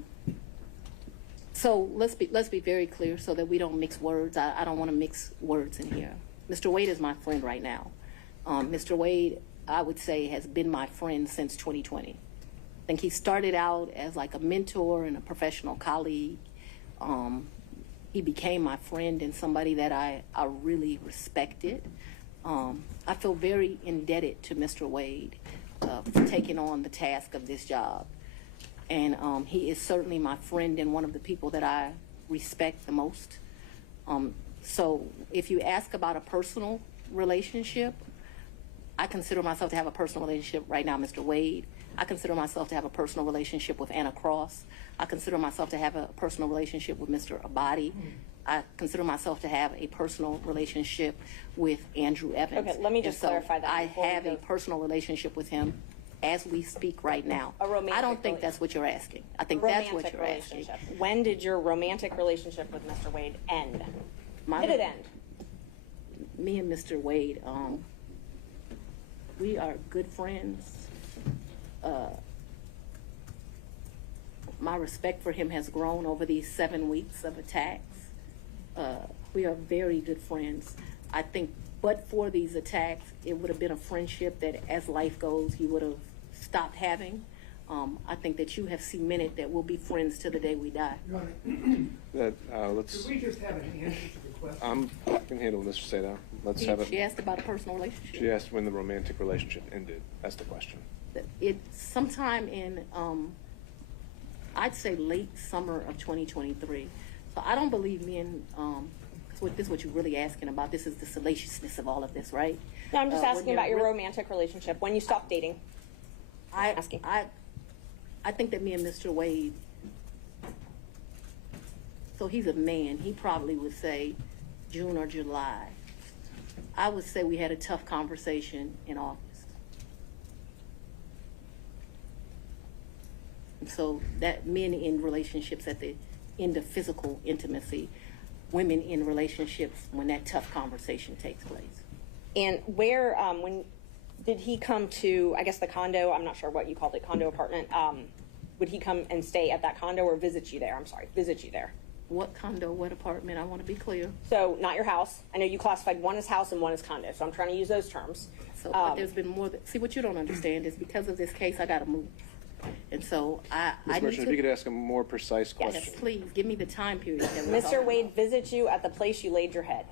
So let's be very clear so that we don't mix words. I don't want to mix words in here. Mr. Wade is my friend right now. Mr. Wade, I would say, has been my friend since 2020. I think he started out as like a mentor and a professional colleague. He became my friend and somebody that I really respected. I feel very indebted to Mr. Wade for taking on the task of this job. And he is certainly my friend and one of the people that I respect the most. So if you ask about a personal relationship, I consider myself to have a personal relationship right now, Mr. Wade. I consider myself to have a personal relationship with Anna Cross. I consider myself to have a personal relationship with Mr. Abadi. I consider myself to have a personal relationship with Andrew Evans. Okay, let me just clarify that I before we have go. a personal relationship with him as we speak right now. A romantic I don't think rela- that's what you're asking. I think that's what you're asking. When did your romantic relationship with Mr. Wade end? My- Did it end? Me and Mr. Wade, we are good friends. My respect for him has grown over these 7 weeks of attacks. We are very good friends. I think, but for these attacks, it would have been a friendship that, as life goes, you would have stopped having. I think that you have cemented that we'll be friends till the day we die. Your Honor, That let's. could we just have an answer to the question? I can handle Mr. Seda. Let's have She it. asked about a personal relationship. She asked when the romantic relationship ended. That's the question. It sometime in I'd say late summer of 2023. So I don't believe me and this is what you're really asking about. This is the salaciousness of all of this, right? No, I'm just When asking you're about your re- romantic relationship, when you stopped dating. Asking. I think that me and Mr. Wade, so he's a man, he probably would say June or July. I would say we had a tough conversation in August. So that men in relationships at the end of physical intimacy, women in relationships when that tough conversation takes place. And where, when did he come to, I guess, the condo? I'm not sure what you called it, condo apartment. Would he come and stay at that condo or visit you there? I'm sorry, visit you there. What condo, what apartment? I want to be clear. So not your house. I know you classified one as house and one as condo, so I'm trying to use those terms. So but there's been more see, what you don't understand is because of this case, I got to move. And so I Ms. need Merchant, if you could ask a more precise Yes. question. please give me the time period that we're Mr. talking Wade about. visited you at the place you laid your head.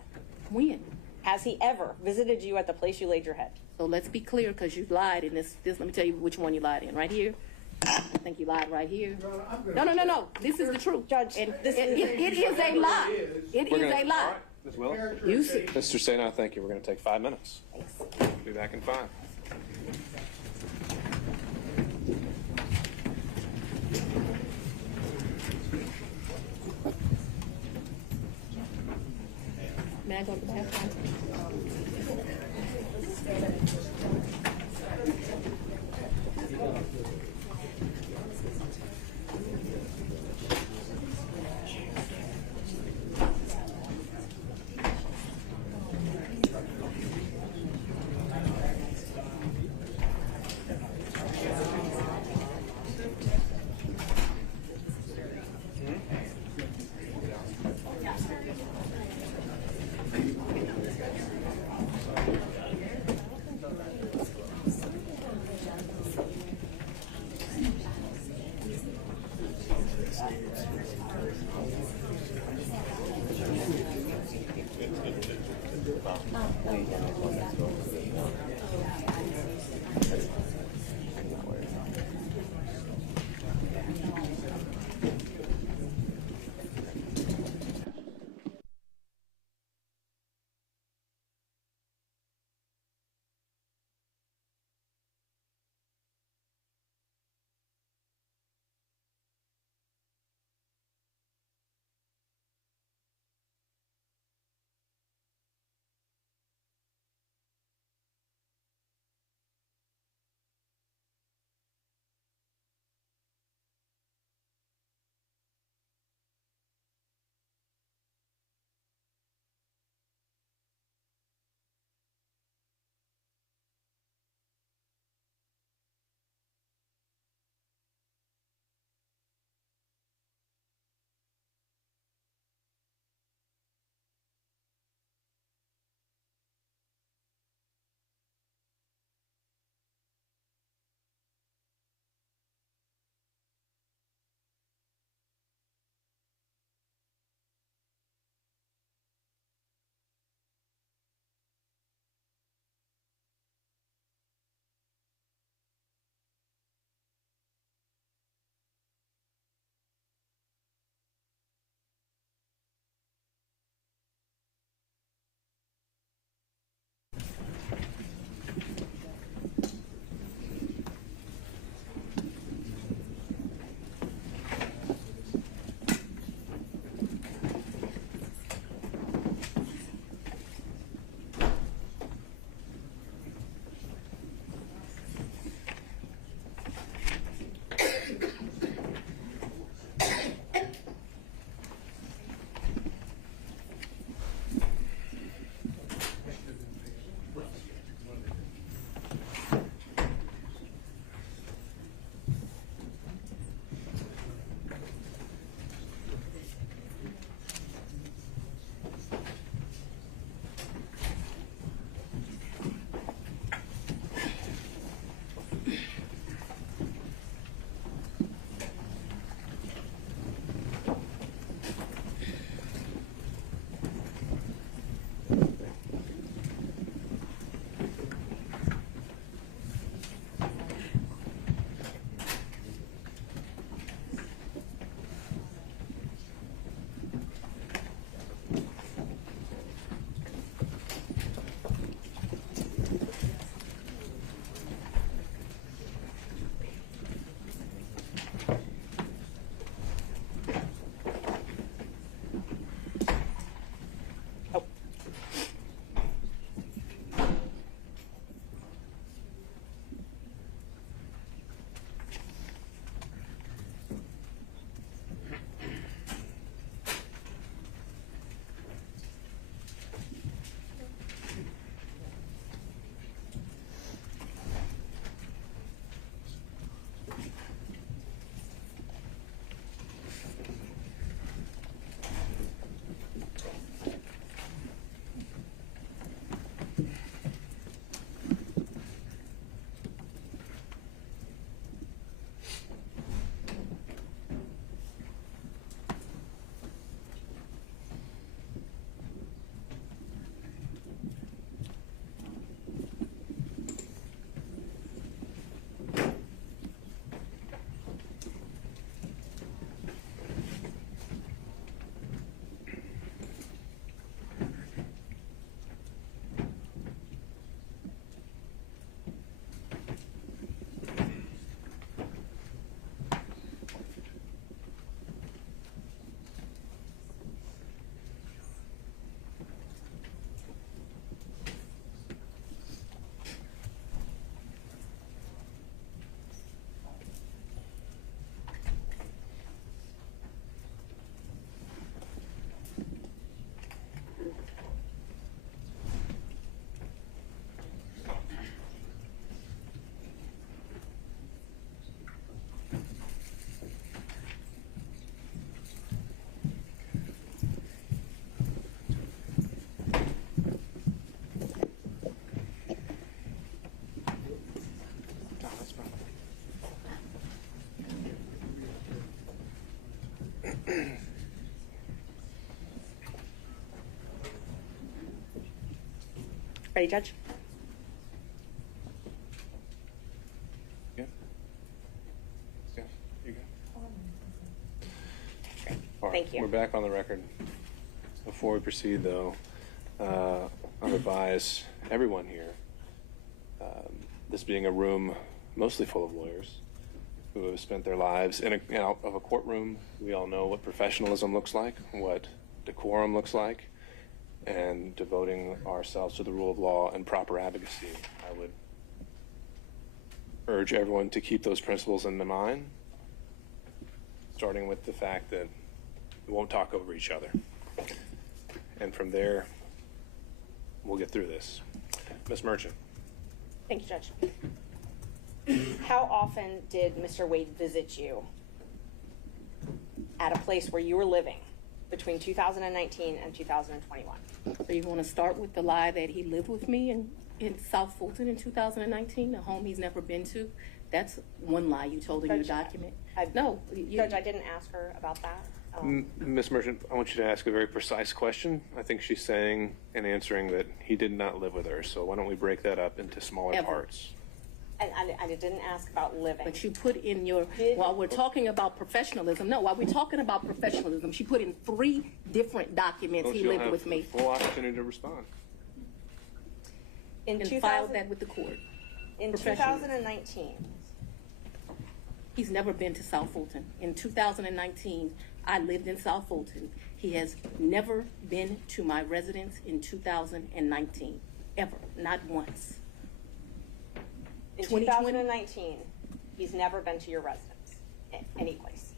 When? Has he ever visited you at the place you laid your head? So let's be clear, because you lied in this. Let me tell you which one you lied in. Right here. I think you lied right here. Your Honor, I'm gonna- No. This is the truth, Judge, And this it is a lie. It We're is gonna- a lie. All right, Ms. Willis. You see. Mr. Seda, thank you. We're going to take 5 minutes. We'll be back in 5. May I go to the bathroom? Ready, Judge? Yeah. Yeah, you go. All right, Thank you. We're back on the record. Before we proceed, though, I'll advise everyone here, this being a room mostly full of lawyers who have spent their lives in and out of a courtroom. We all know what professionalism looks like, what decorum looks like, and devoting ourselves to the rule of law and proper advocacy. I would urge everyone to keep those principles in mind, starting with the fact that we won't talk over each other. And from there, we'll get through this. Ms. Merchant. Thank you, Judge. How often did Mr. Wade visit you at a place where you were living between 2019 and 2021? So you want to start with the lie that he lived with me in South Fulton in 2019, a home he's never been to? That's one lie you told in your document. No. Judge, I didn't ask her about that. Ms. Merchant, I want you to ask a very precise question. I think she's saying and answering that he did not live with her. So why don't we break that up into smaller parts? And I didn't ask about living. But you put in your, while we're talking about professionalism, she put in 3 different documents he lived with me. Full opportunity to respond. In And filed that with the court. In Professionalism. 2019, He's never been to South Fulton. In 2019, I lived in South Fulton. He has never been to my residence in 2019, ever, not once. in 2020? 2019, he's never been to your residence, any place.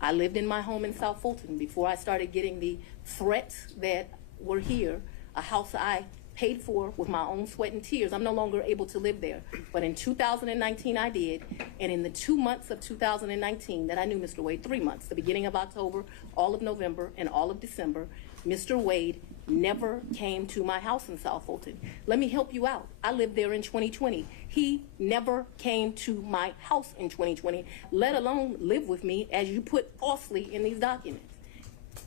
I lived in my home in South Fulton before I started getting the threats that were here, a house I paid for with my own sweat and tears. I'm no longer able to live there. But in 2019, I did. And in the 2 months of 2019 that I knew Mr. Wade, 3 months, the beginning of October, all of November, and all of December, Mr. Wade never came to my house in South Fulton. Let me help you out. I lived there in 2020. He never came to my house in 2020, let alone live with me, as you put falsely in these documents.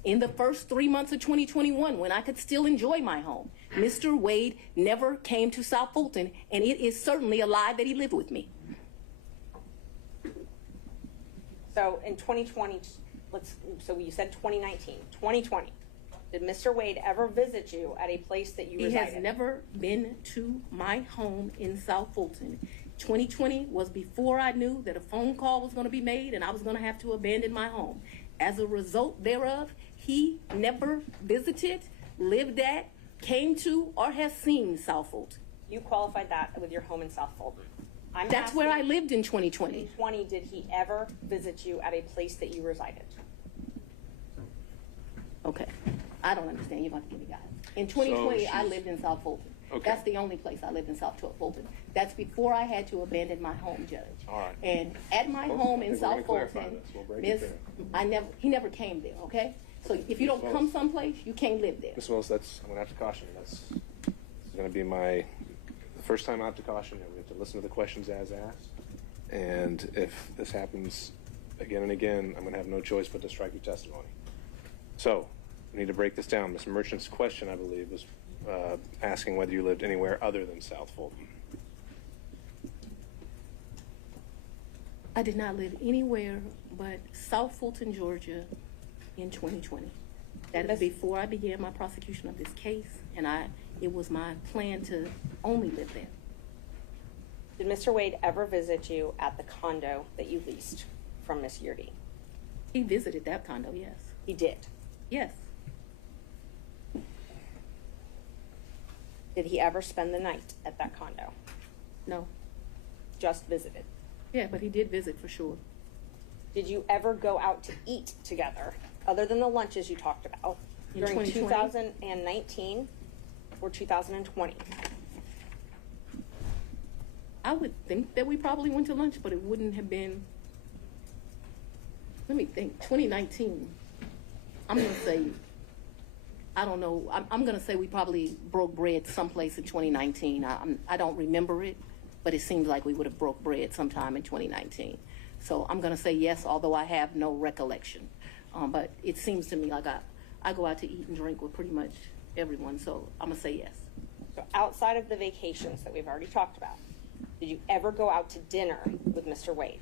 In the first 3 months of 2021, when I could still enjoy my home, Mr. Wade never came to South Fulton, and it is certainly a lie that he lived with me. So in 2020, so you said 2019, 2020, did Mr. Wade ever visit you at a place that you He resided? has never been to my home in South Fulton. 2020 was before I knew that a phone call was going to be made and I was going to have to abandon my home. As a result thereof, he never visited, lived at, came to, or has seen South Fulton. You qualified that with your home in South Fulton. That's where I lived in 2020. In 2020, did he ever visit you at a place that you resided? Okay. I don't understand. You're going to give me guidance. In 2020, I lived in South Fulton. Okay. That's the only place I lived in South Fulton. That's before I had to abandon my home, Judge. All right. And at my home in I think we're South gonna clarify Fulton, this. We'll break it he never came there, okay? So if you don't come someplace, you can't live there. Ms. Willis, I'm going to have to caution you. This is going to be the first time I have to caution you. We have to listen to the questions as asked. And if this happens again and again, I'm going to have no choice but to strike your testimony. So we need to break this down. Ms. Merchant's question, I believe, was asking whether you lived anywhere other than South Fulton. I did not live anywhere but South Fulton, Georgia in 2020. That is before I began my prosecution of this case, and it was my plan to only live there. Did Mr. Wade ever visit you at the condo that you leased from Miss Yurdi? He visited that condo, yes. He did. Yes. Did he ever spend the night at that condo? No. Just visited. Yeah, but he did visit for sure. Did you ever go out to eat together, other than the lunches you talked about, In during 2020? 2019 or 2020? I would think that we probably went to lunch, but it wouldn't have been, let me think, 2019. I'm going to say, I don't know, I'm going to say we probably broke bread someplace in 2019. I don't remember it, but it seems like we would have broke bread sometime in 2019. So I'm going to say yes, although I have no recollection. But it seems to me like I go out to eat and drink with pretty much everyone, so I'm going to say yes. So outside of the vacations that we've already talked about, did you ever go out to dinner with Mr. Wade?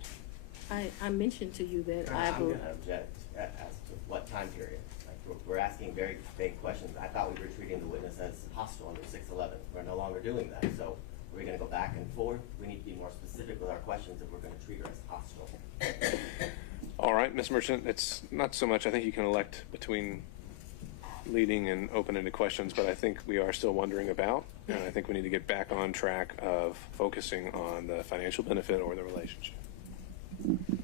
I mentioned to you that I I'm will. gonna object as to what time period. Like, we're asking very vague questions. I thought we were treating the witness as hostile under 611. We're no longer doing that. So we're gonna go back and forth. We need to be more specific with our questions if we're gonna treat her as hostile. All right, Ms. Merchant, it's not so much, I think you can elect between leading and open into questions, but I think we are still wondering about, and I think we need to get back on track of focusing on the financial benefit or the relationship.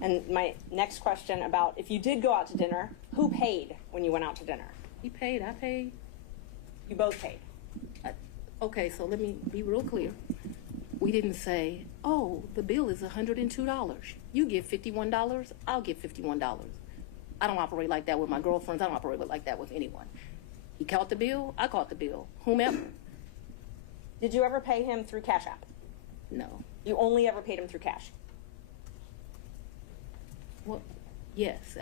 And my next question about if you did go out to dinner, who paid when you went out to dinner? He paid. I paid. You both paid. Okay, so let me be real clear. We didn't say, oh, the bill is $102. You give $51, I'll give $51. I don't operate like that with my girlfriends. I don't operate like that with anyone. He caught the bill, I caught the bill. Whomever. Did you ever pay him through Cash App? No. You only ever paid him through cash? Well, yes.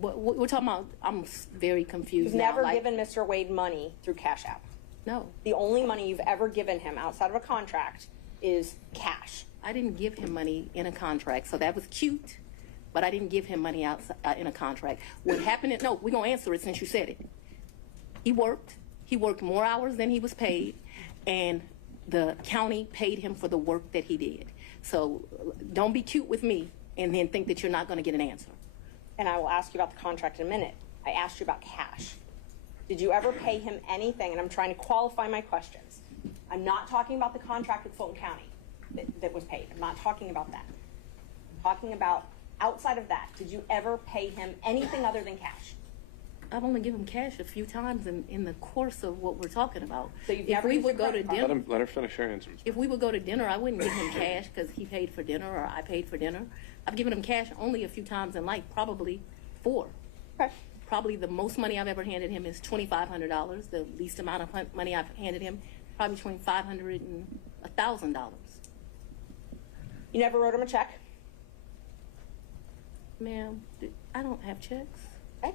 We're talking about, I'm very confused You've now. never like, given Mr. Wade money through Cash App. No. The only money you've ever given him outside of a contract is cash. I didn't give him money in a contract, so that was cute, but I didn't give him money outside in a contract. What happened? No, we're gonna answer it since you said it. He worked more hours than he was paid, and the county paid him for the work that he did. So don't be cute with me and then think that you're not gonna get an answer. And I will ask you about the contract in a minute. I asked you about cash. Did you ever pay him anything? And I'm trying to qualify my questions. I'm not talking about the contract with Fulton County that was paid. I'm not talking about that. I'm talking about outside of that. Did you ever pay him anything other than cash? I've only given him cash a few times in the course of what we're talking about. So you've if never we used would a go to credit card? dinner, Let her finish her answers. if we would go to dinner, I wouldn't give him cash because he paid for dinner or I paid for dinner. I've given him cash only a few times in life, probably 4. Okay. Probably the most money I've ever handed him is $2,500. The least amount of money I've handed him, probably between $500 and $1,000. You never wrote him a check? Ma'am, I don't have checks. Okay.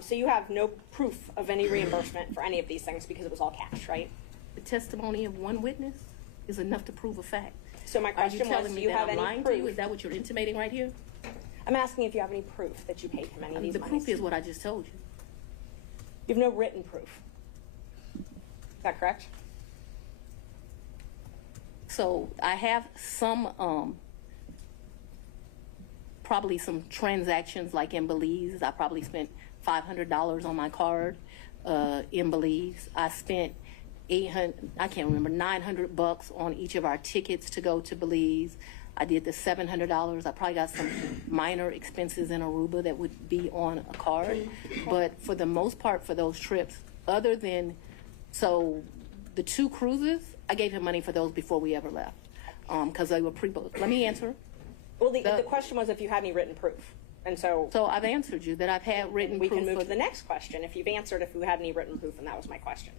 So you have no proof of any reimbursement for any of these things because it was all cash, right? The testimony of one witness is enough to prove a fact. So my Are you question was, telling do me you that have I'm any lying to you? proof? Is that what you're intimating right here? I'm asking if you have any proof that you paid him any of these The monies. proof is what I just told you. You have no written proof. Is that correct? So I have some, probably some transactions like in Belize. I probably spent $500 on my card in Belize. I spent $900 on each of our tickets to go to Belize. I did the $700. I probably got some minor expenses in Aruba that would be on a card. But for the most part, for those trips, other than, so the 2 cruises, I gave him money for those before we ever left because they were pre-booked. Let me answer. Well, the question was if you had any written proof. And so I've answered you that I've had written we proof. can move to the next question. If you've answered if you had any written proof, and that was my question.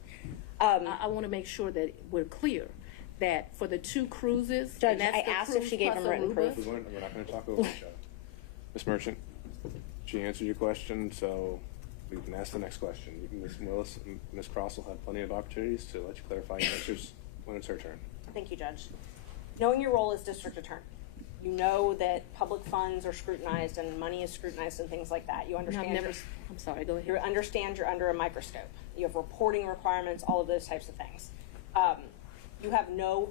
I want to make sure that we're clear that for the 2 cruises, Judge, and that's I the asked if cruise she gave plus him written Aruba. proof. We're not going to talk over each other. Ms. Merchant, she answered your question, so we can ask the next question. Ms. Willis and Ms. Cross will have plenty of opportunities to let you clarify your answers when it's her turn. Thank you, Judge. Knowing your role as district attorney, you know that public funds are scrutinized and money is scrutinized and things like that. You And understand. I'm sorry, go ahead. You understand you're under a microscope. You have reporting requirements, all of those types of things. You have no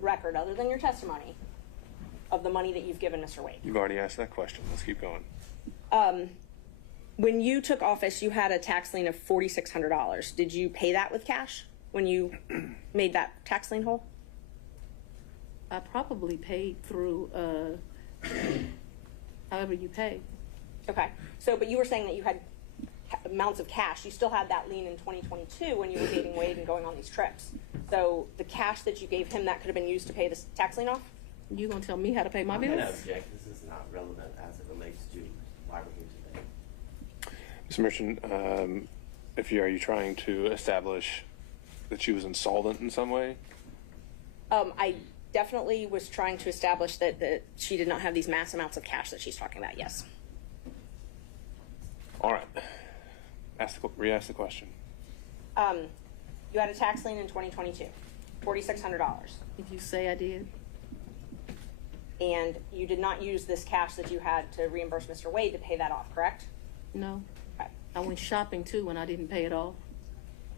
record other than your testimony of the money that you've given Mr. Wade. You've already asked that question. Let's keep going. When you took office, you had a tax lien of $4,600. Did you pay that with cash when you made that tax lien whole? I probably paid through however you pay. Okay. So, but you were saying that you had amounts of cash. You still had that lien in 2022 when you were dating Wade and going on these trips. So the cash that you gave him, that could have been used to pay this tax lien off? You gonna tell me how to pay my I'm gonna bills? object. This is not relevant as it relates to why we're here today. Ms. Merchant, are you trying to establish that she was insolvent in some way? I definitely was trying to establish that she did not have these mass amounts of cash that she's talking about, yes. All right. Re-ask the question. You had a tax lien in 2022. $4,600. Did you say I did? And you did not use this cash that you had to reimburse Mr. Wade to pay that off, correct? No. Okay. I went shopping too and I didn't pay it off.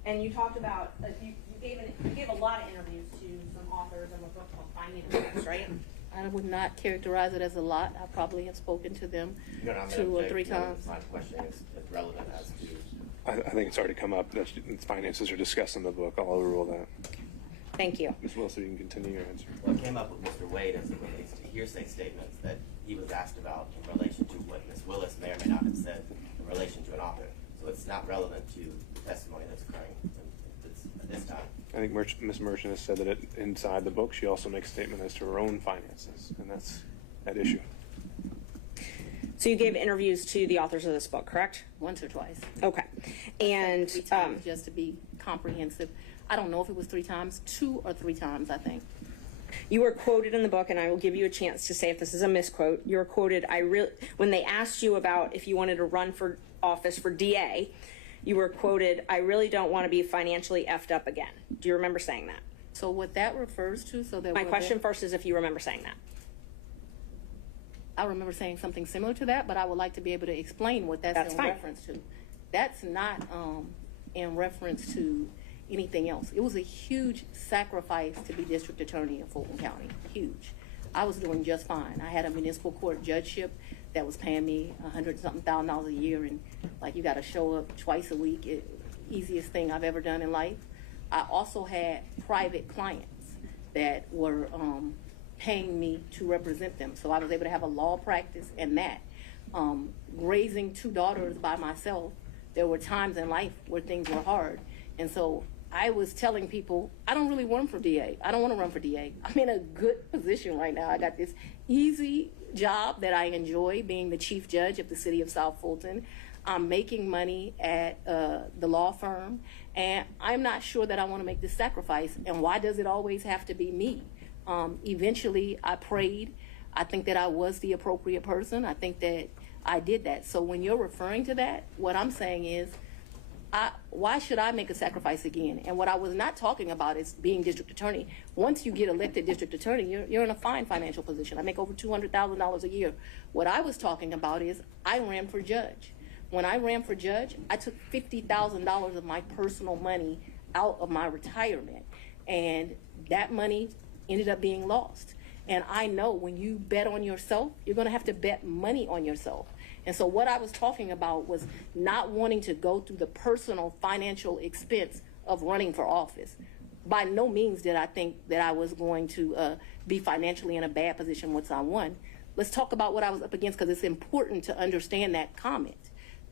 And you talked about, you gave a lot of interviews to some authors of a book called Fani, right? I would not characterize it as a lot. I probably have spoken to them No, I'm 2 or 3 times. My question is relevant as to. I think it's already come up that finances are discussed in the book. I'll overrule that. Thank you. Ms. Wilson, you can continue your answer. What came up with Mr. Wade as it relates to hearsay statements that he was asked about in relation to what Ms. Willis may or may not have said in relation to an author. So it's not relevant to the testimony that's occurring at this time. I think Ms. Merchant has said that inside the book, she also makes a statement as to her own finances, and that's at issue. So you gave interviews to the authors of this book, correct? Once or twice. Okay. And 3 times, just to be comprehensive. I don't know if it was 3 times, 2 or 3 times, I think. you were quoted in the book, and I will give you a chance to say if this is a misquote. You were quoted, when they asked you about if you wanted to run for office for DA, you were quoted, "I really don't want to be financially effed up again." Do you remember saying that? So what that refers to, so that My question first is if you remember saying that. I remember saying something similar to that, but I would like to be able to explain what that's in fine. reference to. That's not in reference to anything else. It was a huge sacrifice to be district attorney in Fulton County. Huge. I was doing just fine. I had a municipal court judgeship that was paying me $100-something thousand a year, and like you got to show up twice a week. Easiest thing I've ever done in life. I also had private clients that were paying me to represent them, so I was able to have a law practice and that. Raising 2 daughters by myself, there were times in life where things were hard, and so I was telling people, I don't really run for DA. I don't want to run for DA. I'm in a good position right now. I got this easy job that I enjoy, being the chief judge of the city of South Fulton. I'm making money at the law firm, and I'm not sure that I want to make this sacrifice. And why does it always have to be me? Eventually, I prayed. I think that I was the appropriate person. I think that I did that. So when you're referring to that, what I'm saying is, why should I make a sacrifice again? And what I was not talking about is being district attorney. Once you get elected district attorney, you're in a fine financial position. I make over $200,000 a year. What I was talking about is I ran for judge. When I ran for judge, I took $50,000 of my personal money out of my retirement, and that money ended up being lost. And I know when you bet on yourself, you're going to have to bet money on yourself. And so what I was talking about was not wanting to go through the personal financial expense of running for office. By no means did I think that I was going to be financially in a bad position once I won. Let's talk about what I was up against, because it's important to understand that comment.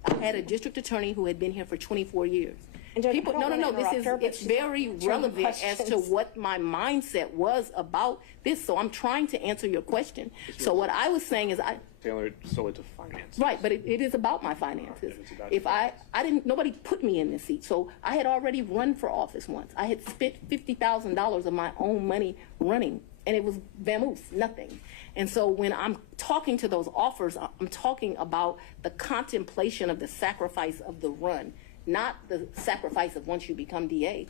I had a district attorney who had been here for 24 years. People, it's very relevant as to what my mindset was about this. So I'm trying to answer your question. So what I was saying is Tailored solely to finance. Right, but it is about my finances. If I didn't, nobody put me in this seat. So I had already run for office once. I had spent $50,000 of my own money running, and it was vamoose, nothing. And so when I'm talking to those offers, I'm talking about the contemplation of the sacrifice of the run, not the sacrifice of once you become DA.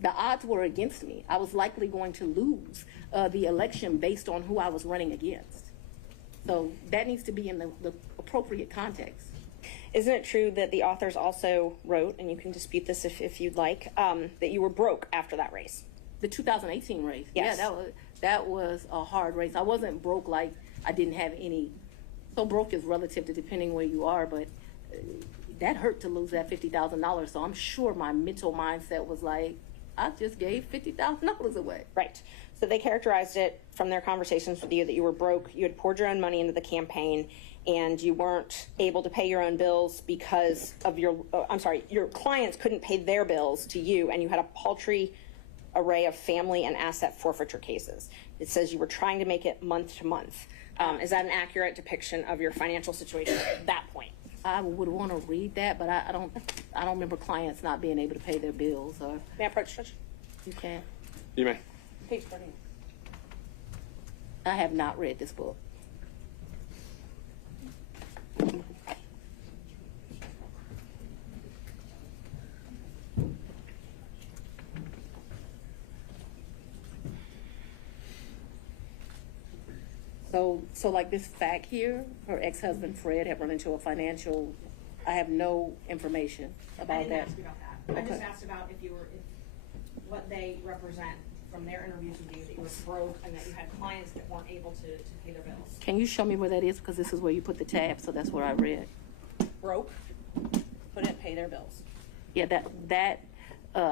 The odds were against me. I was likely going to lose the election based on who I was running against. So that needs to be in the appropriate context. Isn't it true that the authors also wrote, and you can dispute this if you'd like, that you were broke after that race? The 2018 race. Yes. Yeah, that was a hard race. I wasn't broke like I didn't have any. So broke is relative to depending where you are, but that hurt to lose that $50,000. So I'm sure my mental mindset was like, I just gave $50,000 away. Right. So they characterized it from their conversations with you that you were broke, you had poured your own money into the campaign, and you weren't able to pay your own bills because of your clients couldn't pay their bills to you, and you had a paltry array of family and asset forfeiture cases. It says you were trying to make it month to month. Is that an accurate depiction of your financial situation at that point? I would want to read that, but I don't remember clients not being able to pay their bills. Or May I approach, Judge? You can. You may. Page 13. I have not read this book. So like this fact here, her ex-husband Fred had run into a financial, I have no information I about didn't that. ask you about that. I just Okay. asked about if what they represent from their interviews with you, that you were broke and that you had clients that weren't able to pay their bills. Can you show me where that is? Because this is where you put the tab, so that's where I read. Broke, couldn't pay their bills. Yeah,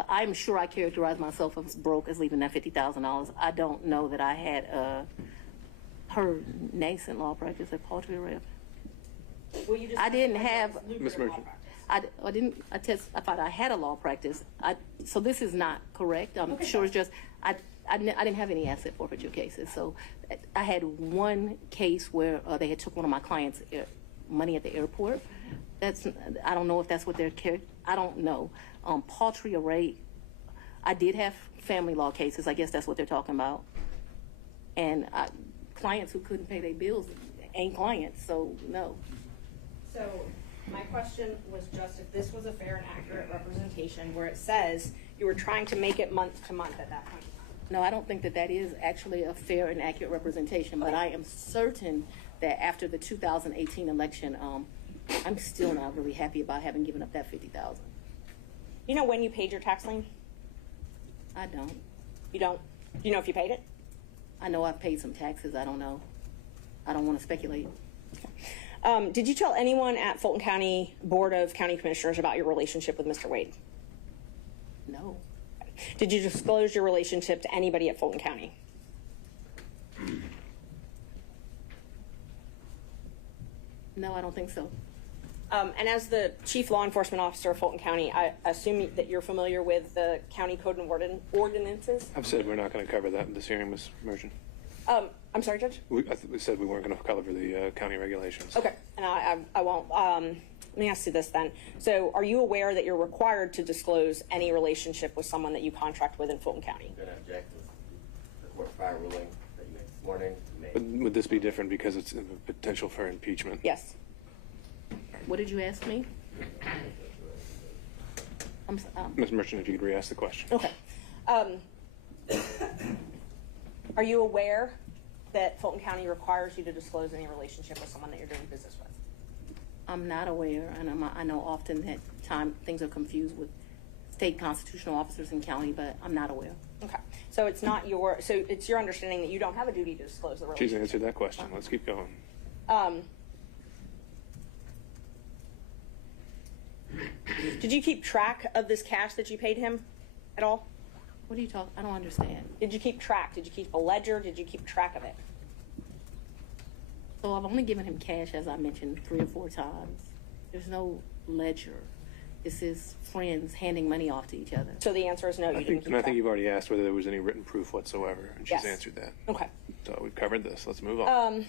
I'm sure I characterized myself as broke as leaving that $50,000. I don't know that I had her nascent law practice at Paltry Rev. Well, you just I didn't testified have- that it was Ms. lucrative law Merchant. practice. I didn't. I thought I had a law practice. So this is not correct. I'm Okay. sure it's just I didn't have any asset forfeiture cases. So I had one case where they had took one of my clients' money at the airport. I don't know if that's what I don't know. Paltry rate. I did have family law cases. I guess that's what they're talking about. And clients who couldn't pay their bills ain't clients. So no. So my question was just if this was a fair and accurate representation where it says you were trying to make it month to month at that point. No, I don't think that is actually a fair and accurate representation, but I am certain that after the 2018 election, I'm still not really happy about having given up that $50,000. You know when you paid your tax lien? I don't. You don't? Do you know if you paid it? I know I've paid some taxes. I don't know. I don't want to speculate. Did you tell anyone at Fulton County Board of County Commissioners about your relationship with Mr. Wade? No. Did you disclose your relationship to anybody at Fulton County? No, I don't think so. And as the Chief Law Enforcement Officer of Fulton County, I assume that you're familiar with the county code and ordinances? I've said we're not going to cover that in this hearing, Ms. Merchant. I'm sorry, Judge? We said we weren't going to cover the county regulations. Okay, and I won't. Let me ask you this then. So are you aware that you're required to disclose any relationship with someone that you contract with in Fulton County? I'm going to object to the court's prior ruling that you made this morning. Would this be different because it's a potential for impeachment? Yes. What did you ask me? Ms. Merchant, if you could re-ask the question. Okay. Are you aware that Fulton County requires you to disclose any relationship with someone that you're doing business with? I'm not aware, and I know often that things are confused with state constitutional officers in county, but I'm not aware. Okay. So it's your understanding that you don't have a duty to disclose the She's relationship? answered that question. Let's keep going. Did you keep track of this cash that you paid him at all? What are you talking? I don't understand. Did you keep track? Did you keep a ledger? Did you keep track of it? So I've only given him cash, as I mentioned, 3 or 4 times. There's no ledger. This is friends handing money off to each other. So the answer is no, you didn't keep And I track. think you've already asked whether there was any written proof whatsoever, and she's Yes. answered that. Okay. So we've covered this. Let's move on.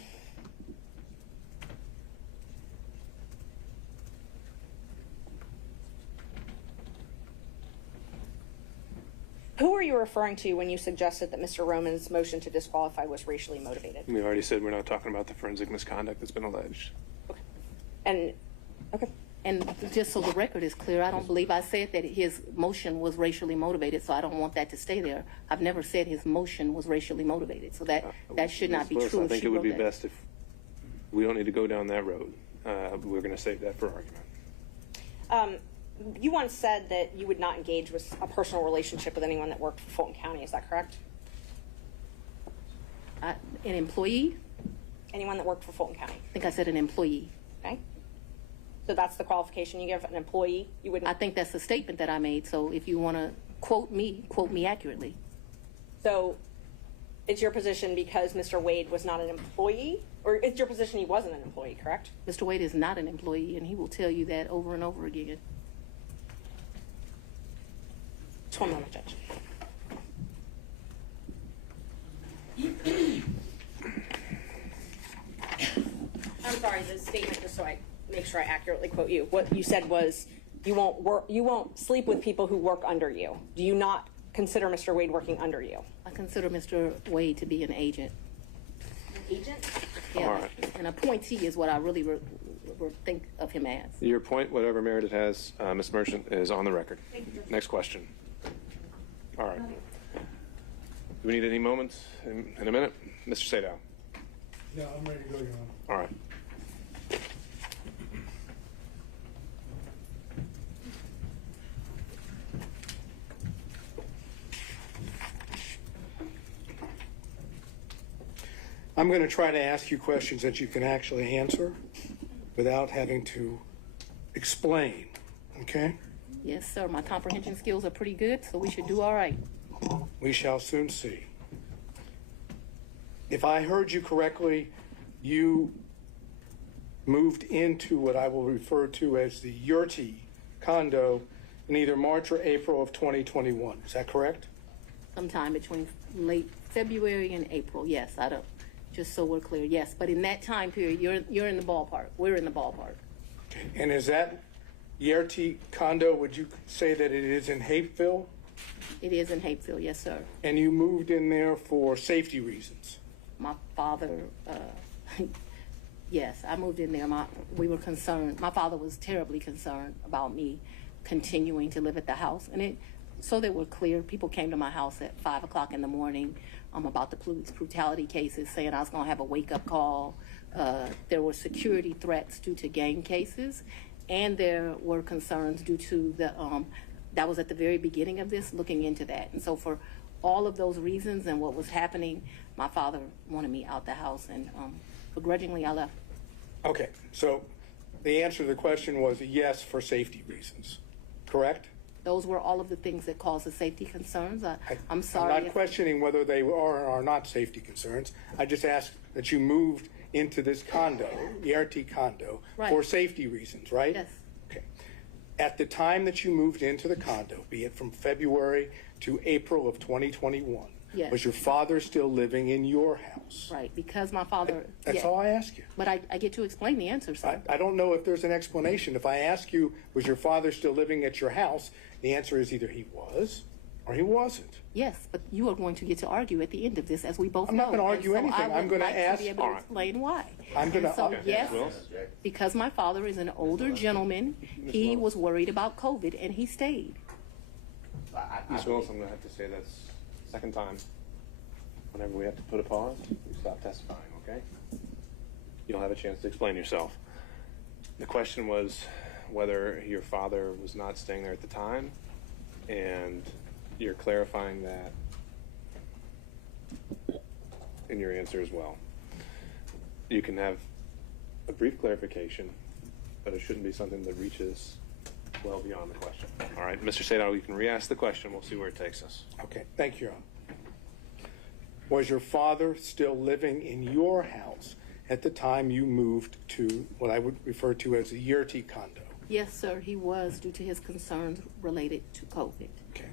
Who were you referring to when you suggested that Mr. Roman's motion to disqualify was racially motivated? We already said we're not talking about the forensic misconduct that's been alleged. Okay. And, okay. And just so the record is clear, I don't believe I said that his motion was racially motivated, so I don't want that to stay there. I've never said his motion was racially motivated, so that should not be Ms. Willis, true. I if think she it would wrote be that. best if we don't need to go down that road. We're going to save that for argument. You once said that you would not engage with a personal relationship with anyone that worked for Fulton County. Is that correct? An employee? Anyone that worked for Fulton County. I think I said an employee. Okay. So that's the qualification you give an employee? You wouldn't. I think that's the statement that I made, so if you want to quote me accurately. So it's your position because Mr. Wade was not an employee? Or it's your position he wasn't an employee, correct? Mr. Wade is not an employee, and he will tell you that over and over again. Just one moment, Judge. I'm sorry, the statement, just so I make sure I accurately quote you. What you said was you won't sleep with people who work under you. Do you not consider Mr. Wade working under you? I consider Mr. Wade to be an agent. An agent? Yeah, All right. an appointee is what I really think of him as. Your point, whatever merit it has, Ms. Merchant, is on the record. Thank you, Judge. Next question. All right. Do we need any moments in a minute? Mr. Sadow. Yeah, I'm ready to go, Your Honor. All right. I'm going to try to ask you questions that you can actually answer without having to explain, okay? Yes, sir. My comprehension skills are pretty good, so we should do all right. We shall soon see. If I heard you correctly, you moved into what I will refer to as the Yurty condo in either March or April of 2021. Is that correct? Sometime between late February and April. Yes, I don't. Just so we're clear, yes. But in that time period, you're in the ballpark. We're in the ballpark. And is that Yurty condo, would you say that it is in Hapeville? It is in Hapeville, yes, sir. And you moved in there for safety reasons? My father, yes, I moved in there. We were concerned. My father was terribly concerned about me continuing to live at the house. And so that we're clear, people came to my house at 5 o'clock in the morning about the police brutality cases, saying I was going to have a wake-up call. There were security threats due to gang cases, and there were concerns due to that was at the very beginning of this, looking into that. And so for all of those reasons and what was happening, my father wanted me out the house, and begrudgingly I left. Okay, so the answer to the question was yes for safety reasons, correct? Those were all of the things that caused the safety concerns. I'm sorry. I'm not questioning whether they are or are not safety concerns. I just asked that you moved into this condo, the RT condo, Right. for safety reasons, right? Yes. Okay. At the time that you moved into the condo, be it from February to April of 2021, Yes. was your father still living in your house? Right, because my father. That's all I ask you. But I get to explain the answer, sir. I don't know if there's an explanation. If I ask you, was your father still living at your house, the answer is either he was or he wasn't. Yes, but you are going to get to argue at the end of this, as we both I'm know. not going to And argue so anything. I would I'm going to like ask. to be able to explain why. I'm going And so, to. yes, Willis? because my father is an older gentleman, he was worried about COVID, and he stayed. Ms. Willis, I'm going to have to say that's second time. Whenever we have to put a pause, you stop testifying, okay? You'll have a chance to explain yourself. The question was whether your father was not staying there at the time, and you're clarifying that in your answer as well. You can have a brief clarification, but it shouldn't be something that reaches well beyond the question. All right, Mr. Sadao, you can re-ask the question. We'll see where it takes us. Okay, thank you, Your Honor. Was your father still living in your house at the time you moved to what I would refer to as the Yurty condo? Yes, sir, he was, due to his concerns related to COVID. Okay.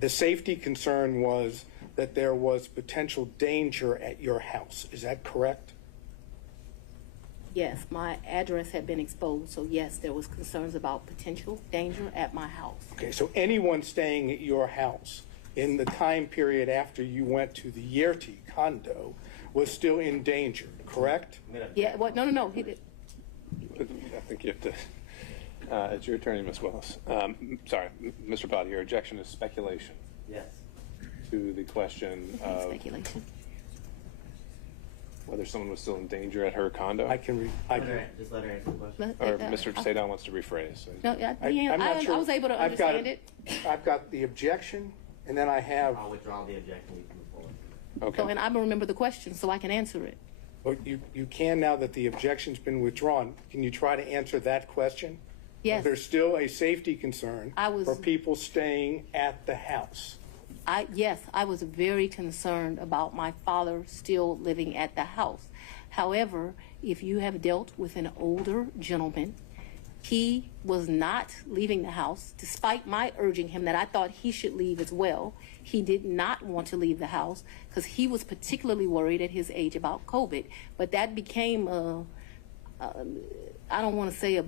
The safety concern was that there was potential danger at your house. Is that correct? Yes, my address had been exposed, so yes, there was concerns about potential danger at my house. Okay, so anyone staying at your house in the time period after you went to the Yurty condo was still in danger, correct? Yeah, what? No, he did. I think you have to. It's your attorney, Ms. Willis. Sorry, Mr. Potter, your objection is speculation Yes. to the question of Speculation. whether someone was still in danger at her condo. Just let her answer the question. Or Mr. Sadao wants to rephrase. No, yeah, I'm not sure. I was able to I've got understand it. I've got the objection, and then I have. I'll withdraw the objection. You can move forward. Okay. So, and I remember the question, so I can answer it. Well, you can now that the objection's been withdrawn. Can you try to answer that question? Yes. There's still a safety concern I was- for people staying at the house. Yes, I was very concerned about my father still living at the house. However, if you have dealt with an older gentleman, he was not leaving the house, despite my urging him that I thought he should leave as well. He did not want to leave the house because he was particularly worried at his age about COVID. But that became, I don't want to say,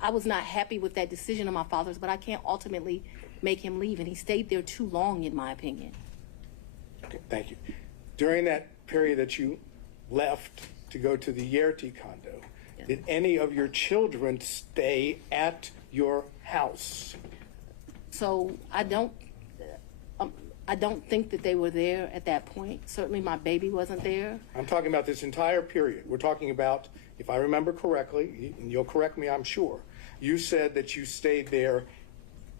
I was not happy with that decision of my father's, but I can't ultimately make him leave. And he stayed there too long, in my opinion. Okay, thank you. During that period that you left to go to the Yurty condo, did any of your children stay at your house? So I don't, I don't think that they were there at that point. Certainly my baby wasn't there. I'm talking about this entire period. We're talking about, if I remember correctly, and you'll correct me, I'm sure, you said that you stayed there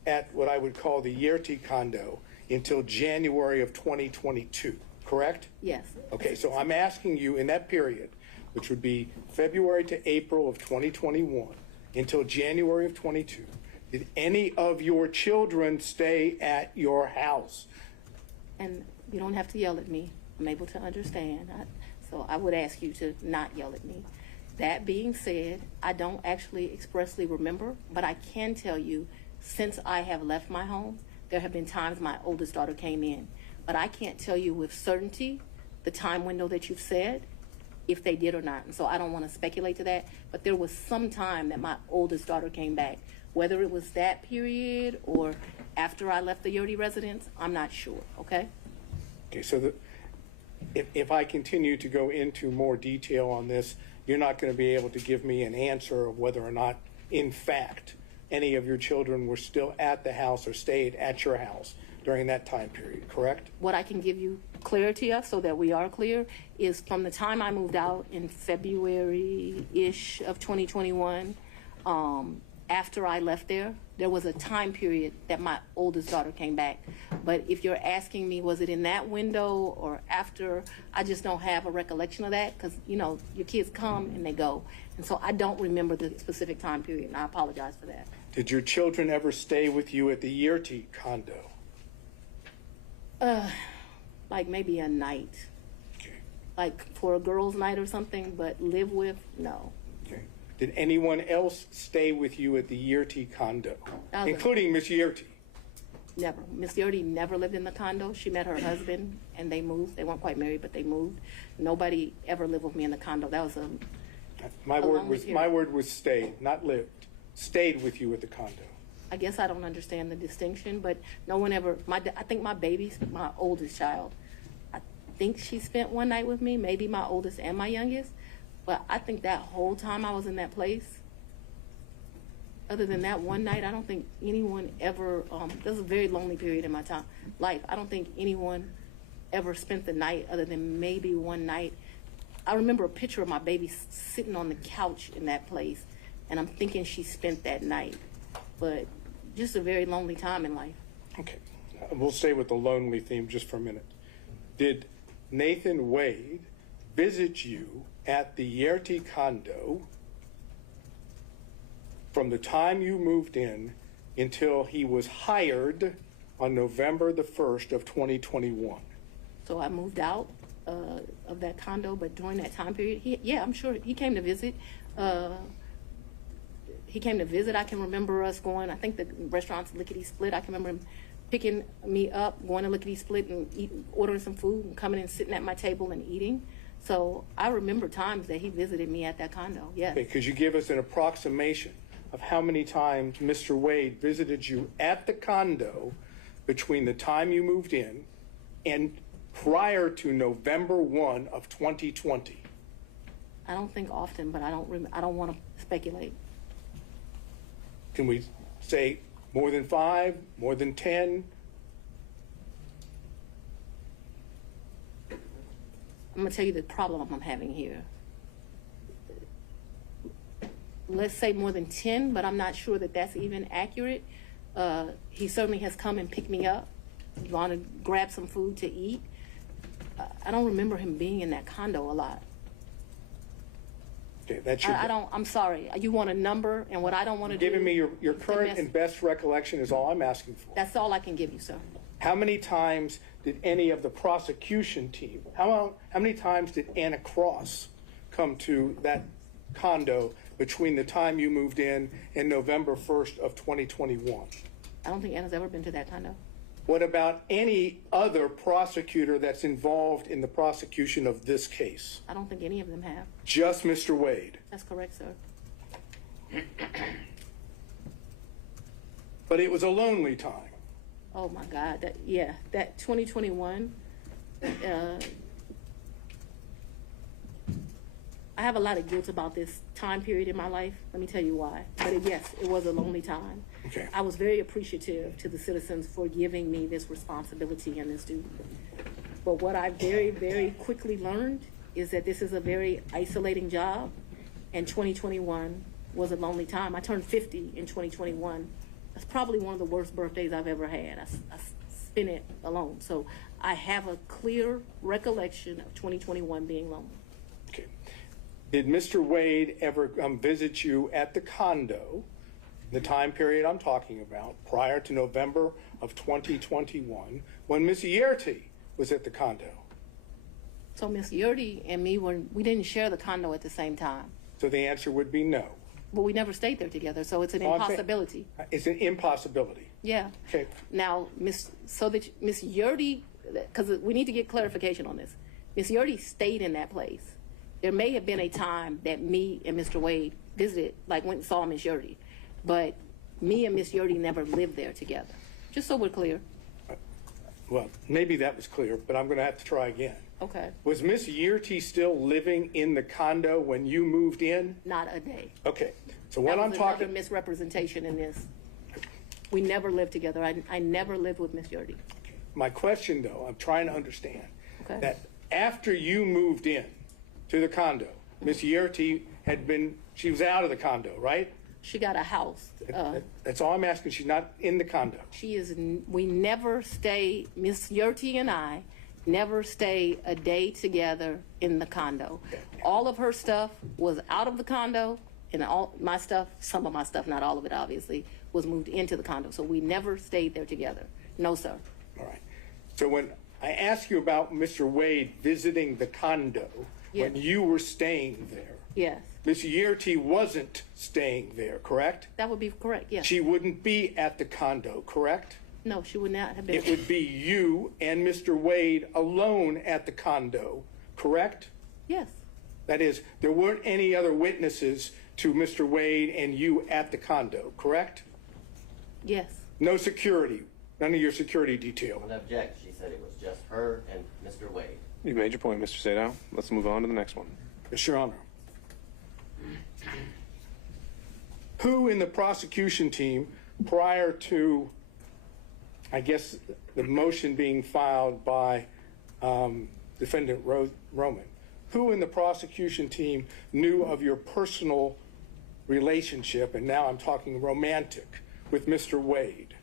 at what I would call the Yerty condo until January of 2022, correct? Yes. Okay, so I'm asking you in that period, which would be February to April of 2021 until January of 22, did any of your children stay at your house? And you don't have to yell at me. I'm able to understand. So I would ask you to not yell at me. That being said, I don't actually expressly remember, but I can tell you, since I have left my home, there have been times my oldest daughter came in. But I can't tell you with certainty the time window that you've said, if they did or not. And so I don't want to speculate to that. But there was some time that my oldest daughter came back. Whether it was that period or after I left the Yurdi residence, I'm not sure, okay? Okay, so if I continue to go into more detail on this, you're not going to be able to give me an answer of whether or not, in fact, any of your children were still at the house or stayed at your house during that time period, correct? What I can give you clarity of, so that we are clear, is from the time I moved out in February-ish of 2021, after I left there was a time period that my oldest daughter came back. But if you're asking me, was it in that window or after, I just don't have a recollection of that, because, you know, your kids come and they go. And so I don't remember the specific time period, and I apologize for that. Did your children ever stay with you at the Yerty condo? Like maybe a night, Okay. like for a girls' night or something, but live with, no. Okay. Did anyone else stay with you at the Yerty condo, That was a- including Miss Yerty? Never. Miss Yurdi never lived in the condo. She met her husband and they moved. They weren't quite married, but they moved. Nobody ever lived with me in the condo. That was My Along word with you. was stayed, not lived. Stayed with you at the condo. I guess I don't understand the distinction, but no one ever, I think my baby's my oldest child. I think she spent one night with me, maybe my oldest and my youngest. But I think that whole time I was in that place, other than that one night, I don't think anyone ever, this was a very lonely period in my life. I don't think anyone ever spent the night other than maybe one night. I remember a picture of my baby sitting on the couch in that place, and I'm thinking she spent that night. But just a very lonely time in life. Okay. We'll stay with the lonely theme just for a minute. Did Nathan Wade visit you at the Yerty condo from the time you moved in until he was hired on November the 1st of 2021? So I moved out of that condo, but during that time period, I'm sure he came to visit. He came to visit. I can remember us going, I think the restaurant's Lickety Split. I can remember him picking me up, going to Lickety Split and ordering some food and coming and sitting at my table and eating. So I remember times that he visited me at that condo, yes. Okay, could you give us an approximation of how many times Mr. Wade visited you at the condo between the time you moved in and prior to November 1 of 2020? I don't think often, but I don't want to speculate. Can we say more than 5, more than 10? I'm going to tell you the problem I'm having here. Let's say more than 10, but I'm not sure that that's even accurate. He certainly has come and picked me up, gone to grab some food to eat. I don't remember him being in that condo a lot. Okay, that's I'm sorry. You want a number, and what I don't want to do. Giving me your current and best recollection is all I'm asking for. That's all I can give you, sir. How many times did any of the prosecution team, how many times did Anna Cross come to that condo between the time you moved in and November 1st of 2021? I don't think Anna's ever been to that condo. What about any other prosecutor that's involved in the prosecution of this case? I don't think any of them have. Just Mr. Wade. That's correct, sir. But it was a lonely time. Oh my God, that 2021, I have a lot of guilt about this time period in my life. Let me tell you why. But yes, it was a lonely time. Okay. I was very appreciative to the citizens for giving me this responsibility and this duty. But what I very, very quickly learned is that this is a very isolating job, and 2021 was a lonely time. I turned 50 in 2021. That's probably one of the worst birthdays I've ever had. I spent it alone. So I have a clear recollection of 2021 being lonely. Okay. Did Mr. Wade ever visit you at the condo, the time period I'm talking about, prior to November of 2021, when Ms. Yerty was at the condo? So Miss Yurdy and me we didn't share the condo at the same time. So the answer would be no. But we never stayed there together, so it's an Oh, I'm saying- impossibility. It's an impossibility. Yeah. Okay. Now, Miss Yurdy, because we need to get clarification on this. Miss Yurdy stayed in that place. There may have been a time that me and Mr. Wade visited, like went and saw Miss Yurdy, but me and Miss Yurdy never lived there together. Just so we're clear. Well, maybe that was clear, but I'm going to have to try again. Okay. Was Miss Yerty still living in the condo when you moved in? Not a day. Okay. So what That I'm was talking, another misrepresentation in this. We never lived together. I never lived with Miss Yurdy. my question though, I'm trying to understand Okay. that after you moved in to the condo, Miss Yerty she was out of the condo, right? She got a house. That's all I'm asking. She's not in the condo. We never stay, Miss Yurty and I never stay a day together in the condo. All of her stuff was out of the condo, and all my stuff, some of my stuff, not all of it obviously, was moved into the condo. So we never stayed there together. No, sir. All right. So when I ask you about Mr. Wade visiting the condo, Yes. when you were staying there, Yes, Miss Yerty wasn't staying there, correct? that would be correct, yes. She wouldn't be at the condo, correct? No, she would not have been. It would be you and Mr. Wade alone at the condo, correct? Yes, That is, there weren't any other witnesses to Mr. Wade and you at the condo, correct? yes. No security, none of your security detail. An object, she said it was just her and Mr. Wade. You made your point, Mr. Sadow. Let's move on to the next one. Yes, Your Honor. Who in the prosecution team, prior to, I guess, the motion being filed by Defendant Roman, who in the prosecution team knew of your personal relationship, and now I'm talking romantic, with Mr. Wade?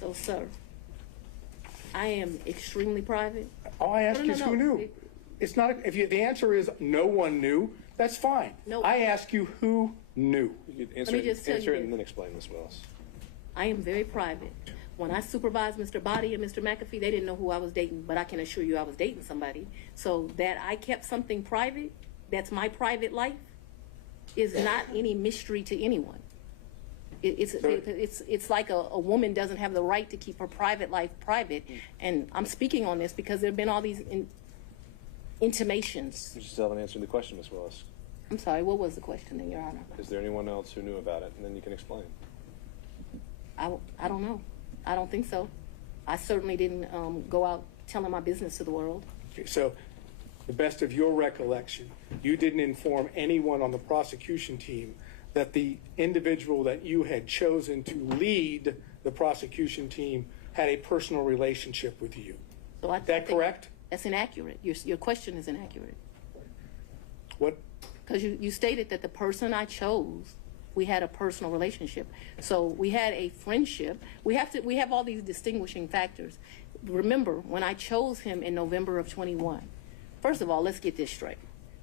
So, sir, I am extremely private. All I ask No, is no, who no. knew. It's not, the answer is no one knew, that's fine. No. I ask you who knew. You could answer, me just tell you answer it this. and then explain, Ms. Willis. I am very private. When I supervised Mr. Body and Mr. McAfee, they didn't know who I was dating, but I can assure you I was dating somebody. So that I kept something private, that's my private life, is not any mystery to anyone. It's like a woman doesn't have the right to keep her private life private. And I'm speaking on this because there have been all these intimations. You still haven't answered the question, Ms. Willis. I'm sorry, what was the question then, Your Honor? Is there anyone else who knew about it? And then you can explain. I don't know. I don't think so. I certainly didn't go out telling my business to the world. Okay, so, the best of your recollection, you didn't inform anyone on the prosecution team that the individual that you had chosen to lead the prosecution team had a personal relationship with you. So I Is that think correct? That's inaccurate. Your question is inaccurate. What? Because you stated that the person I chose, we had a personal relationship. So we had a friendship. We have all these distinguishing factors. Remember, when I chose him in November of 21, first of all, let's get this straight.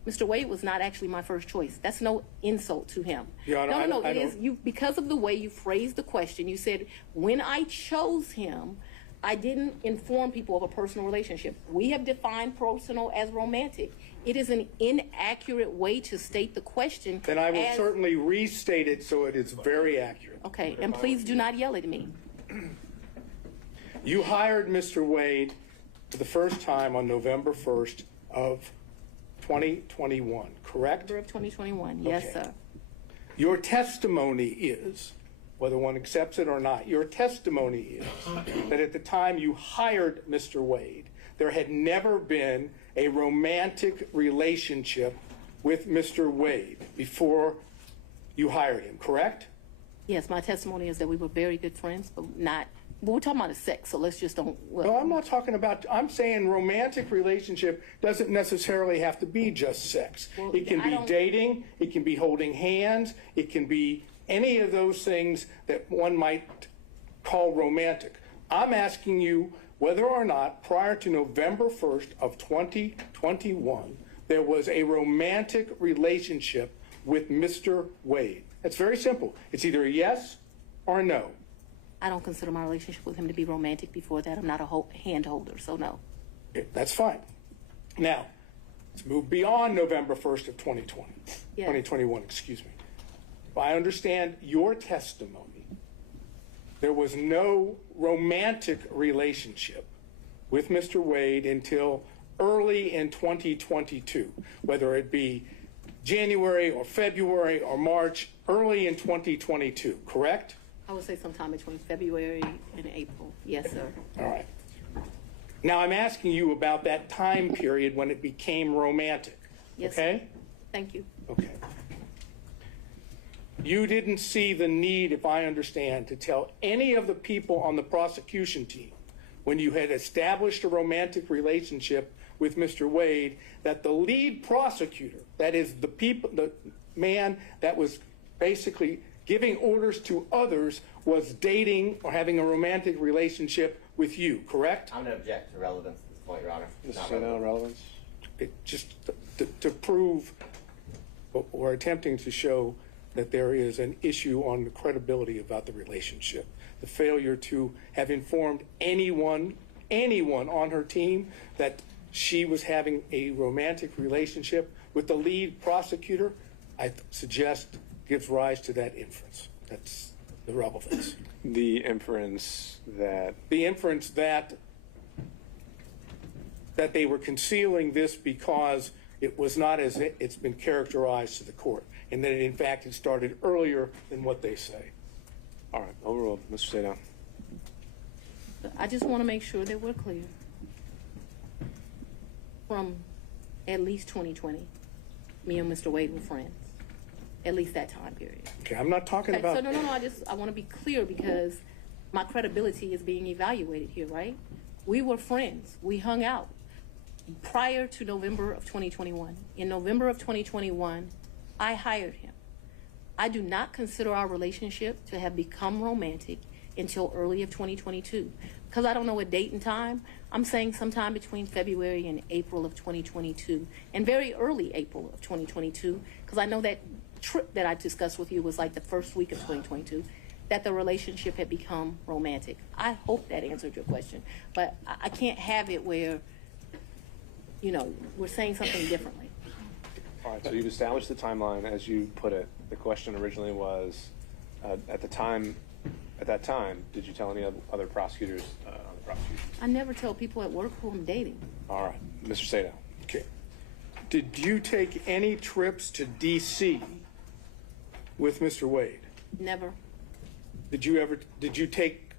Mr. Wade was not actually my first choice. That's no insult to him. Your Honor, No, I it is don't- you, because of the way you phrased the question. You said, when I chose him, I didn't inform people of a personal relationship. We have defined personal as romantic. It is an inaccurate way to state the question. Then I will as- certainly restate it so it is very accurate. Okay, and please do not yell at me. You hired Mr. Wade for the first time on November 1st of 2021, correct? November of 2021, yes, Okay. sir. Your testimony is, whether one accepts it or not, your testimony is that at the time you hired Mr. Wade, there had never been a romantic relationship with Mr. Wade before you hired him, correct? Yes, my testimony is that we were very good friends, but we're talking about a sex, so let's just don't. No, I'm not talking about, I'm saying romantic relationship doesn't necessarily have to be just sex. Well, It can I be don't- dating, it can be holding hands, it can be any of those things that one might call romantic. I'm asking you whether or not prior to November 1st of 2021, there was a romantic relationship with Mr. Wade. It's very simple. It's either a yes or a no. I don't consider my relationship with him to be romantic before that. I'm not a hand holder, so no. Okay, that's fine. Now, let's move beyond November 1st of 2020, Yes. 2021, excuse me. If I understand your testimony, there was no romantic relationship with Mr. Wade until early in 2022, whether it be January or February or March, early in 2022, correct? I would say sometime between February and April. Yes, sir. All right. Now I'm asking you about that time period when it became romantic. Yes, Okay? sir. Thank you. Okay. You didn't see the need, if I understand, to tell any of the people on the prosecution team when you had established a romantic relationship with Mr. Wade that the lead prosecutor, that is the man that was basically giving orders to others, was dating or having a romantic relationship with you, correct? I'm going to object to relevance at this point, Your Honor. It's not Say no relevant. relevance. Just to prove or attempting to show that there is an issue on the credibility about the relationship. The failure to have informed anyone on her team that she was having a romantic relationship with the lead prosecutor, I suggest gives rise to that inference. That's the relevance. The inference that The inference that they were concealing this because it was not as it's been characterized to the court, and that in fact it started earlier than what they say. all right, overruled. Mr. Sadow. I just want to make sure that we're clear. From at least 2020, me and Mr. Wade were friends. At least that time period. Okay, I'm not talking Okay, about. so no, I want to be clear because my credibility is being evaluated here, right? We were friends. We hung out prior to November of 2021. In November of 2021, I hired him. I do not consider our relationship to have become romantic until early of 2022. Because I don't know a date and time, I'm saying sometime between February and April of 2022, and very early April of 2022, because I know that trip that I discussed with you was like the first week of 2022, that the relationship had become romantic. I hope that answered your question, but I can't have it where, you know, we're saying something differently. All right, so you've established the timeline as you put it. The question originally was, at that time, did you tell any other prosecutors on the prosecution? I never tell people at work who I'm dating. All right, Mr. Sadow. Okay. Did you take any trips to D.C. with Mr. Wade? Never. Did you take,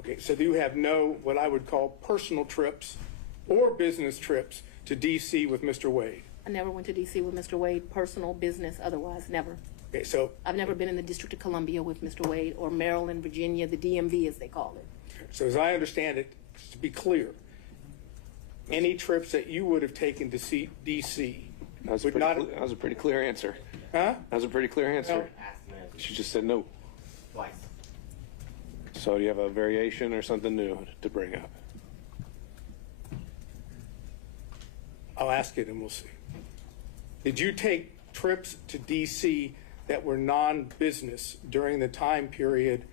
okay, so you have no, what I would call personal trips or business trips to D.C. with Mr. Wade? I never went to D.C. with Mr. Wade, personal, business, otherwise, never. Okay, so, I've never been in the District of Columbia with Mr. Wade, or Maryland, Virginia, the DMV as they call it. so as I understand it, to be clear, any trips that you would have taken to see D.C. That was, would pretty not, that was a pretty clear answer. huh? That was a pretty clear answer. No. Asked and answered She just said no. twice. So do you have a variation or something new to bring up? I'll ask it and we'll see. Did you take trips to D.C. that were non-business during the time period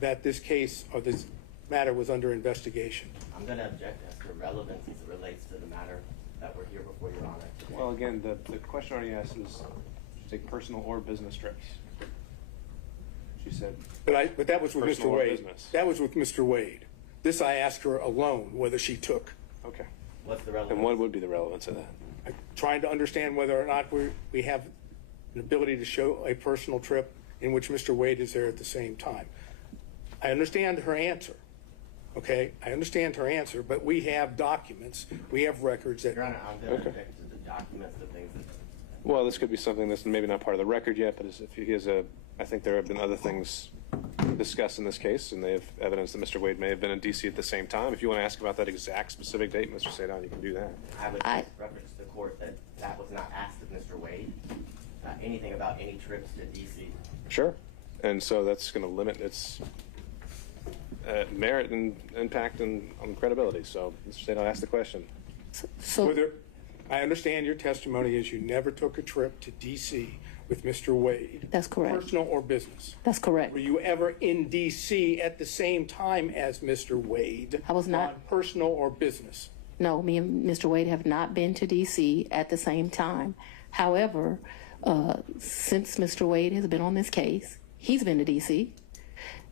that this case or this matter was under investigation? I'm going to object as to relevance as it relates to the matter that we're here before Your Honor today. Well, again, the question already asked is, did you take personal or business trips? She said, But that was with Mr. Personal or Wade. business? That was with Mr. Wade. This I asked her alone whether she took. okay. What's the relevance? And what would be the relevance of that? I'm trying to understand whether or not we have an ability to show a personal trip in which Mr. Wade is there at the same time. I understand her answer, okay? I understand her answer, but we have documents, we have records that, Your Honor, I'm going to Okay. object to the documents, the things that Well, this could be something that's maybe not part of the record yet, but if he has I think there have been other things discussed in this case, and they have evidence that Mr. Wade may have been in D.C. at the same time. If you want to ask about that exact specific date, Mr. Sadon, you can do that. I would reference to the court that that was not asked of Mr. Wade, anything about any trips to DC. Sure. And so that's going to limit its merit and impact and on credibility. So, Mr. Sadon, ask the question. So, I understand your testimony is you never took a trip to D.C. with Mr. Wade. That's correct. Personal or business. that's correct. Were you ever in D.C. at the same time as Mr. Wade? I was not. On personal or business? No, me and Mr. Wade have not been to D.C. at the same time. However, since Mr. Wade has been on this case, he's been to D.C.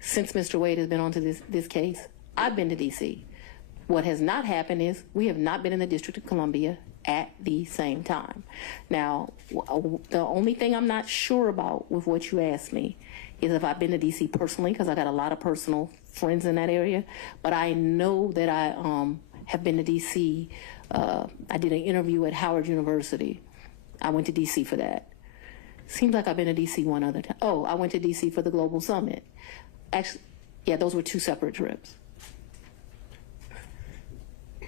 Since Mr. Wade has been on to this case, I've been to D.C. What has not happened is we have not been in the District of Columbia at the same time. Now, the only thing I'm not sure about with what you asked me is if I've been to D.C. personally, because I got a lot of personal friends in that area, but I know that I have been to D.C. I did an interview at Howard University. I went to D.C. for that. Seems like I've been to D.C. one other time. Oh, I went to D.C. for the Global Summit. Actually, yeah, those were two separate trips.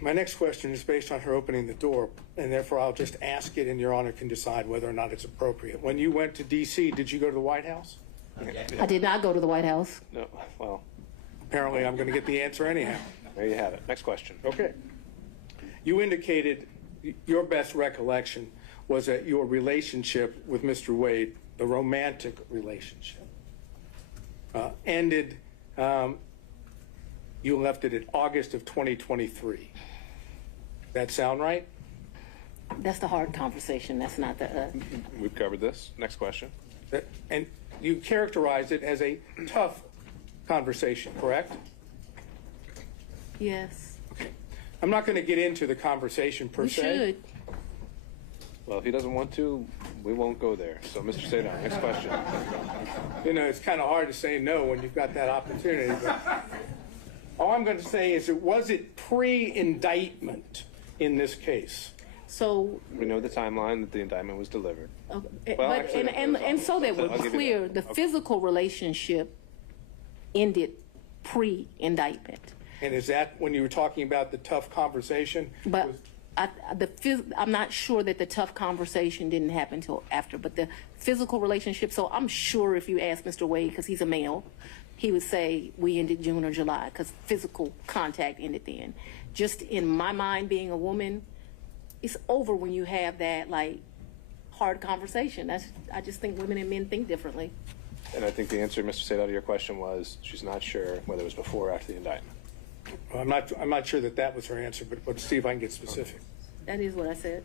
My next question is based on her opening the door, and therefore I'll just ask it, and Your Honor can decide whether or not it's appropriate. When you went to D.C., did you go to the White House? I did not go to the White House. No. Well, Apparently, I'm going to get the answer anyhow. there you have it. Next question. Okay. You indicated your best recollection was that your relationship with Mr. Wade, the romantic relationship, ended, you left it in August of 2023. That sound right? That's the hard conversation. That's not the. We've covered this. Next question. And you characterized it as a tough conversation, correct? Yes. Okay. I'm not going to get into the conversation per We se. should. Well, if he doesn't want to, we won't go there. So, Mr. Sadon, next question. You know, it's kind of hard to say no when you've got that opportunity. But all I'm going to say is, was it pre-indictment in this case? So, We know the timeline that the indictment was delivered. okay, Well, but actually, and so that I'll we're give you clear, that. the physical relationship ended pre-indictment. And is that when you were talking about the tough conversation? But I'm not sure that the tough conversation didn't happen until after, but the physical relationship. So I'm sure if you ask Mr. Wade, because he's a male, he would say we ended June or July because physical contact ended then. Just in my mind, being a woman, it's over when you have that like hard conversation. I just think women and men think differently. And I think the answer, Mr. Sadon, to your question was she's not sure whether it was before or after the indictment. Well, I'm not sure that was her answer, but let's see if I can get specific. That is what I said.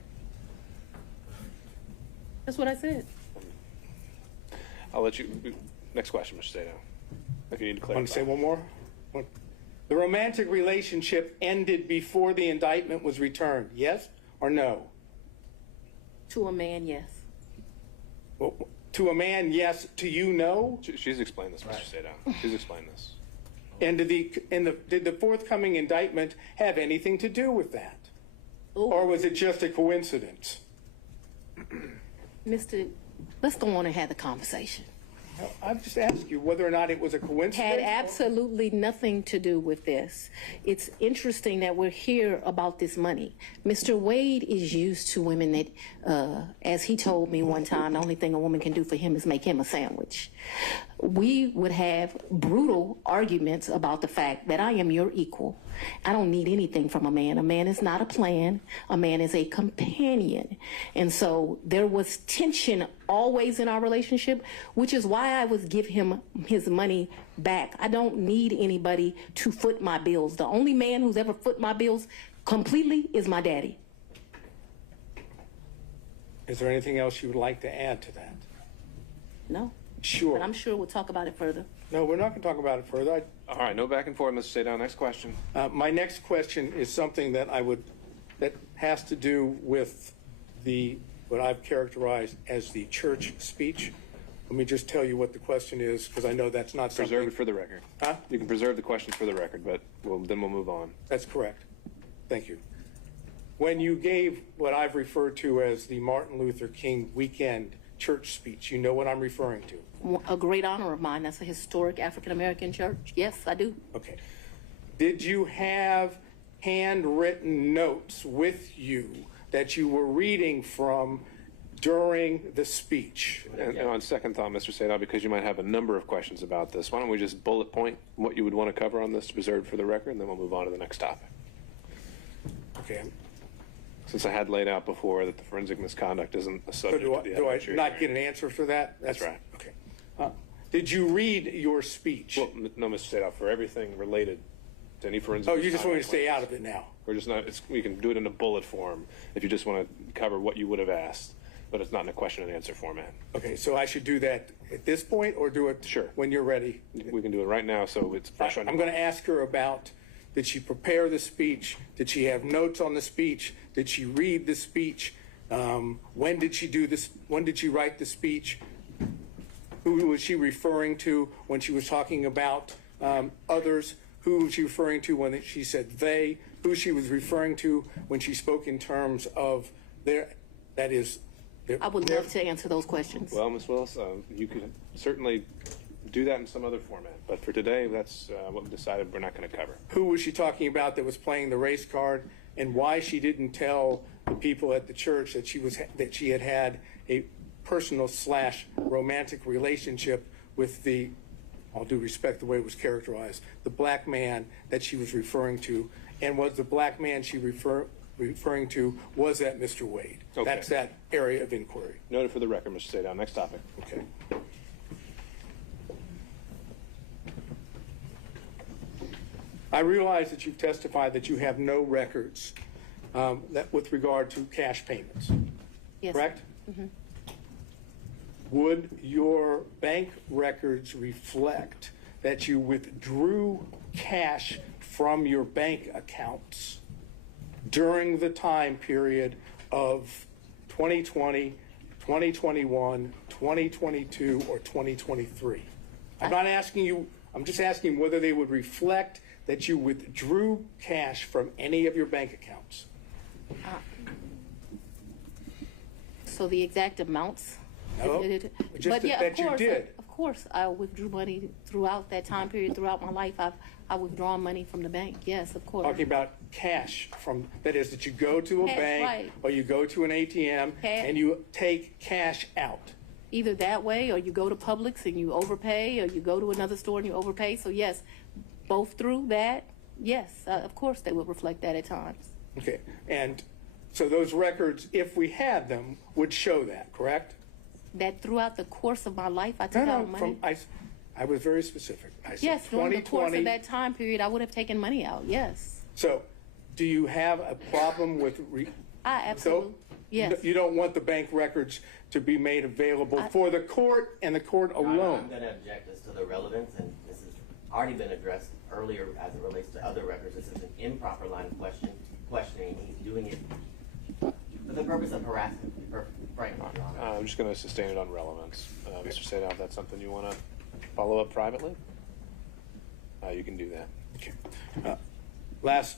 That's what I said. I'll let you. Next question, Mr. Sadon. If you need to clarify. Want to say one more? The romantic relationship ended before the indictment was returned. Yes or no? To a man, yes. Well, to a man, yes. To you, no. She's explained this, Mr. Sadon. She's explained this. And did the forthcoming indictment have anything to do with that? Ooh. Or was it just a coincidence? Mister, let's go on and have the conversation. I've just asked you whether or not it was a coincidence. Had absolutely nothing to do with this. It's interesting that we're here about this money. Mr. Wade is used to women that, as he told me one time, the only thing a woman can do for him is make him a sandwich. We would have brutal arguments about the fact that I am your equal. I don't need anything from a man. A man is not a plan. A man is a companion. And so there was tension always in our relationship, which is why I would give him his money back. I don't need anybody to foot my bills. The only man who's ever foot my bills completely is my daddy. Is there anything else you would like to add to that? No. Sure. But I'm sure we'll talk about it further. No, we're not going to talk about it further. All right, no back and forth, Mr. Sadon. Next question. My next question is something that that has to do with what I've characterized as the church speech. Let me just tell you what the question is, because I know that's not something. Preserve it for the record. Huh? You can preserve the questions for the record, but then we'll move on. That's correct. Thank you. when you gave what I've referred to as the Martin Luther King weekend church speech, you know what I'm referring to? A great honor of mine. That's a historic African-American church. Yes, I do. Okay. Did you have handwritten notes with you that you were reading from during the speech? And on second thought, Mr. Sadov, because you might have a number of questions about this, why don't we just bullet point what you would want to cover on this to preserve for the record, and then we'll move on to the next topic. Okay. Since I had laid out before that the forensic misconduct isn't a So subject do of the I evidentiary not get hearing. an answer for that? That's right. Okay. Did you read your speech? Well, no, Mr. Sadov, for everything related to any forensic Oh, you just want me to misconduct stay out claims. of it now? We're just not, we can do it in a bullet form if you just want to cover what you would have asked, but it's not in a question and answer format. Okay, so I should do that at this point or do it Sure. when you're ready? We can do it right now, so it's fresh on I'm going to ask her about, did she prepare the speech? Did she have notes on the speech? Did she read the speech? When did she do this? When did she write the speech? Who was she referring to when she was talking about others? Who was she referring to when she said they? Who she was referring to when she spoke in terms of their, that is, I would love to answer those questions. Well, Ms. Willis, you could certainly do that in some other format, but for today, that's what we decided we're not going to cover. who was she talking about that was playing the race card, and why she didn't tell the people at the church that she had had a personal / romantic relationship with the, all due respect the way it was characterized, the black man that she was referring to, and was the black man she referring to, was that Mr. Wade? Okay. That's that area of inquiry. Noted for the record, Mr. Sadov. Next topic. Okay. I realize that you've testified that you have no records that with regard to cash payments, Yes. correct? Would your bank records reflect that you withdrew cash from your bank accounts during the time period of 2020, 2021, 2022, or 2023? I'm not asking you, I'm just asking whether they would reflect that you withdrew cash from any of your bank accounts. So the exact amounts? No, just But yeah, that you did. Of course, I withdrew money throughout that time period, throughout my life. I withdrawn money from the bank. Yes, of course. Talking about cash from, that is, that you go to a Cash, bank right. or you go to an ATM Cash. and you take cash out. Either that way, or you go to Publix and you overpay, or you go to another store and you overpay. So yes, both through that, yes, of course they would reflect that at times. Okay, and so those records, if we had them, would show that, correct? That throughout the course of my life, I took No, out no, money. I was very specific. I said Yes, during the course 2020. of that time period, I would have taken money out. Yes, So, do you have a problem with? I absolutely. Yes. You don't want the bank records to be made available for the court and the court I'm alone? going to object as to the relevance, and this has already been addressed earlier as it relates to other records. This is an improper line of questioning. He's doing it for the purpose of harassment, to be perfectly frank, Your Honor. I'm just going to sustain it on relevance. Mr. Sadov, that's something you want to follow up privately? You can do that. Okay. Last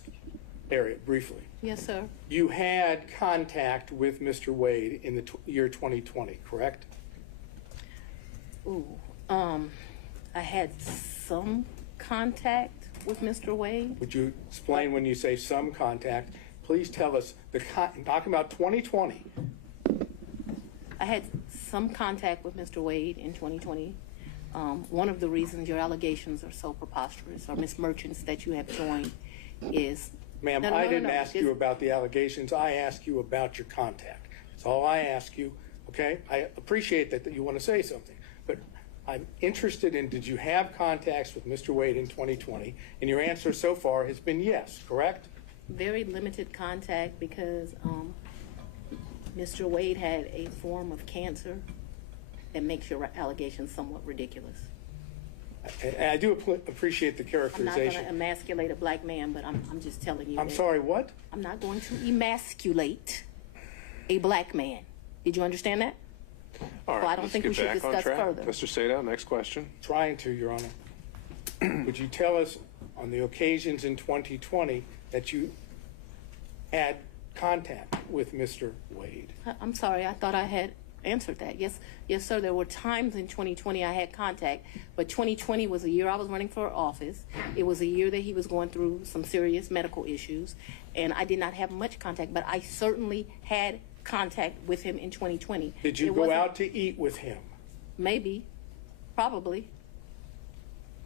area, briefly. Yes, sir. You had contact with Mr. Wade in the year 2020, correct? Ooh, I had some contact with Mr. Wade. Would you explain when you say some contact? Please tell us, talking about 2020. I had some contact with Mr. Wade in 2020. One of the reasons your allegations are so preposterous, or Ms. Merchants that you have joined, is... Ma'am, No, no, I no, didn't no, ask this- you about the allegations. I asked you about your contact. That's all I ask you, okay? I appreciate that you want to say something, but I'm interested in, did you have contacts with Mr. Wade in 2020? And your answer so far has been yes, correct? very limited contact because Mr. Wade had a form of cancer that makes your allegations somewhat ridiculous. And I do appreciate the I'm not going to characterization. emasculate a black man, but I'm just telling you. I'm that sorry, what? I'm not going to emasculate a black man. Did you understand that? All right, Well, I don't let's think get we should back on discuss track. further. Mr. Sadov, next question. Trying to, Your Honor. Would you tell us on the occasions in 2020 that you had contact with Mr. Wade? I'm sorry, I thought I had answered that. Yes, sir, there were times in 2020 I had contact, but 2020 was a year I was running for office. It was a year that he was going through some serious medical issues, and I did not have much contact, but I certainly had contact with him in 2020. Did you go out to eat with him? Maybe, probably.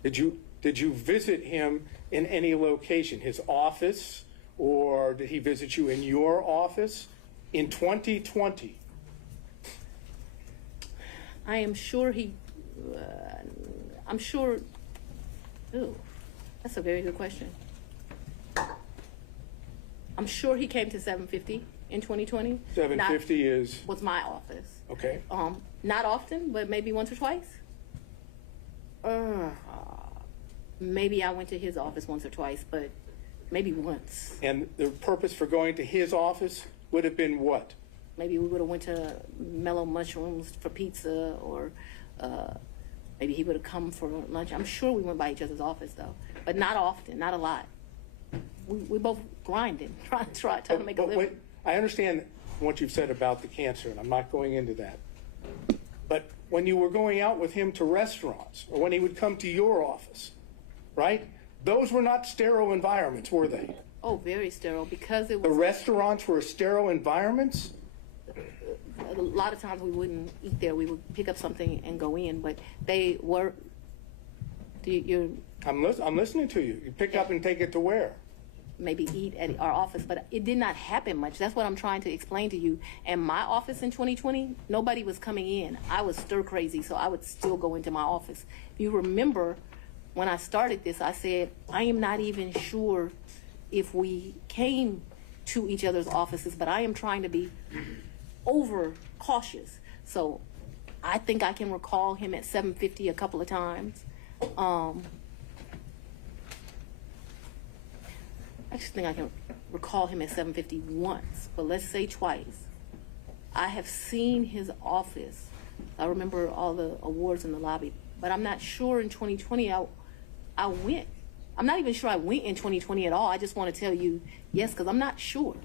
Did you visit him in any location, his office, or did he visit you in your office in 2020? I am sure I'm sure, ooh, that's a very good question. I'm sure he came to 750 in 2020. 750 was my office. Okay. Not often, but maybe once or twice. Maybe I went to his office once or twice, but maybe once. And the purpose for going to his office would have been what? Maybe we would have went to Mellow Mushrooms for pizza, or maybe he would have come for lunch. I'm sure we went by each other's office though, but not often, not a lot. We both grinding, trying to make a living. Wait, I understand what you've said about the cancer, and I'm not going into that. But when you were going out with him to restaurants, or when he would come to your office, right? Those were not sterile environments, were they? Oh, very sterile, because it The was. restaurants were sterile environments? A lot of times we wouldn't eat there. We would pick up something and go in, but they were. I'm listening to you. You pick up and take it to where? Maybe eat at our office, but it did not happen much. That's what I'm trying to explain to you. And my office in 2020, nobody was coming in. I was stir crazy, so I would still go into my office. If you remember, when I started this, I said, I am not even sure if we came to each other's offices, but I am trying to be over cautious. So I think I can recall him at 750 a couple of times. I just think I can recall him at 750 once, but let's say twice. I have seen his office. I remember all the awards in the lobby, but I'm not sure in 2020 I went. I'm not even sure I went in 2020 at all. I just want to tell you yes, because I'm not sure.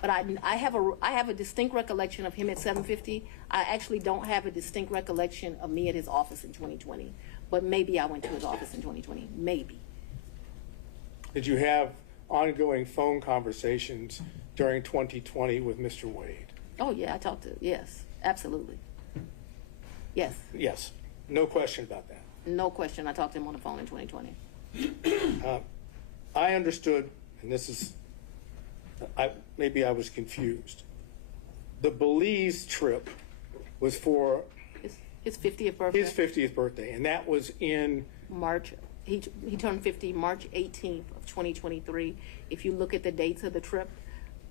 But I have a distinct recollection of him at 750. I actually don't have a distinct recollection of me at his office in 2020. But maybe I went to his office in 2020. Maybe. Did you have ongoing phone conversations during 2020 with Mr. Wade? Oh, yeah, I talked to, yes, absolutely. Yes, Yes, no question about that. no question. I talked to him on the phone in 2020. I understood, and this is, maybe I was confused. The Belize trip was for His 50th birthday. his 50th birthday, and that was in March. He turned 50 March 18th of 2023. If you look at the dates of the trip,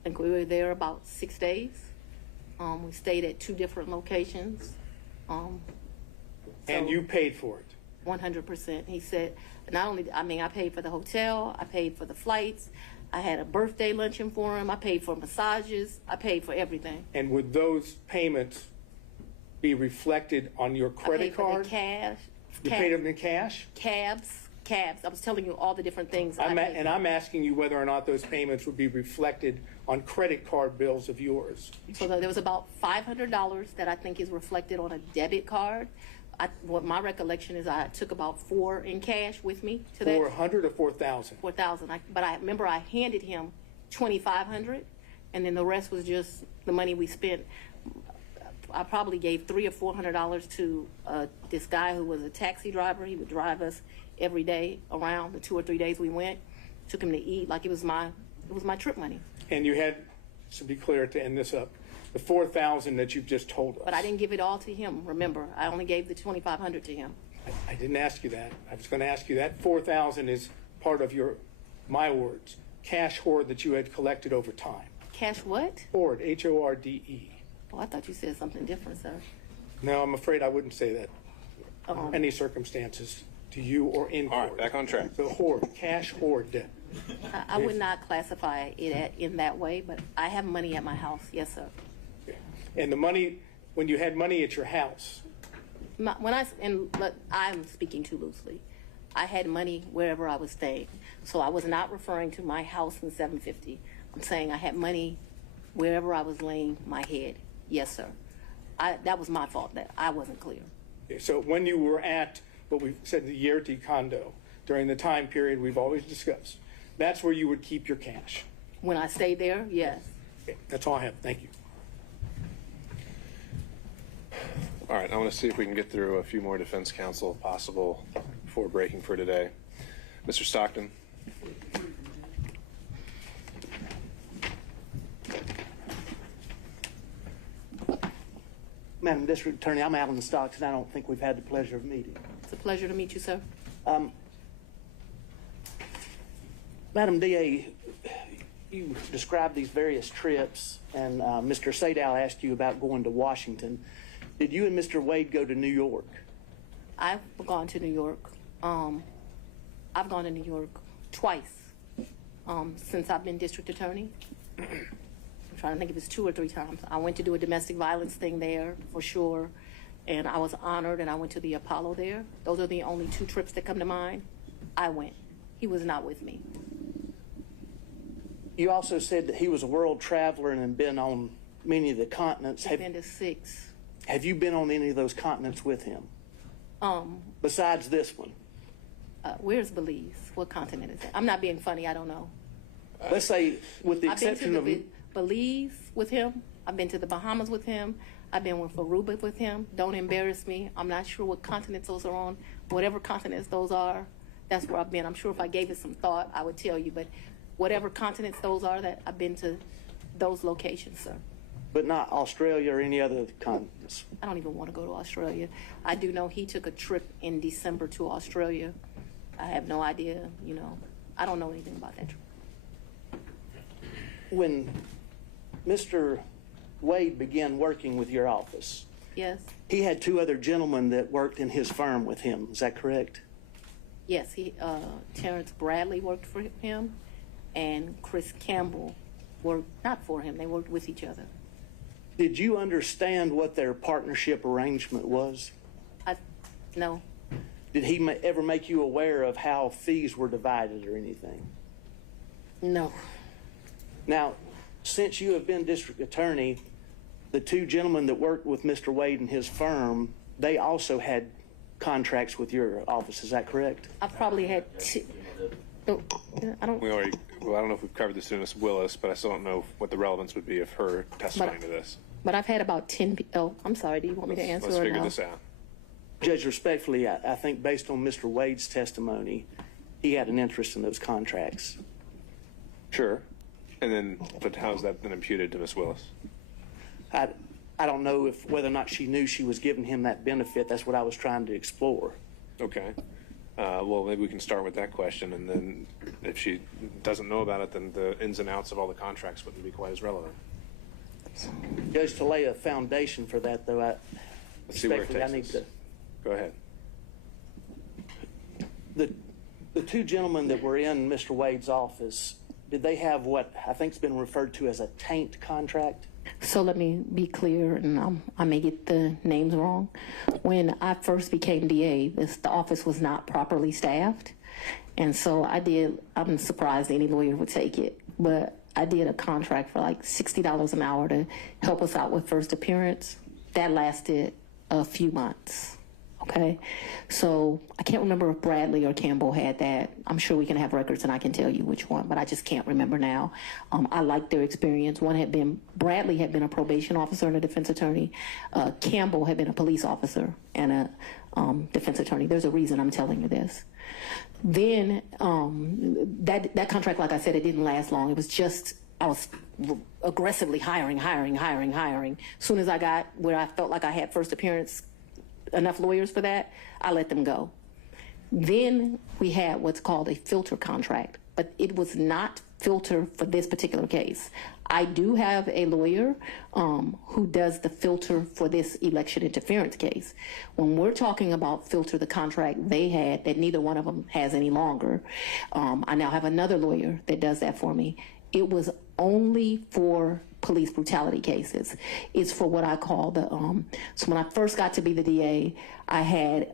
I think we were there about 6 days. We stayed at 2 different locations. and you paid for it. 100%. He said, not only, I paid for the hotel, I paid for the flights, I had a birthday luncheon for him, I paid for massages, I paid for everything. And would those payments be reflected on your credit card? I paid for the cash. You paid them in cash? Cabs. I was telling you all the different things. I'm asking you whether or not those payments would be reflected on credit card bills of yours. So there was about $500 that I think is reflected on a debit card. What my recollection is, I took about 4 in cash with me to that. 400 or 4,000? 4,000. But I remember I handed him 2,500, and then the rest was just the money we spent. I probably gave $300 or $400 to this guy who was a taxi driver. He would drive us every day around the 2 or 3 days we went. Took him to eat like it was my trip money. And you had, to be clear, to end this up, the 4,000 that you've just told us. But I didn't give it all to him. Remember, I only gave the 2,500 to him. I didn't ask you that. I was going to ask you that 4,000 is part of your, my words, cash hoard that you had collected over time. Cash what? Hoard, H-O-R-D-E. Oh, I thought you said something different, sir. No, I'm afraid I wouldn't say that under any circumstances to you or in court. All right, back on track. The hoard, cash hoard. I would not classify it in that way, but I have money at my house. Yes, sir. And the money, when you had money at your house, I'm speaking too loosely. I had money wherever I was staying. So I was not referring to my house in 750. saying I had money wherever I was laying my head. Yes, sir. That was my fault that I wasn't clear. So when you were at what we've said, the Yerty condo, during the time period we've always discussed, that's where you would keep your cash. When I stayed there, yes. Okay, that's all I have. Thank you. All right, I want to see if we can get through a few more defense counsel if possible before breaking for today. Mr. Stockton. Madam District Attorney, I'm Alan Stockton. I don't think we've had the pleasure of meeting. It's a pleasure to meet you, sir. Madam DA, you described these various trips, and Mr. Sadow asked you about going to Washington. Did you and Mr. Wade go to New York? I've gone to New York. I've gone to New York twice since I've been district attorney. I'm trying to think if it's 2 or 3 times. I went to do a domestic violence thing there for sure, and I was honored, and I went to the Apollo there. Those are the only 2 trips that come to mind. I went. He was not with me. You also said that he was a world traveler and had been on many of the continents. I've been to 6. Have you been on any of those continents with him? Besides this one? Where's Belize? What continent is that? I'm not being funny. I don't know. Let's say, with the I've been exception to of... Belize with him. I've been to the Bahamas with him. I've been with Aruba with him. Don't embarrass me. I'm not sure what continents those are on. Whatever continents those are, that's where I've been. I'm sure if I gave it some thought, I would tell you. But whatever continents those are, that I've been to those locations, sir. But not Australia or any other continents? I don't even want to go to Australia. I do know he took a trip in December to Australia. I have no idea, I don't know anything about that trip. When Mr. Wade began working with your office, Yes, he had 2 other gentlemen that worked in his firm with him. Is that correct? yes, Terrence Bradley worked for him, and Chris Campbell worked not for him. They worked with each other. Did you understand what their partnership arrangement was? No, Did he ever make you aware of how fees were divided or anything? no. Now, since you have been district attorney, the 2 gentlemen that worked with Mr. Wade and his firm, they also had contracts with your office. Is that correct? I probably had I don't. I don't know if we've covered this in Ms. Willis, but I still don't know what the relevance would be of her testifying to this. But I've had about 10. Oh, I'm sorry. Do you want me to answer Let's or figure no? this out. Judge, respectfully, I think based on Mr. Wade's testimony, he had an interest in those contracts. Sure. And then, but how's that been imputed to Ms. Willis? I don't know whether or not she knew she was giving him that benefit. That's what I was trying to explore. Okay. Well, maybe we can start with that question, and then if she doesn't know about it, then the ins and outs of all the contracts wouldn't be quite as relevant. Judge, to lay a foundation for that, though, Let's see where it respectfully, I takes need us. to... Go ahead. The 2 gentlemen that were in Mr. Wade's office, did they have what I think has been referred to as a taint contract? So let me be clear, and I may get the names wrong. When I first became DA, the office was not properly staffed. And so I'm surprised any lawyer would take it, but I did a contract for like $60 an hour to help us out with first appearance. That lasted a few months. Okay, so I can't remember if Bradley or Campbell had that. I'm sure we can have records and I can tell you which one, but I just can't remember now. I liked their experience. Bradley had been a probation officer and a defense attorney. Campbell had been a police officer and a defense attorney. There's a reason I'm telling you this. Then that contract, like I said, it didn't last long. It was just, I was aggressively hiring. As soon as I got where I felt like I had first appearance, enough lawyers for that, I let them go. Then we had what's called a filter contract, but it was not filter for this particular case. I do have a lawyer who does the filter for this election interference case. When we're talking about filter, the contract they had that neither one of them has any longer, I now have another lawyer that does that for me. It was only for police brutality cases. It's for what I call the, so when I first got to be the DA, I had,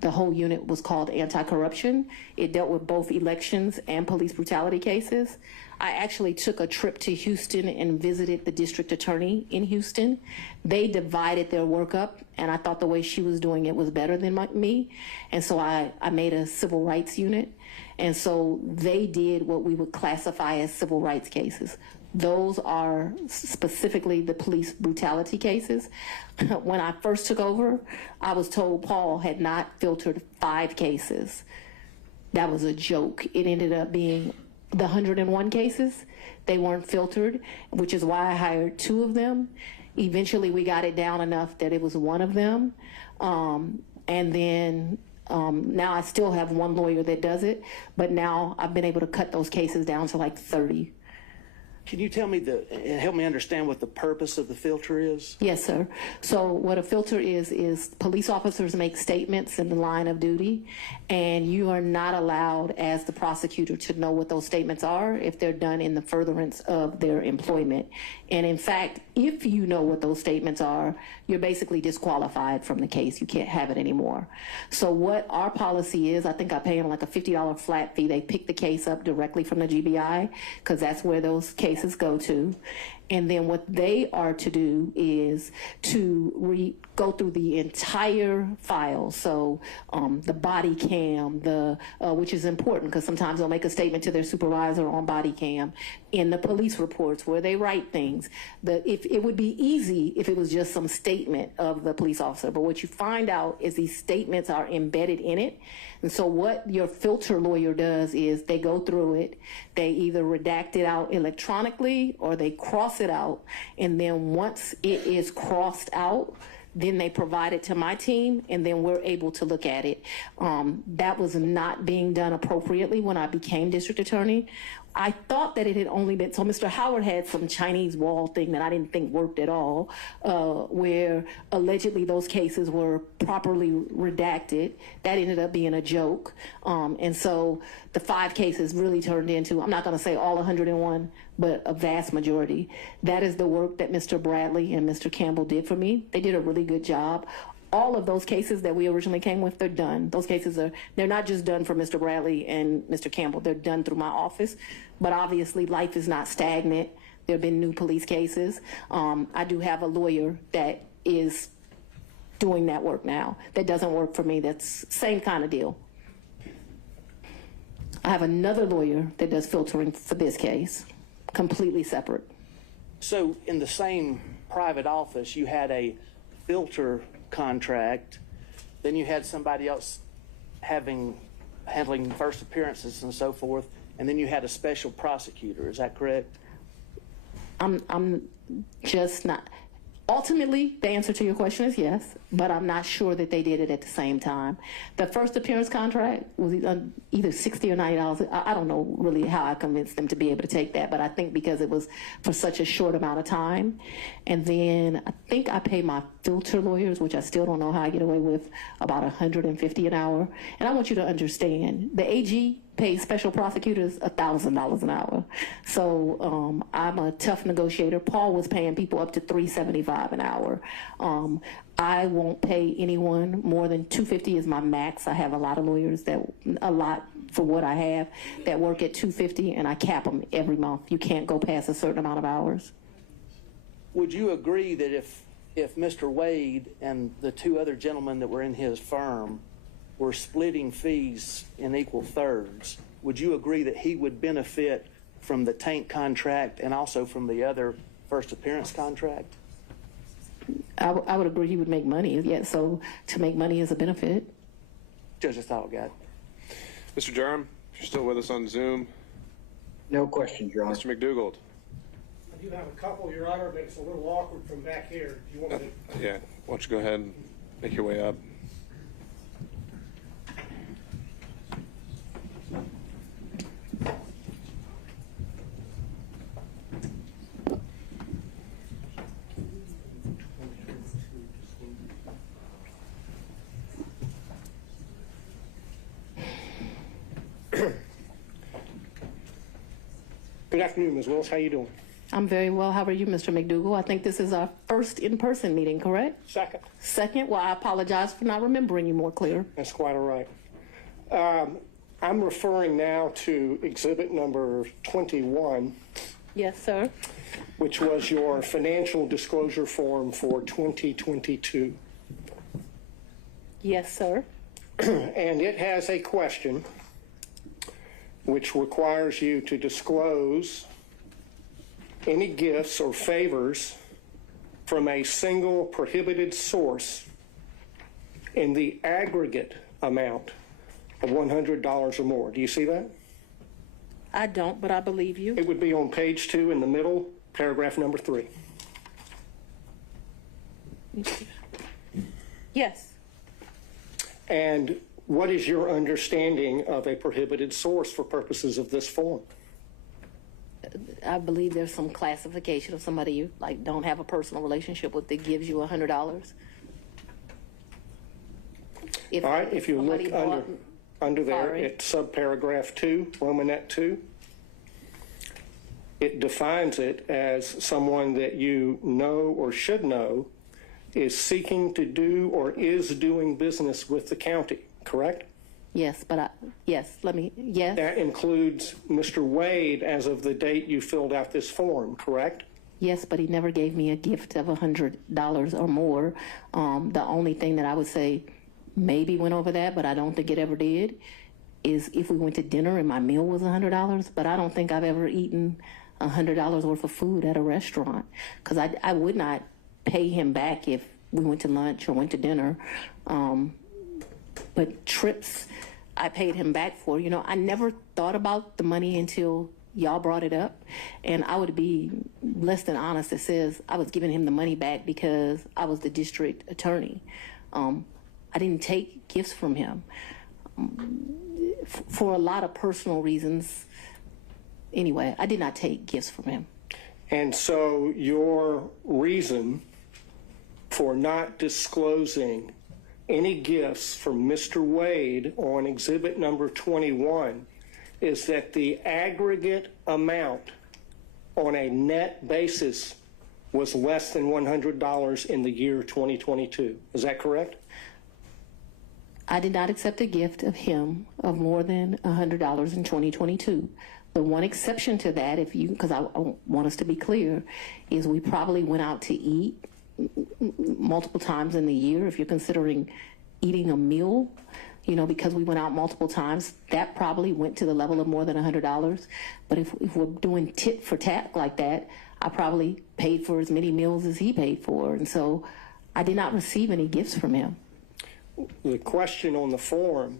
the whole unit was called anti-corruption. It dealt with both elections and police brutality cases. I actually took a trip to Houston and visited the district attorney in Houston. They divided their work up, and I thought the way she was doing it was better than me. And so I made a civil rights unit. And so they did what we would classify as civil rights cases. Those are specifically the police brutality cases. When I first took over, I was told Paul had not filtered 5 cases. That was a joke. It ended up being the 101 cases. They weren't filtered, which is why I hired 2 of them. Eventually, we got it down enough that it was 1 of them. And then now I still have 1 lawyer that does it, but now I've been able to cut those cases down to like 30. Can you tell me and help me understand what the purpose of the filter is? Yes, sir. So what a filter is police officers make statements in the line of duty, and you are not allowed as the prosecutor to know what those statements are if they're done in the furtherance of their employment. And in fact, if you know what those statements are, you're basically disqualified from the case. You can't have it anymore. So what our policy is, I think I pay them like a $50 flat fee. They pick the case up directly from the GBI because that's where those cases go to. And then what they are to do is to go through the entire file. So the body cam, which is important because sometimes they'll make a statement to their supervisor on body cam, in the police reports where they write things. If it would be easy if it was just some statement of the police officer, but what you find out is these statements are embedded in it. And so what your filter lawyer does is they go through it, they either redact it out electronically or they cross it out, and then once it is crossed out, then they provide it to my team, and then we're able to look at it. That was not being done appropriately when I became district attorney. I thought that it had only been, so Mr. Howard had some Chinese wall thing that I didn't think worked at all, where allegedly those cases were properly redacted. That ended up being a joke. And so the 5 cases really turned into, I'm not gonna say all 101, but a vast majority. That is the work that Mr. Bradley and Mr. Campbell did for me. They did a really good job. All of those cases that we originally came with, they're done. Those cases they're not just done for Mr. Bradley and Mr. Campbell, they're done through my office. But obviously life is not stagnant. There have been new police cases. I do have a lawyer that is doing that work now. That doesn't work for me. That's same kind of deal. I have another lawyer that does filtering for this case, completely separate. So in the same private office, you had a filter contract, then you had somebody else handling first appearances and so forth, and then you had a special prosecutor. Is that correct? I'm just not. Ultimately, the answer to your question is yes, but I'm not sure that they did it at the same time. The first appearance contract was either $60 or $90. I don't know really how I convinced them to be able to take that, but I think because it was for such a short amount of time. And then I think I pay my filter lawyers, which I still don't know how I get away with, about $150 an hour. And I want you to understand, the AG pays special prosecutors $1,000 an hour. So I'm a tough negotiator. Paul was paying people up to $375 an hour. I won't pay anyone more than $250 is my max. I have a lot of lawyers for what I have that work at $250, and I cap them every month. You can't go past a certain amount of hours. Would you agree that if Mr. Wade and the 2 other gentlemen that were in his firm were splitting fees in equal thirds, would you agree that he would benefit from the tank contract and also from the other first appearance contract? I would agree he would make money. Yeah, so to make money is a benefit. Just a thought, guy. Mr. Durham, if you're still with us on Zoom. No questions, Your Honor. Mr. McDougald. I do have a couple, Your Honor, but it's a little awkward from back here. Do you want me to? Yeah, why don't you go ahead and make your way up. Good afternoon, Ms. Willis. How you doing? I'm very well. How are you, Mr. McDougall? I think this is our first in-person meeting, correct? Second. Second? Well, I apologize for not remembering you more clear. That's quite all right. I'm referring now to exhibit number 21, Yes, sir. which was your financial disclosure form for 2022. Yes, sir. And it has a question which requires you to disclose any gifts or favors from a single prohibited source in the aggregate amount of $100 or more. Do you see that? I don't, but I believe you. It would be on page 2 in the middle, paragraph number 3. Yes. And what is your understanding of a prohibited source for purposes of this form? I believe there's some classification of somebody you like don't have a personal relationship with that gives you $100. All right, if you look under there Sorry. at subparagraph 2, Romanet 2, it defines it as someone that you know or should know is seeking to do or is doing business with the county, correct? Yes, but yes. That includes Mr. Wade as of the date you filled out this form, correct? Yes, but he never gave me a gift of $100 or more. The only thing that I would say maybe went over that, but I don't think it ever did, is if we went to dinner and my meal was $100, but I don't think I've ever eaten $100 worth of food at a restaurant, because I would not pay him back if we went to lunch or went to dinner. But trips, I paid him back for. You know, I never thought about the money until y'all brought it up, and I would be less than honest that says I was giving him the money back because I was the district attorney. I didn't take gifts from him for a lot of personal reasons. Anyway, I did not take gifts from him. And so your reason for not disclosing any gifts from Mr. Wade on exhibit number 21 is that the aggregate amount on a net basis was less than $100 in the year 2022. Is that correct? I did not accept a gift of him of more than $100 in 2022. The one exception to that, because I want us to be clear, is we probably went out to eat multiple times in the year. If you're considering eating a meal, you know, because we went out multiple times, that probably went to the level of more than $100. But if we're doing tit for tat like that, I probably paid for as many meals as he paid for. And so I did not receive any gifts from him. The question on the form,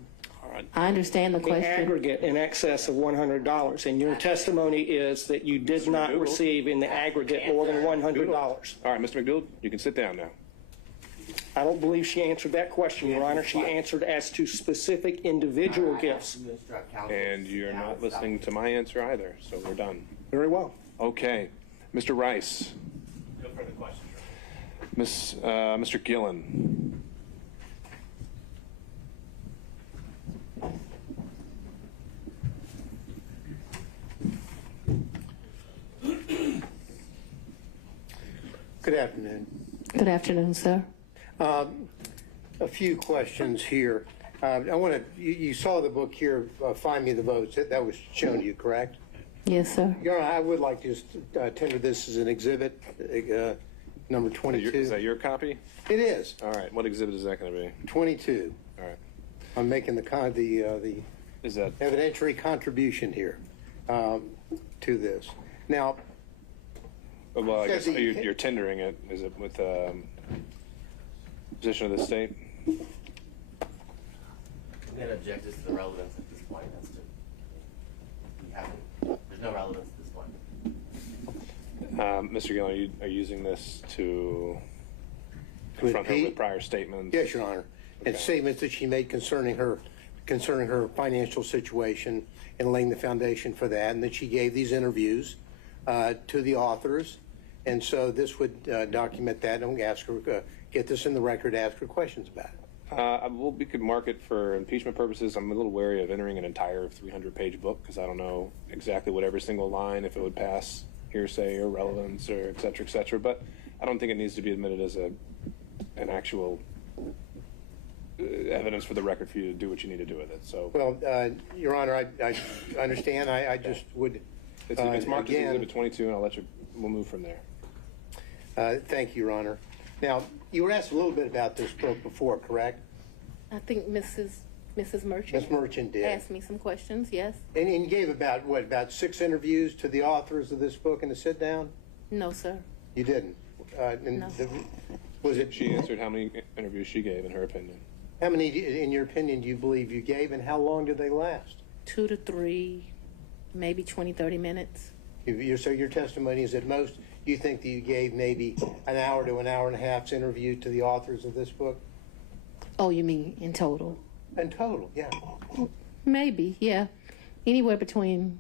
I understand the the question. aggregate in excess of $100, and your testimony is that you did not McDougall? receive in the aggregate more than $100. All right, Mr. McDougall, you can sit down now. I don't believe she answered that question, Your Honor. She answered as to specific individual gifts. And you're not listening to my answer either, so we're done. Very well. Okay. Mr. Rice. No further questions. Mr. Gillen. Good afternoon. Good afternoon, sir. A few questions here. I want to, you saw the book here, Find Me the Votes. That was shown to you, correct? Yes, sir. Your Honor, I would like to just tender this as an exhibit, number 22. Is that your copy? It is, All right. What exhibit is that going to be? 22. All right. I'm making the Is that evidentiary contribution here to this. Now, well? I Yeah, guess you're tendering it. Is it with position of the state? I'm going to object this to the relevance at this point. There's no relevance at this point. Mr. Gillen, are you using this to confront her impede? with prior statements? yes, Your Honor. And Okay. statements that she made concerning her financial situation and laying the foundation for that, and that she gave these interviews to the authors. And so this would document that, and we ask her, get this in the record, ask her questions about it. Well, we could mark it for impeachment purposes. I'm a little wary of entering an entire 300-page book because I don't know exactly what every single line, if it would pass hearsay or relevance or et cetera, but I don't think it needs to be admitted as an actual evidence for the record for you to do what you need to do with it. So, Well, Your Honor, I understand. I just would. it's marked as again, Exhibit 22, and we'll move from there. Thank you, Your Honor. Now, you were asked a little bit about this book before, correct? I think Mrs. Merchant. Ms. Merchant did. Asked me some questions, yes. And you gave about 6 interviews to the authors of this book in the sit down? No, sir. You didn't? No. Was it? She answered how many interviews she gave, in her opinion. How many, in your opinion, do you believe you gave, and how long did they last? 2 to 3, maybe 20, 30 minutes. So your testimony is at most, you think that you gave maybe an hour to an hour and a half's interview to the authors of this book? Oh, you mean in total? In total, yeah. Maybe, yeah. Anywhere between,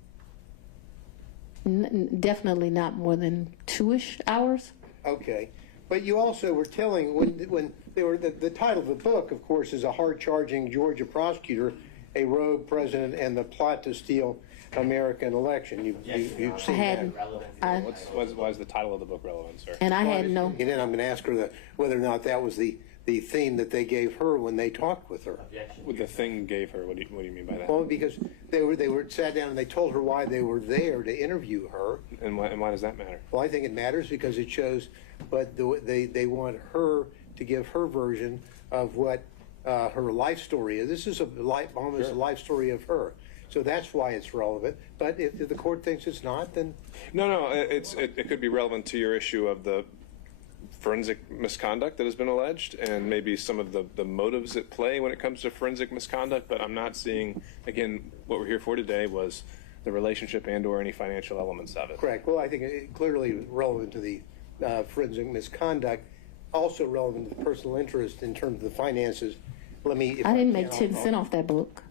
definitely not more than 2-ish hours. Okay. But you also were telling, when they were, the title of the book, of course, is A Hard-Charging Georgia Prosecutor, a Rogue President, and the Plot to Steal American Election. You've seen that. Why is the title of the book relevant, sir? And I had no. And then I'm going to ask her whether or not that was the theme that they gave her when they talked with her. What the thing gave her? What do you mean by that? Well, because they were sat down and they told her why they were there to interview her. And why does that matter? Well, I think it matters because it shows, but they want her to give her version of what her life story is. This is almost a life story of her. So that's why it's relevant. But if the court thinks it's not, then No. It could be relevant to your issue of the forensic misconduct that has been alleged, and maybe some of the motives at play when it comes to forensic misconduct. But I'm not seeing, again, what we're here for today was the relationship and/or any financial elements of it. correct. Well, I think it clearly relevant to the forensic misconduct, also relevant to the personal interest in terms of the finances. I didn't make 10 cents off that book.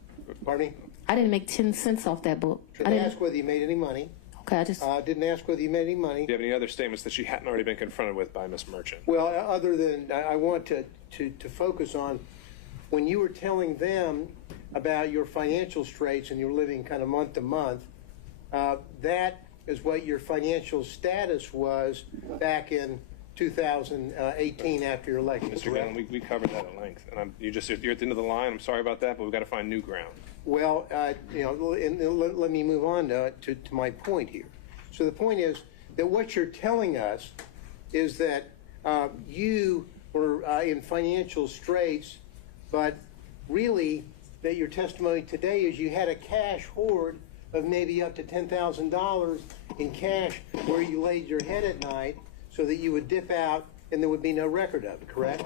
Pardon me? I didn't make 10 cents off that book. Didn't ask whether you made any money. Okay, I just. Didn't ask whether you made any money. Do you have any other statements that she hadn't already been confronted with by Ms. Merchant? Well, other than I want to focus on when you were telling them about your financial straits and you were living kind of month to month, that is what your financial status was back in 2018 after your election. Mr. Gallon, we covered that at length, and you're at the end of the line. I'm sorry about that, but we've got to find new ground. Well, let me move on to my point here. So the point is that what you're telling us is that you were in financial straits, but really that your testimony today is you had a cash hoard of maybe up to $10,000 in cash where you laid your head at night so that you would dip out and there would be no record of it, correct?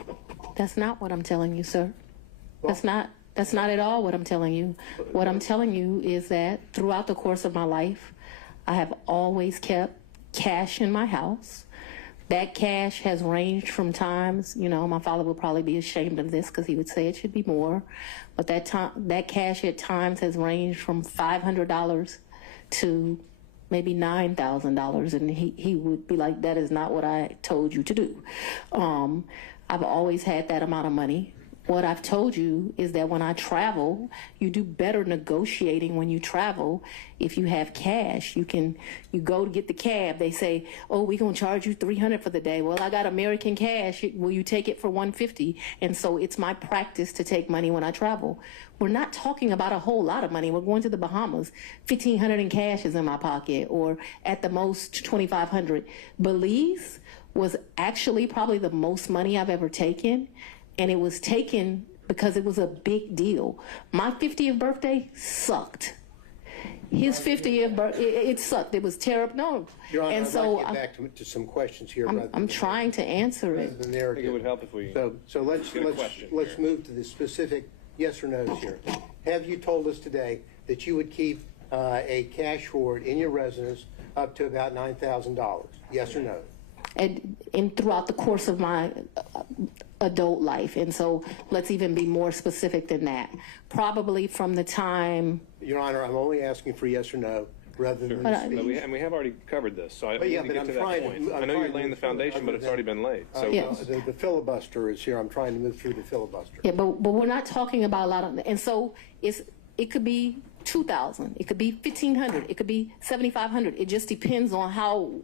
That's not what I'm telling you, sir. Well, That's not at all what I'm telling you. What I'm telling you is that throughout the course of my life, I have always kept cash in my house. That cash has ranged from times, my father would probably be ashamed of this because he would say it should be more, but that cash at times has ranged from $500 to maybe $9,000, and he would be like, that is not what I told you to do. I've always had that amount of money. What I've told you is that when I travel, you do better negotiating when you travel. If you have cash, you go to get the cab. They say, "Oh, we're gonna charge you $300 for the day." Well, I got American cash. Will you take it for $150? And so it's my practice to take money when I travel. We're not talking about a whole lot of money. We're going to the Bahamas. $1,500 in cash is in my pocket, or at the most $2,500. Belize was actually probably the most money I've ever taken. And it was taken because it was a big deal. My 50th birthday sucked. His 50th birthday, it sucked. It was terrible. No. Your Honor, and I'd so like to get back to some questions here. I'm trying to answer it. The I narrative. think it would help if we. So let's get a question move to the specific yes or no's here. Have you told us today that you would keep a cash hoard in your residence up to about $9,000? Yes or no? And throughout the course of my adult life, and so let's even be more specific than that. Probably from the time. Your Honor, I'm only asking for yes or no. rather than But the I- speech. And we have already covered this, so I But need yeah, to but get I'm to that trying to point. move- I'm I know trying you're to laying the move forward foundation, but other it's already than- been laid. So Yes. The filibuster is here. I'm trying to move through the filibuster. Yeah, but we're not talking about a lot of, and so it could be 2,000, it could be 1,500, it could be 7,500. It just depends on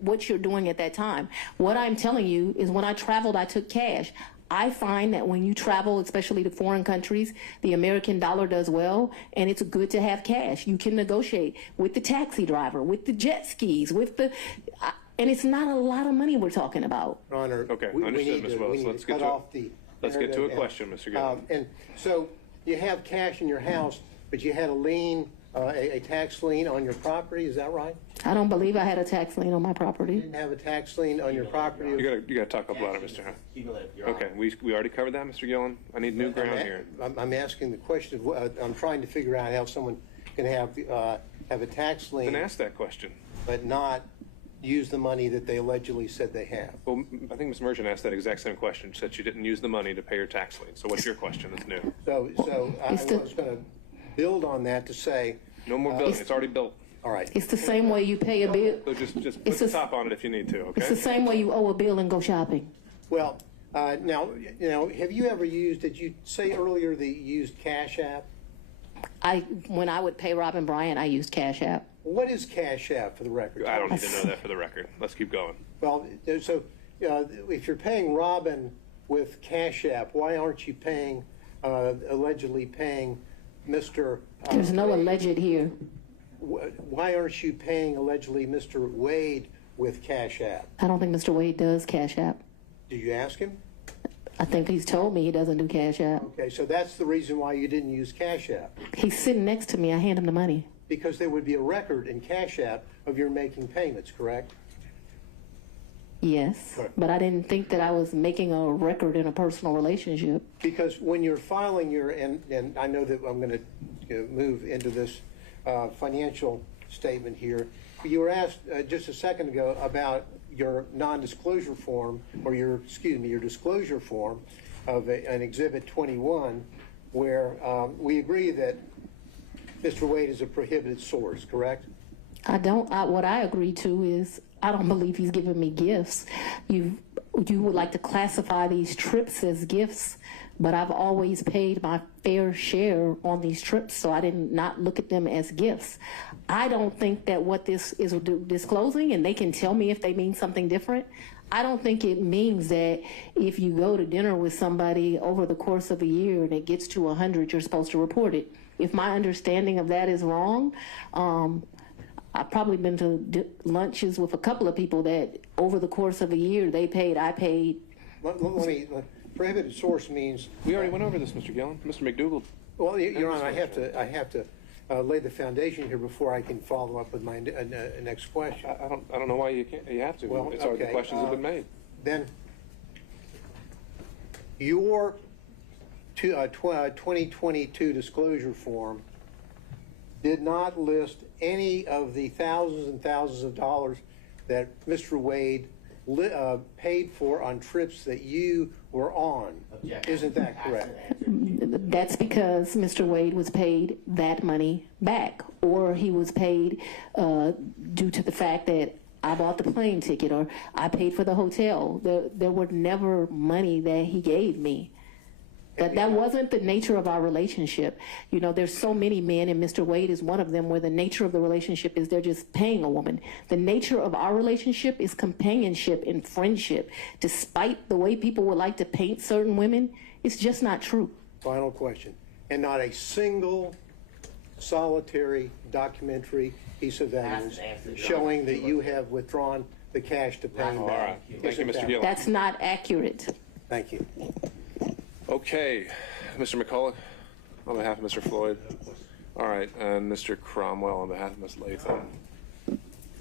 what you're doing at that time. What I'm telling you is when I traveled, I took cash. I find that when you travel, especially to foreign countries, the American dollar does well, and it's good to have cash. You can negotiate with the taxi driver, with the jet skis, and it's not a lot of money we're talking about. Your Honor, Okay, we understood, need Ms. to, Willis. we need Let's to get cut to- off the. let's get to a narrative question, Mr. Gillen. And so you have cash in your house, but you had a lien, a tax lien on your property, is that right? I don't believe I had a tax lien on my property. You didn't have a tax lien on your property? You gotta talk up louder, Mr. Hunt. Cumulative, Your Honor. Okay, we already covered that, Mr. Gillen. I need new ground here. I'm asking the question, I'm trying to figure out how someone can have a tax Then lien, ask that question. but not use the money that they allegedly said they have. Well, I think Ms. Merchant asked that exact same question. She said she didn't use the money to pay her tax lien. So what's your question that's new? So I was going to build on that to say, No more building. It's already built. all right, It's the same way you pay a bill. So just put It's the a- top on it if you need to, It's the okay? same way you owe a bill and go shopping. well, now, have you ever used, did you say earlier that you used Cash App? When I would pay Robin Bryant, I used Cash App. What is Cash App for the record? I don't need to know that for the record. Let's keep going. Well, so if you're paying Robin with Cash App, why aren't you paying, allegedly paying Mr.? There's no alleged here. Why aren't you paying allegedly Mr. Wade with Cash App? I don't think Mr. Wade does Cash App. Did you ask him? I think he's told me he doesn't do Cash App. Okay, so that's the reason why you didn't use Cash App, He's sitting next to me. I hand him the money. because there would be a record in Cash App of your making payments, correct? Yes, Right. but I didn't think that I was making a record in a personal relationship. Because when you're filing your, and I know that I'm going to move into this financial statement here, you were asked just a second ago about your non-disclosure form, or your disclosure form of an Exhibit 21, where we agree that Mr. Wade is a prohibited source, correct? What I agree to is I don't believe he's giving me gifts. You would like to classify these trips as gifts, but I've always paid my fair share on these trips, so I did not look at them as gifts. I don't think that what this is disclosing, and they can tell me if they mean something different, I don't think it means that if you go to dinner with somebody over the course of a year and it gets to 100, you're supposed to report it. If my understanding of that is wrong, I've probably been to lunches with a couple of people that over the course of a year they paid, I paid. Let me, prohibited source means, We already went over this, Mr. Gillen. Mr. McDougall. well, Your Honor, I have to lay the foundation here before I can follow up with my next question. I don't know why you can't. You have to. Well, It's already, the okay, questions have been made. Then your 2022 disclosure form did not list any of the thousands and thousands of dollars that Mr. Wade paid for on trips that you were on. Objection. Isn't that correct? That's because Mr. Wade was paid that money back, or he was paid due to the fact that I bought the plane ticket or I paid for the hotel. There were never money that he gave me. That wasn't the nature of our relationship. You know, there's so many men, and Mr. Wade is one of them, where the nature of the relationship is they're just paying a woman. The nature of our relationship is companionship and friendship. Despite the way people would like to paint certain women, it's just not true. Final question. And not a single solitary documentary piece of evidence showing that you have withdrawn the cash to pay him All back. right. Thank you, Isn't Mr. that- Gillen. That's not accurate. Thank you. Okay, Mr. McCullough, on behalf of Mr. Floyd. All right, and Mr. Cromwell on behalf of Ms. Latham.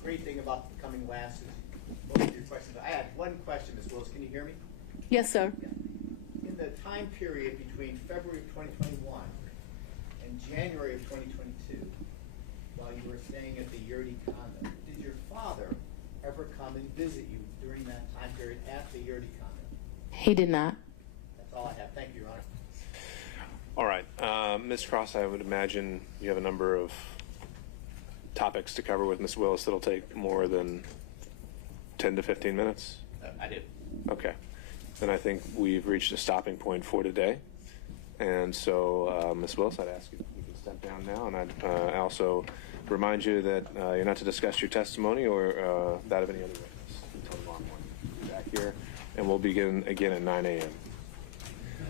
Great thing about becoming last is most of your questions. I had one question, Ms. Willis. Can you hear me? Yes, sir. In the time period between February of 2021 and January of 2022, while you were staying at the Yurdi condo, did your father ever come and visit you during that time period at the Yurdi condo? He did not. That's all I have. Thank you, Your Honor. All right, Ms. Cross, I would imagine you have a number of topics to cover with Ms. Willis that'll take more than 10 to 15 minutes? I do. Okay. Then I think we've reached a stopping point for today. And so, Ms. Willis, I'd ask you if you can step down now. And I'd also remind you that you're not to discuss your testimony or that of any other witness until tomorrow morning. Be back here, and we'll begin again at 9 a.m.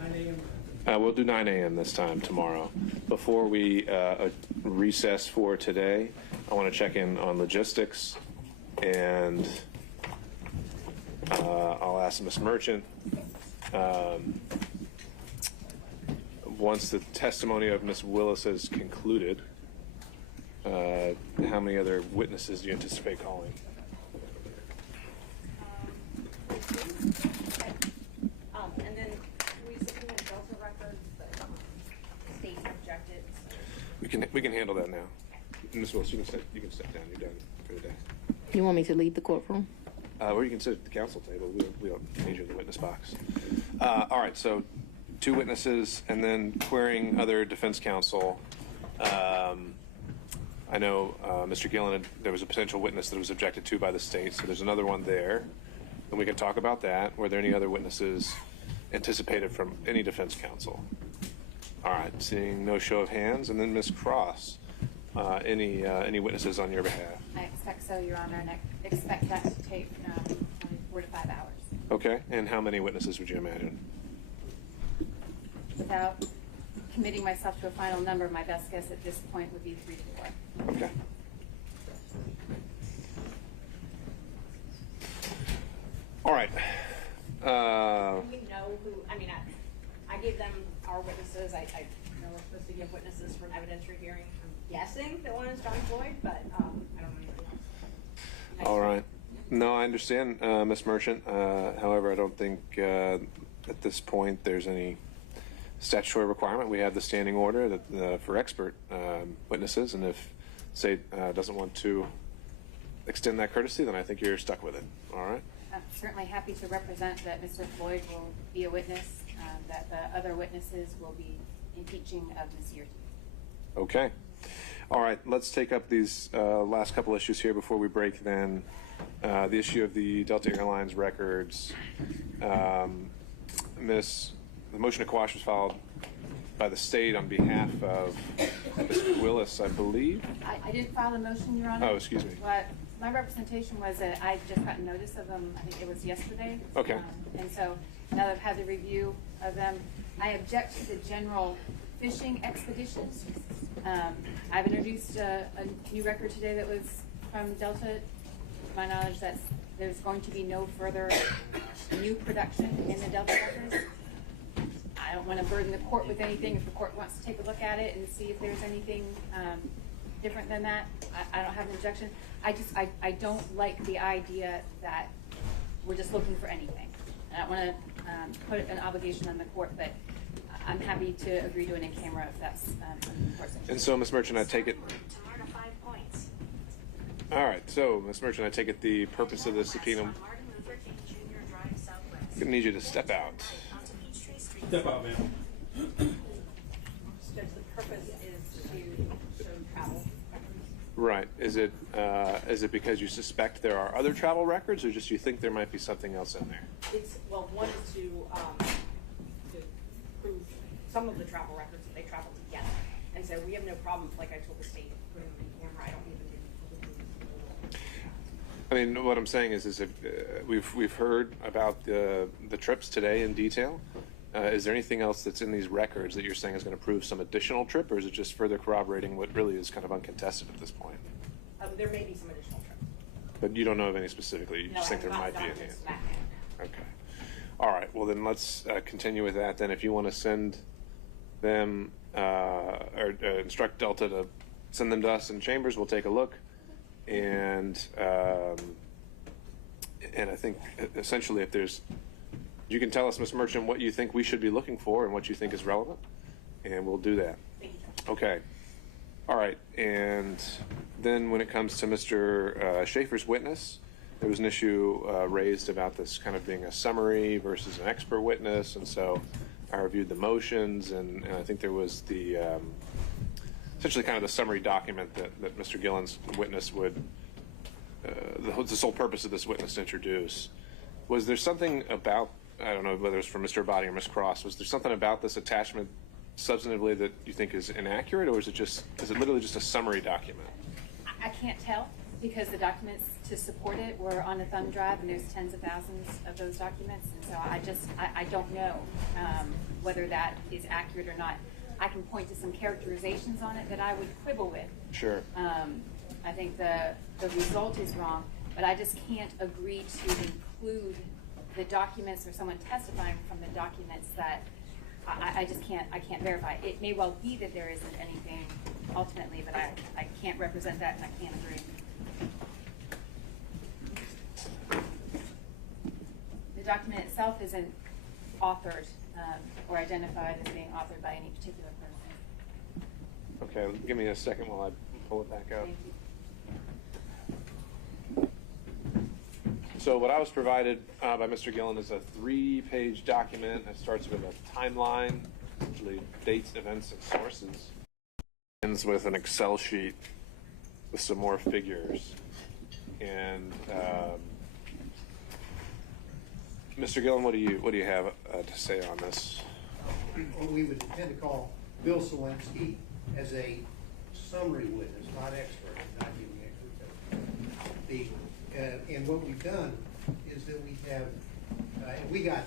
9 a.m.? We'll do 9 a.m. this time tomorrow. Before we recess for today, I want to check in on logistics, and I'll ask Ms. Merchant, once the testimony of Ms. Willis is concluded, how many other witnesses do you anticipate calling? And then we subpoenaed Delta records, but the state objected. We can handle that now. Ms. Willis, you can step down. You're done for the day. You want me to leave the courtroom? Or you can sit at the council table. We don't need you in the witness box. All right, so 2 witnesses, and then querying other defense counsel. I know Mr. Gillen, there was a potential witness that was objected to by the state, so there's another one there. And we can talk about that. Were there any other witnesses anticipated from any defense counsel? All right, seeing no show of hands. And then Ms. Cross, any witnesses on your behalf? I expect so, Your Honor, and I expect that to take 4 to 5 hours. Okay, and how many witnesses would you imagine? Without committing myself to a final number, my best guess at this point would be 3 to 4. Okay. All right. We know who, I mean, I gave them our witnesses. I know we're supposed to give witnesses for an evidentiary hearing. I'm guessing that one is John Floyd, but I don't know anything else. All right. No, I understand, Ms. Merchant. However, I don't think at this point there's any statutory requirement. We have the standing order that, for expert witnesses, and if state doesn't want to extend that courtesy, then I think you're stuck with it. All right? I'm certainly happy to represent that Mr. Floyd will be a witness, that the other witnesses will be impeaching of Ms. Yurty. Okay. All right. Let's take up these last couple issues here before we break then. The issue of the Delta Airlines records. The motion to quash was filed by the state on behalf of Mr. Willis, I believe. I didn't file a motion, Your Honor. Oh, excuse me. But my representation was that I just got notice of them, I think it was yesterday. Okay. And so now that I've had the review of them, I object to the general fishing expeditions. I've introduced a new record today that was from Delta. To my knowledge, that there's going to be no further new production in the Delta records. I don't want to burden the court with anything. If the court wants to take a look at it and see if there's anything different than that, I don't have an objection. I don't like the idea that we're just looking for anything. I don't want to put an obligation on the court, but I'm happy to agree to an in-camera if that's something the court's interested in. And so, Ms. Merchant, I take it. Tomorrow to 5 points. All right. So, Ms. Merchant, I take it the purpose of this subpoena. Martin Luther King Jr. Drive Southwest. I'm going to need you to step out. Onto Peachtree Street. Step out, ma'am. Judge, the purpose is to show travel. Right. Is it because you suspect there are other travel records, or just you think there might be something else in there? It's, well, one is to prove some of the travel records that they traveled together. And so we have no problem, like I told the state, putting them in camera. I don't even I mean, what I'm saying is if we've heard about the trips today in detail. Is there anything else that's in these records that you're saying is going to prove some additional trip, or is it just further corroborating what really is kind of uncontested at this point? there may be some additional trips. But you don't know of any specifically. You just think there might be any. Okay. All right. Well, then let's continue with that. Then, if you want to send them or instruct Delta to send them to us in chambers, we'll take a look. And I think essentially, if there's, you can tell us, Ms. Merchant, what you think we should be looking for and what you think is relevant, and we'll do that. Thank you. Okay. All right. And then when it comes to Mr. Schaefer's witness, there was an issue raised about this kind of being a summary versus an expert witness, and so I reviewed the motions, and I think there was the essentially kind of the summary document that Mr. Gillen's witness would, the sole purpose of this witness to introduce. Was there something about, I don't know whether it's from Mr. Abadi or Ms. Cross, was there something about this attachment substantively that you think is inaccurate, or is it literally just a summary document? I can't tell, because the documents to support it were on a thumb drive, and there's tens of thousands of those documents, and so I don't know whether that is accurate or not. I can point to some characterizations on it that I would quibble with. Sure. I think the result is wrong, but I just can't agree to include the documents or someone testifying from the documents that I just can't verify. It may well be that there isn't anything ultimately, but I can't represent that, and I can't agree. The document itself isn't authored or identified as being authored by any particular person. Okay, give me a second while I pull it back up. Thank you. So what I was provided by Mr. Gillen is a 3-page document that starts with a timeline, usually dates, events, and sources. Ends with an Excel sheet with some more figures. And Mr. Gillen, what do you have to say on this? What we would tend to call Bill Selensky as a summary witness, not expert, not giving expert testimony. And what we've done is that we have, and we got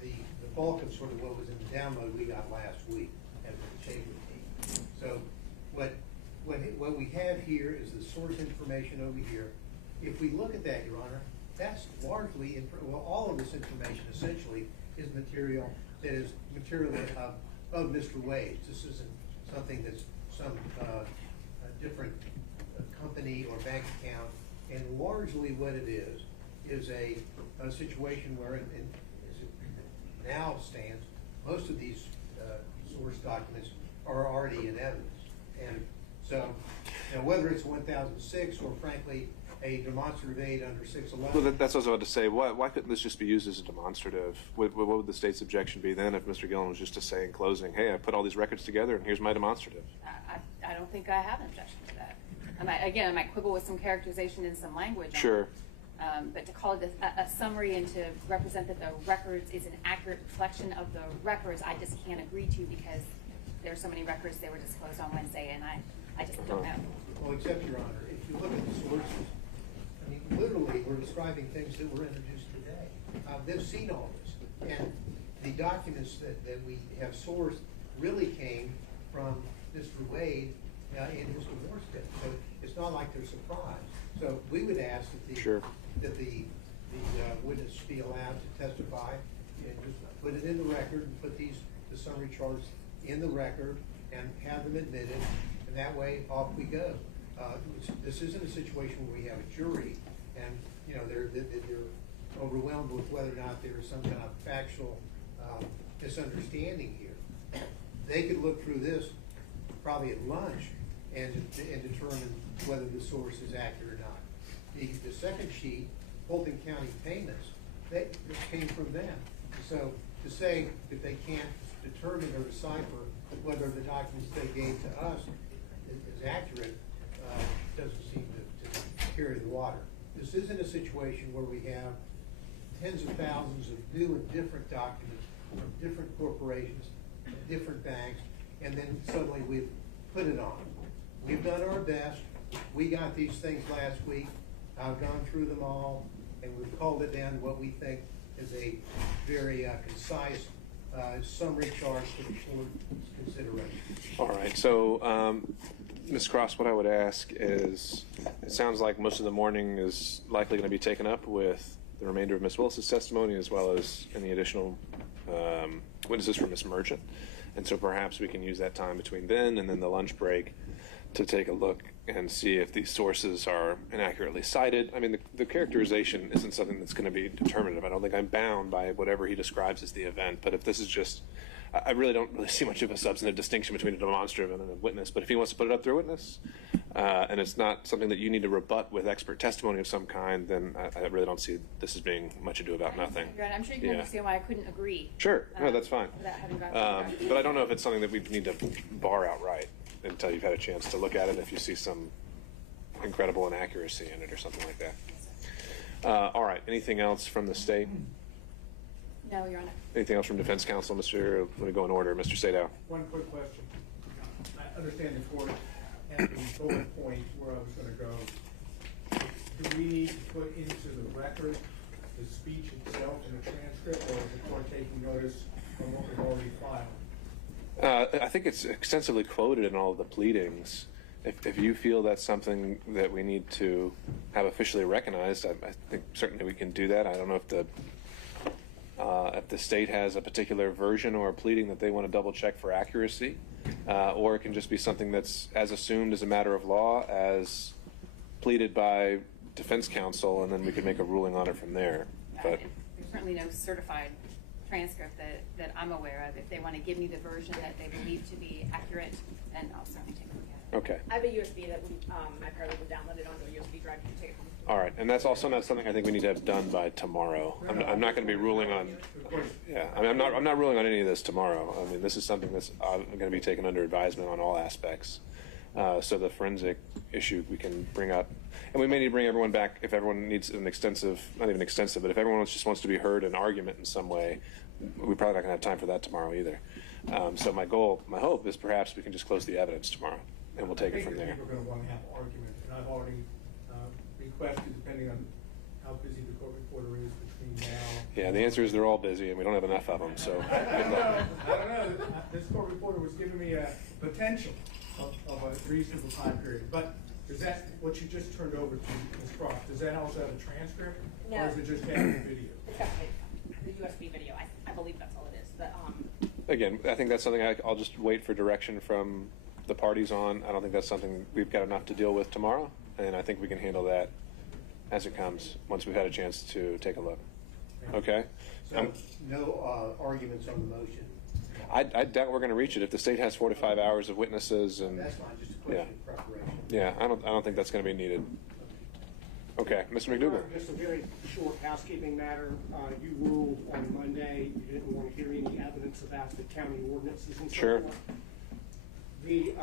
the bulk of sort of what was in the download we got last week as the chamber team. So what we have here is the source information over here. If we look at that, Your Honor, that's largely, all of this information essentially is material that is material of Mr. Wade's. This isn't something that's some different company or bank account. And largely what it is a situation where, as it now stands, most of these source documents are already in evidence. And so, whether it's 1006 or frankly a demonstrative aid under 611. Well, that's what I was about to say. Why couldn't this just be used as a demonstrative? What would the state's objection be then if Mr. Gillen was just to say in closing, hey, I put all these records together and here's my demonstrative? I don't think I have an objection to that. I might quibble with some characterization in some language. Sure. But to call it a summary and to represent that the records is an accurate reflection of the records, I just can't agree to, because there are so many records that were disclosed on Wednesday, and I just don't know. Well, except, Your Honor, if you look at the sources, I mean, literally, we're describing things that were introduced today. They've seen all this. And the documents that we have sourced really came from Mr. Wade in his divorce case. So it's not like they're surprised. So we would ask that the witness be allowed to testify and just put it in the record and put the summary charts in the record and have them admitted, and that way off we go. This isn't a situation where we have a jury and they're overwhelmed with whether or not there is some kind of factual misunderstanding here. They could look through this probably at lunch and determine whether the source is accurate or not. The second sheet, Fulton County payments, that came from them. So to say that they can't determine or decipher whether the documents they gave to us is accurate doesn't seem to carry the water. This isn't a situation where we have tens of thousands of new and different documents from different corporations, different banks, and then suddenly we've put it on. We've done our best. We got these things last week. I've gone through them all, and we've called it down to what we think is a very concise summary chart for the board's consideration. All right. So, Ms. Cross, what I would ask is, it sounds like most of the morning is likely going to be taken up with the remainder of Ms. Willis's testimony, as well as any additional witnesses from Ms. Merchant. And so perhaps we can use that time between then and then the lunch break to take a look and see if these sources are inaccurately cited. I mean, the characterization isn't something that's going to be determinative. I don't think I'm bound by whatever he describes as the event. But if this is just, I really don't see much of a substantive distinction between a demonstrative and a witness. But if he wants to put it up through a witness, and it's not something that you need to rebut with expert testimony of some kind, then I really don't see this as being much ado about nothing. I'm sure you can understand why I couldn't agree. Sure, no, that's fine. Without having gone through the But I don't know if it's something that we need to bar outright. until you've had a chance to look at it if you see some incredible inaccuracy in it or something like that. All right, anything else from the state? No, Your Honor. Anything else from defense counsel? Let me go in order. Mr. Sadow. One quick question. I understand the court had the bullet point where I was going to go. Do we need to put into the record the speech itself in the transcript, or is the court taking notice from what we've already filed? I think it's extensively quoted in all of the pleadings. If you feel that's something that we need to have officially recognized, I think certainly we can do that. I don't know if the state has a particular version or a pleading that they want to double check for accuracy, or it can just be something that's as assumed as a matter of law as pleaded by defense counsel, and then we could make a ruling on it from there. But There's certainly no certified transcript that I'm aware of. If they want to give me the version that they believe to be accurate, then I'll certainly take a look at it. okay. I have a USB that my paralegal downloaded onto a USB drive. You can take it home. All right, and that's also not something I think we need to have done by tomorrow. I'm not going to be ruling on. Yeah, I mean, I'm not ruling on any of this tomorrow. I mean, this is something that's going to be taken under advisement on all aspects. So the forensic issue we can bring up, and we may need to bring everyone back if everyone needs an extensive, not even extensive, but if everyone just wants to be heard in argument in some way, we're probably not going to have time for that tomorrow either. So my hope is perhaps we can just close the evidence tomorrow, and we'll take it from there. We're going to want to have argument, and I've already requested, depending on how busy the court reporter is between now. Yeah, the answer is they're all busy, and we don't have enough of them. So I don't know. This court reporter was giving me a potential of a reasonable time period. But is that what you just turned over to Ms. Croft? Does that also have a transcript? No. Or is it just having the video? It's got the USB video. I believe that's all it is. But again, I think that's something I'll just wait for direction from the parties on. I don't think that's something we've got enough to deal with tomorrow, and I think we can handle that as it comes once we've had a chance to take a look. Okay? So no arguments on the motion? I doubt we're going to reach it if the state has 4 to 5 hours of witnesses and. That's fine, just a question of preparation. Yeah, I don't think that's going to be needed. Okay, Mr. McDougall. Just a very short housekeeping matter. You ruled on Monday you didn't want to hear any evidence about the county ordinances and so Sure. forth. The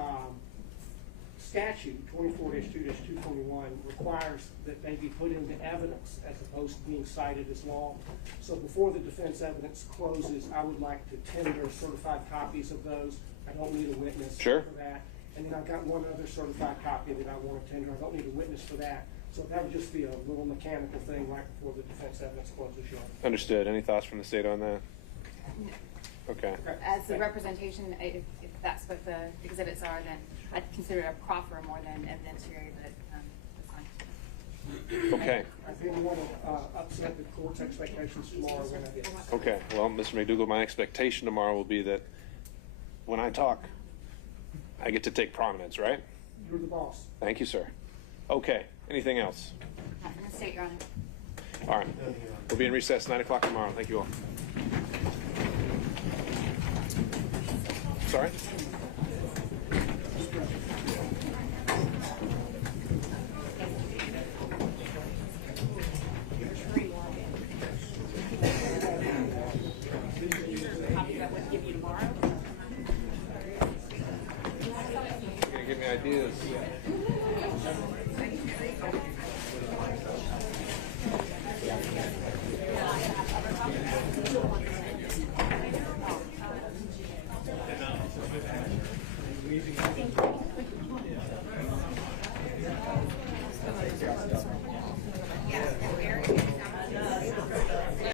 statute 24-2-221 requires that they be put into evidence as opposed to being cited as law. So before the defense evidence closes, I would like to tender certified copies of those. I don't need a witness Sure. for that. And then I've got one other certified copy that I want to tender. I don't need a witness for that. So that would just be a little mechanical thing right before the defense evidence closes, Your Honor. Understood. Any thoughts from the state on that? Okay. As the representation, if that's what the exhibits are, then I'd consider it a proffer more than evidentiary, but that's fine. Okay. I didn't want to upset the court's expectations tomorrow when I did. Okay. Well, Mr. McDougall, my expectation tomorrow will be that when I talk, I get to take prominence, right? You're the boss. Thank you, sir. Okay. Anything else? Not from the state, Your Honor. All right. We'll be in recess 9 o'clock tomorrow. Thank you all. Sorry? copy that would give you tomorrow. You're going to give me ideas.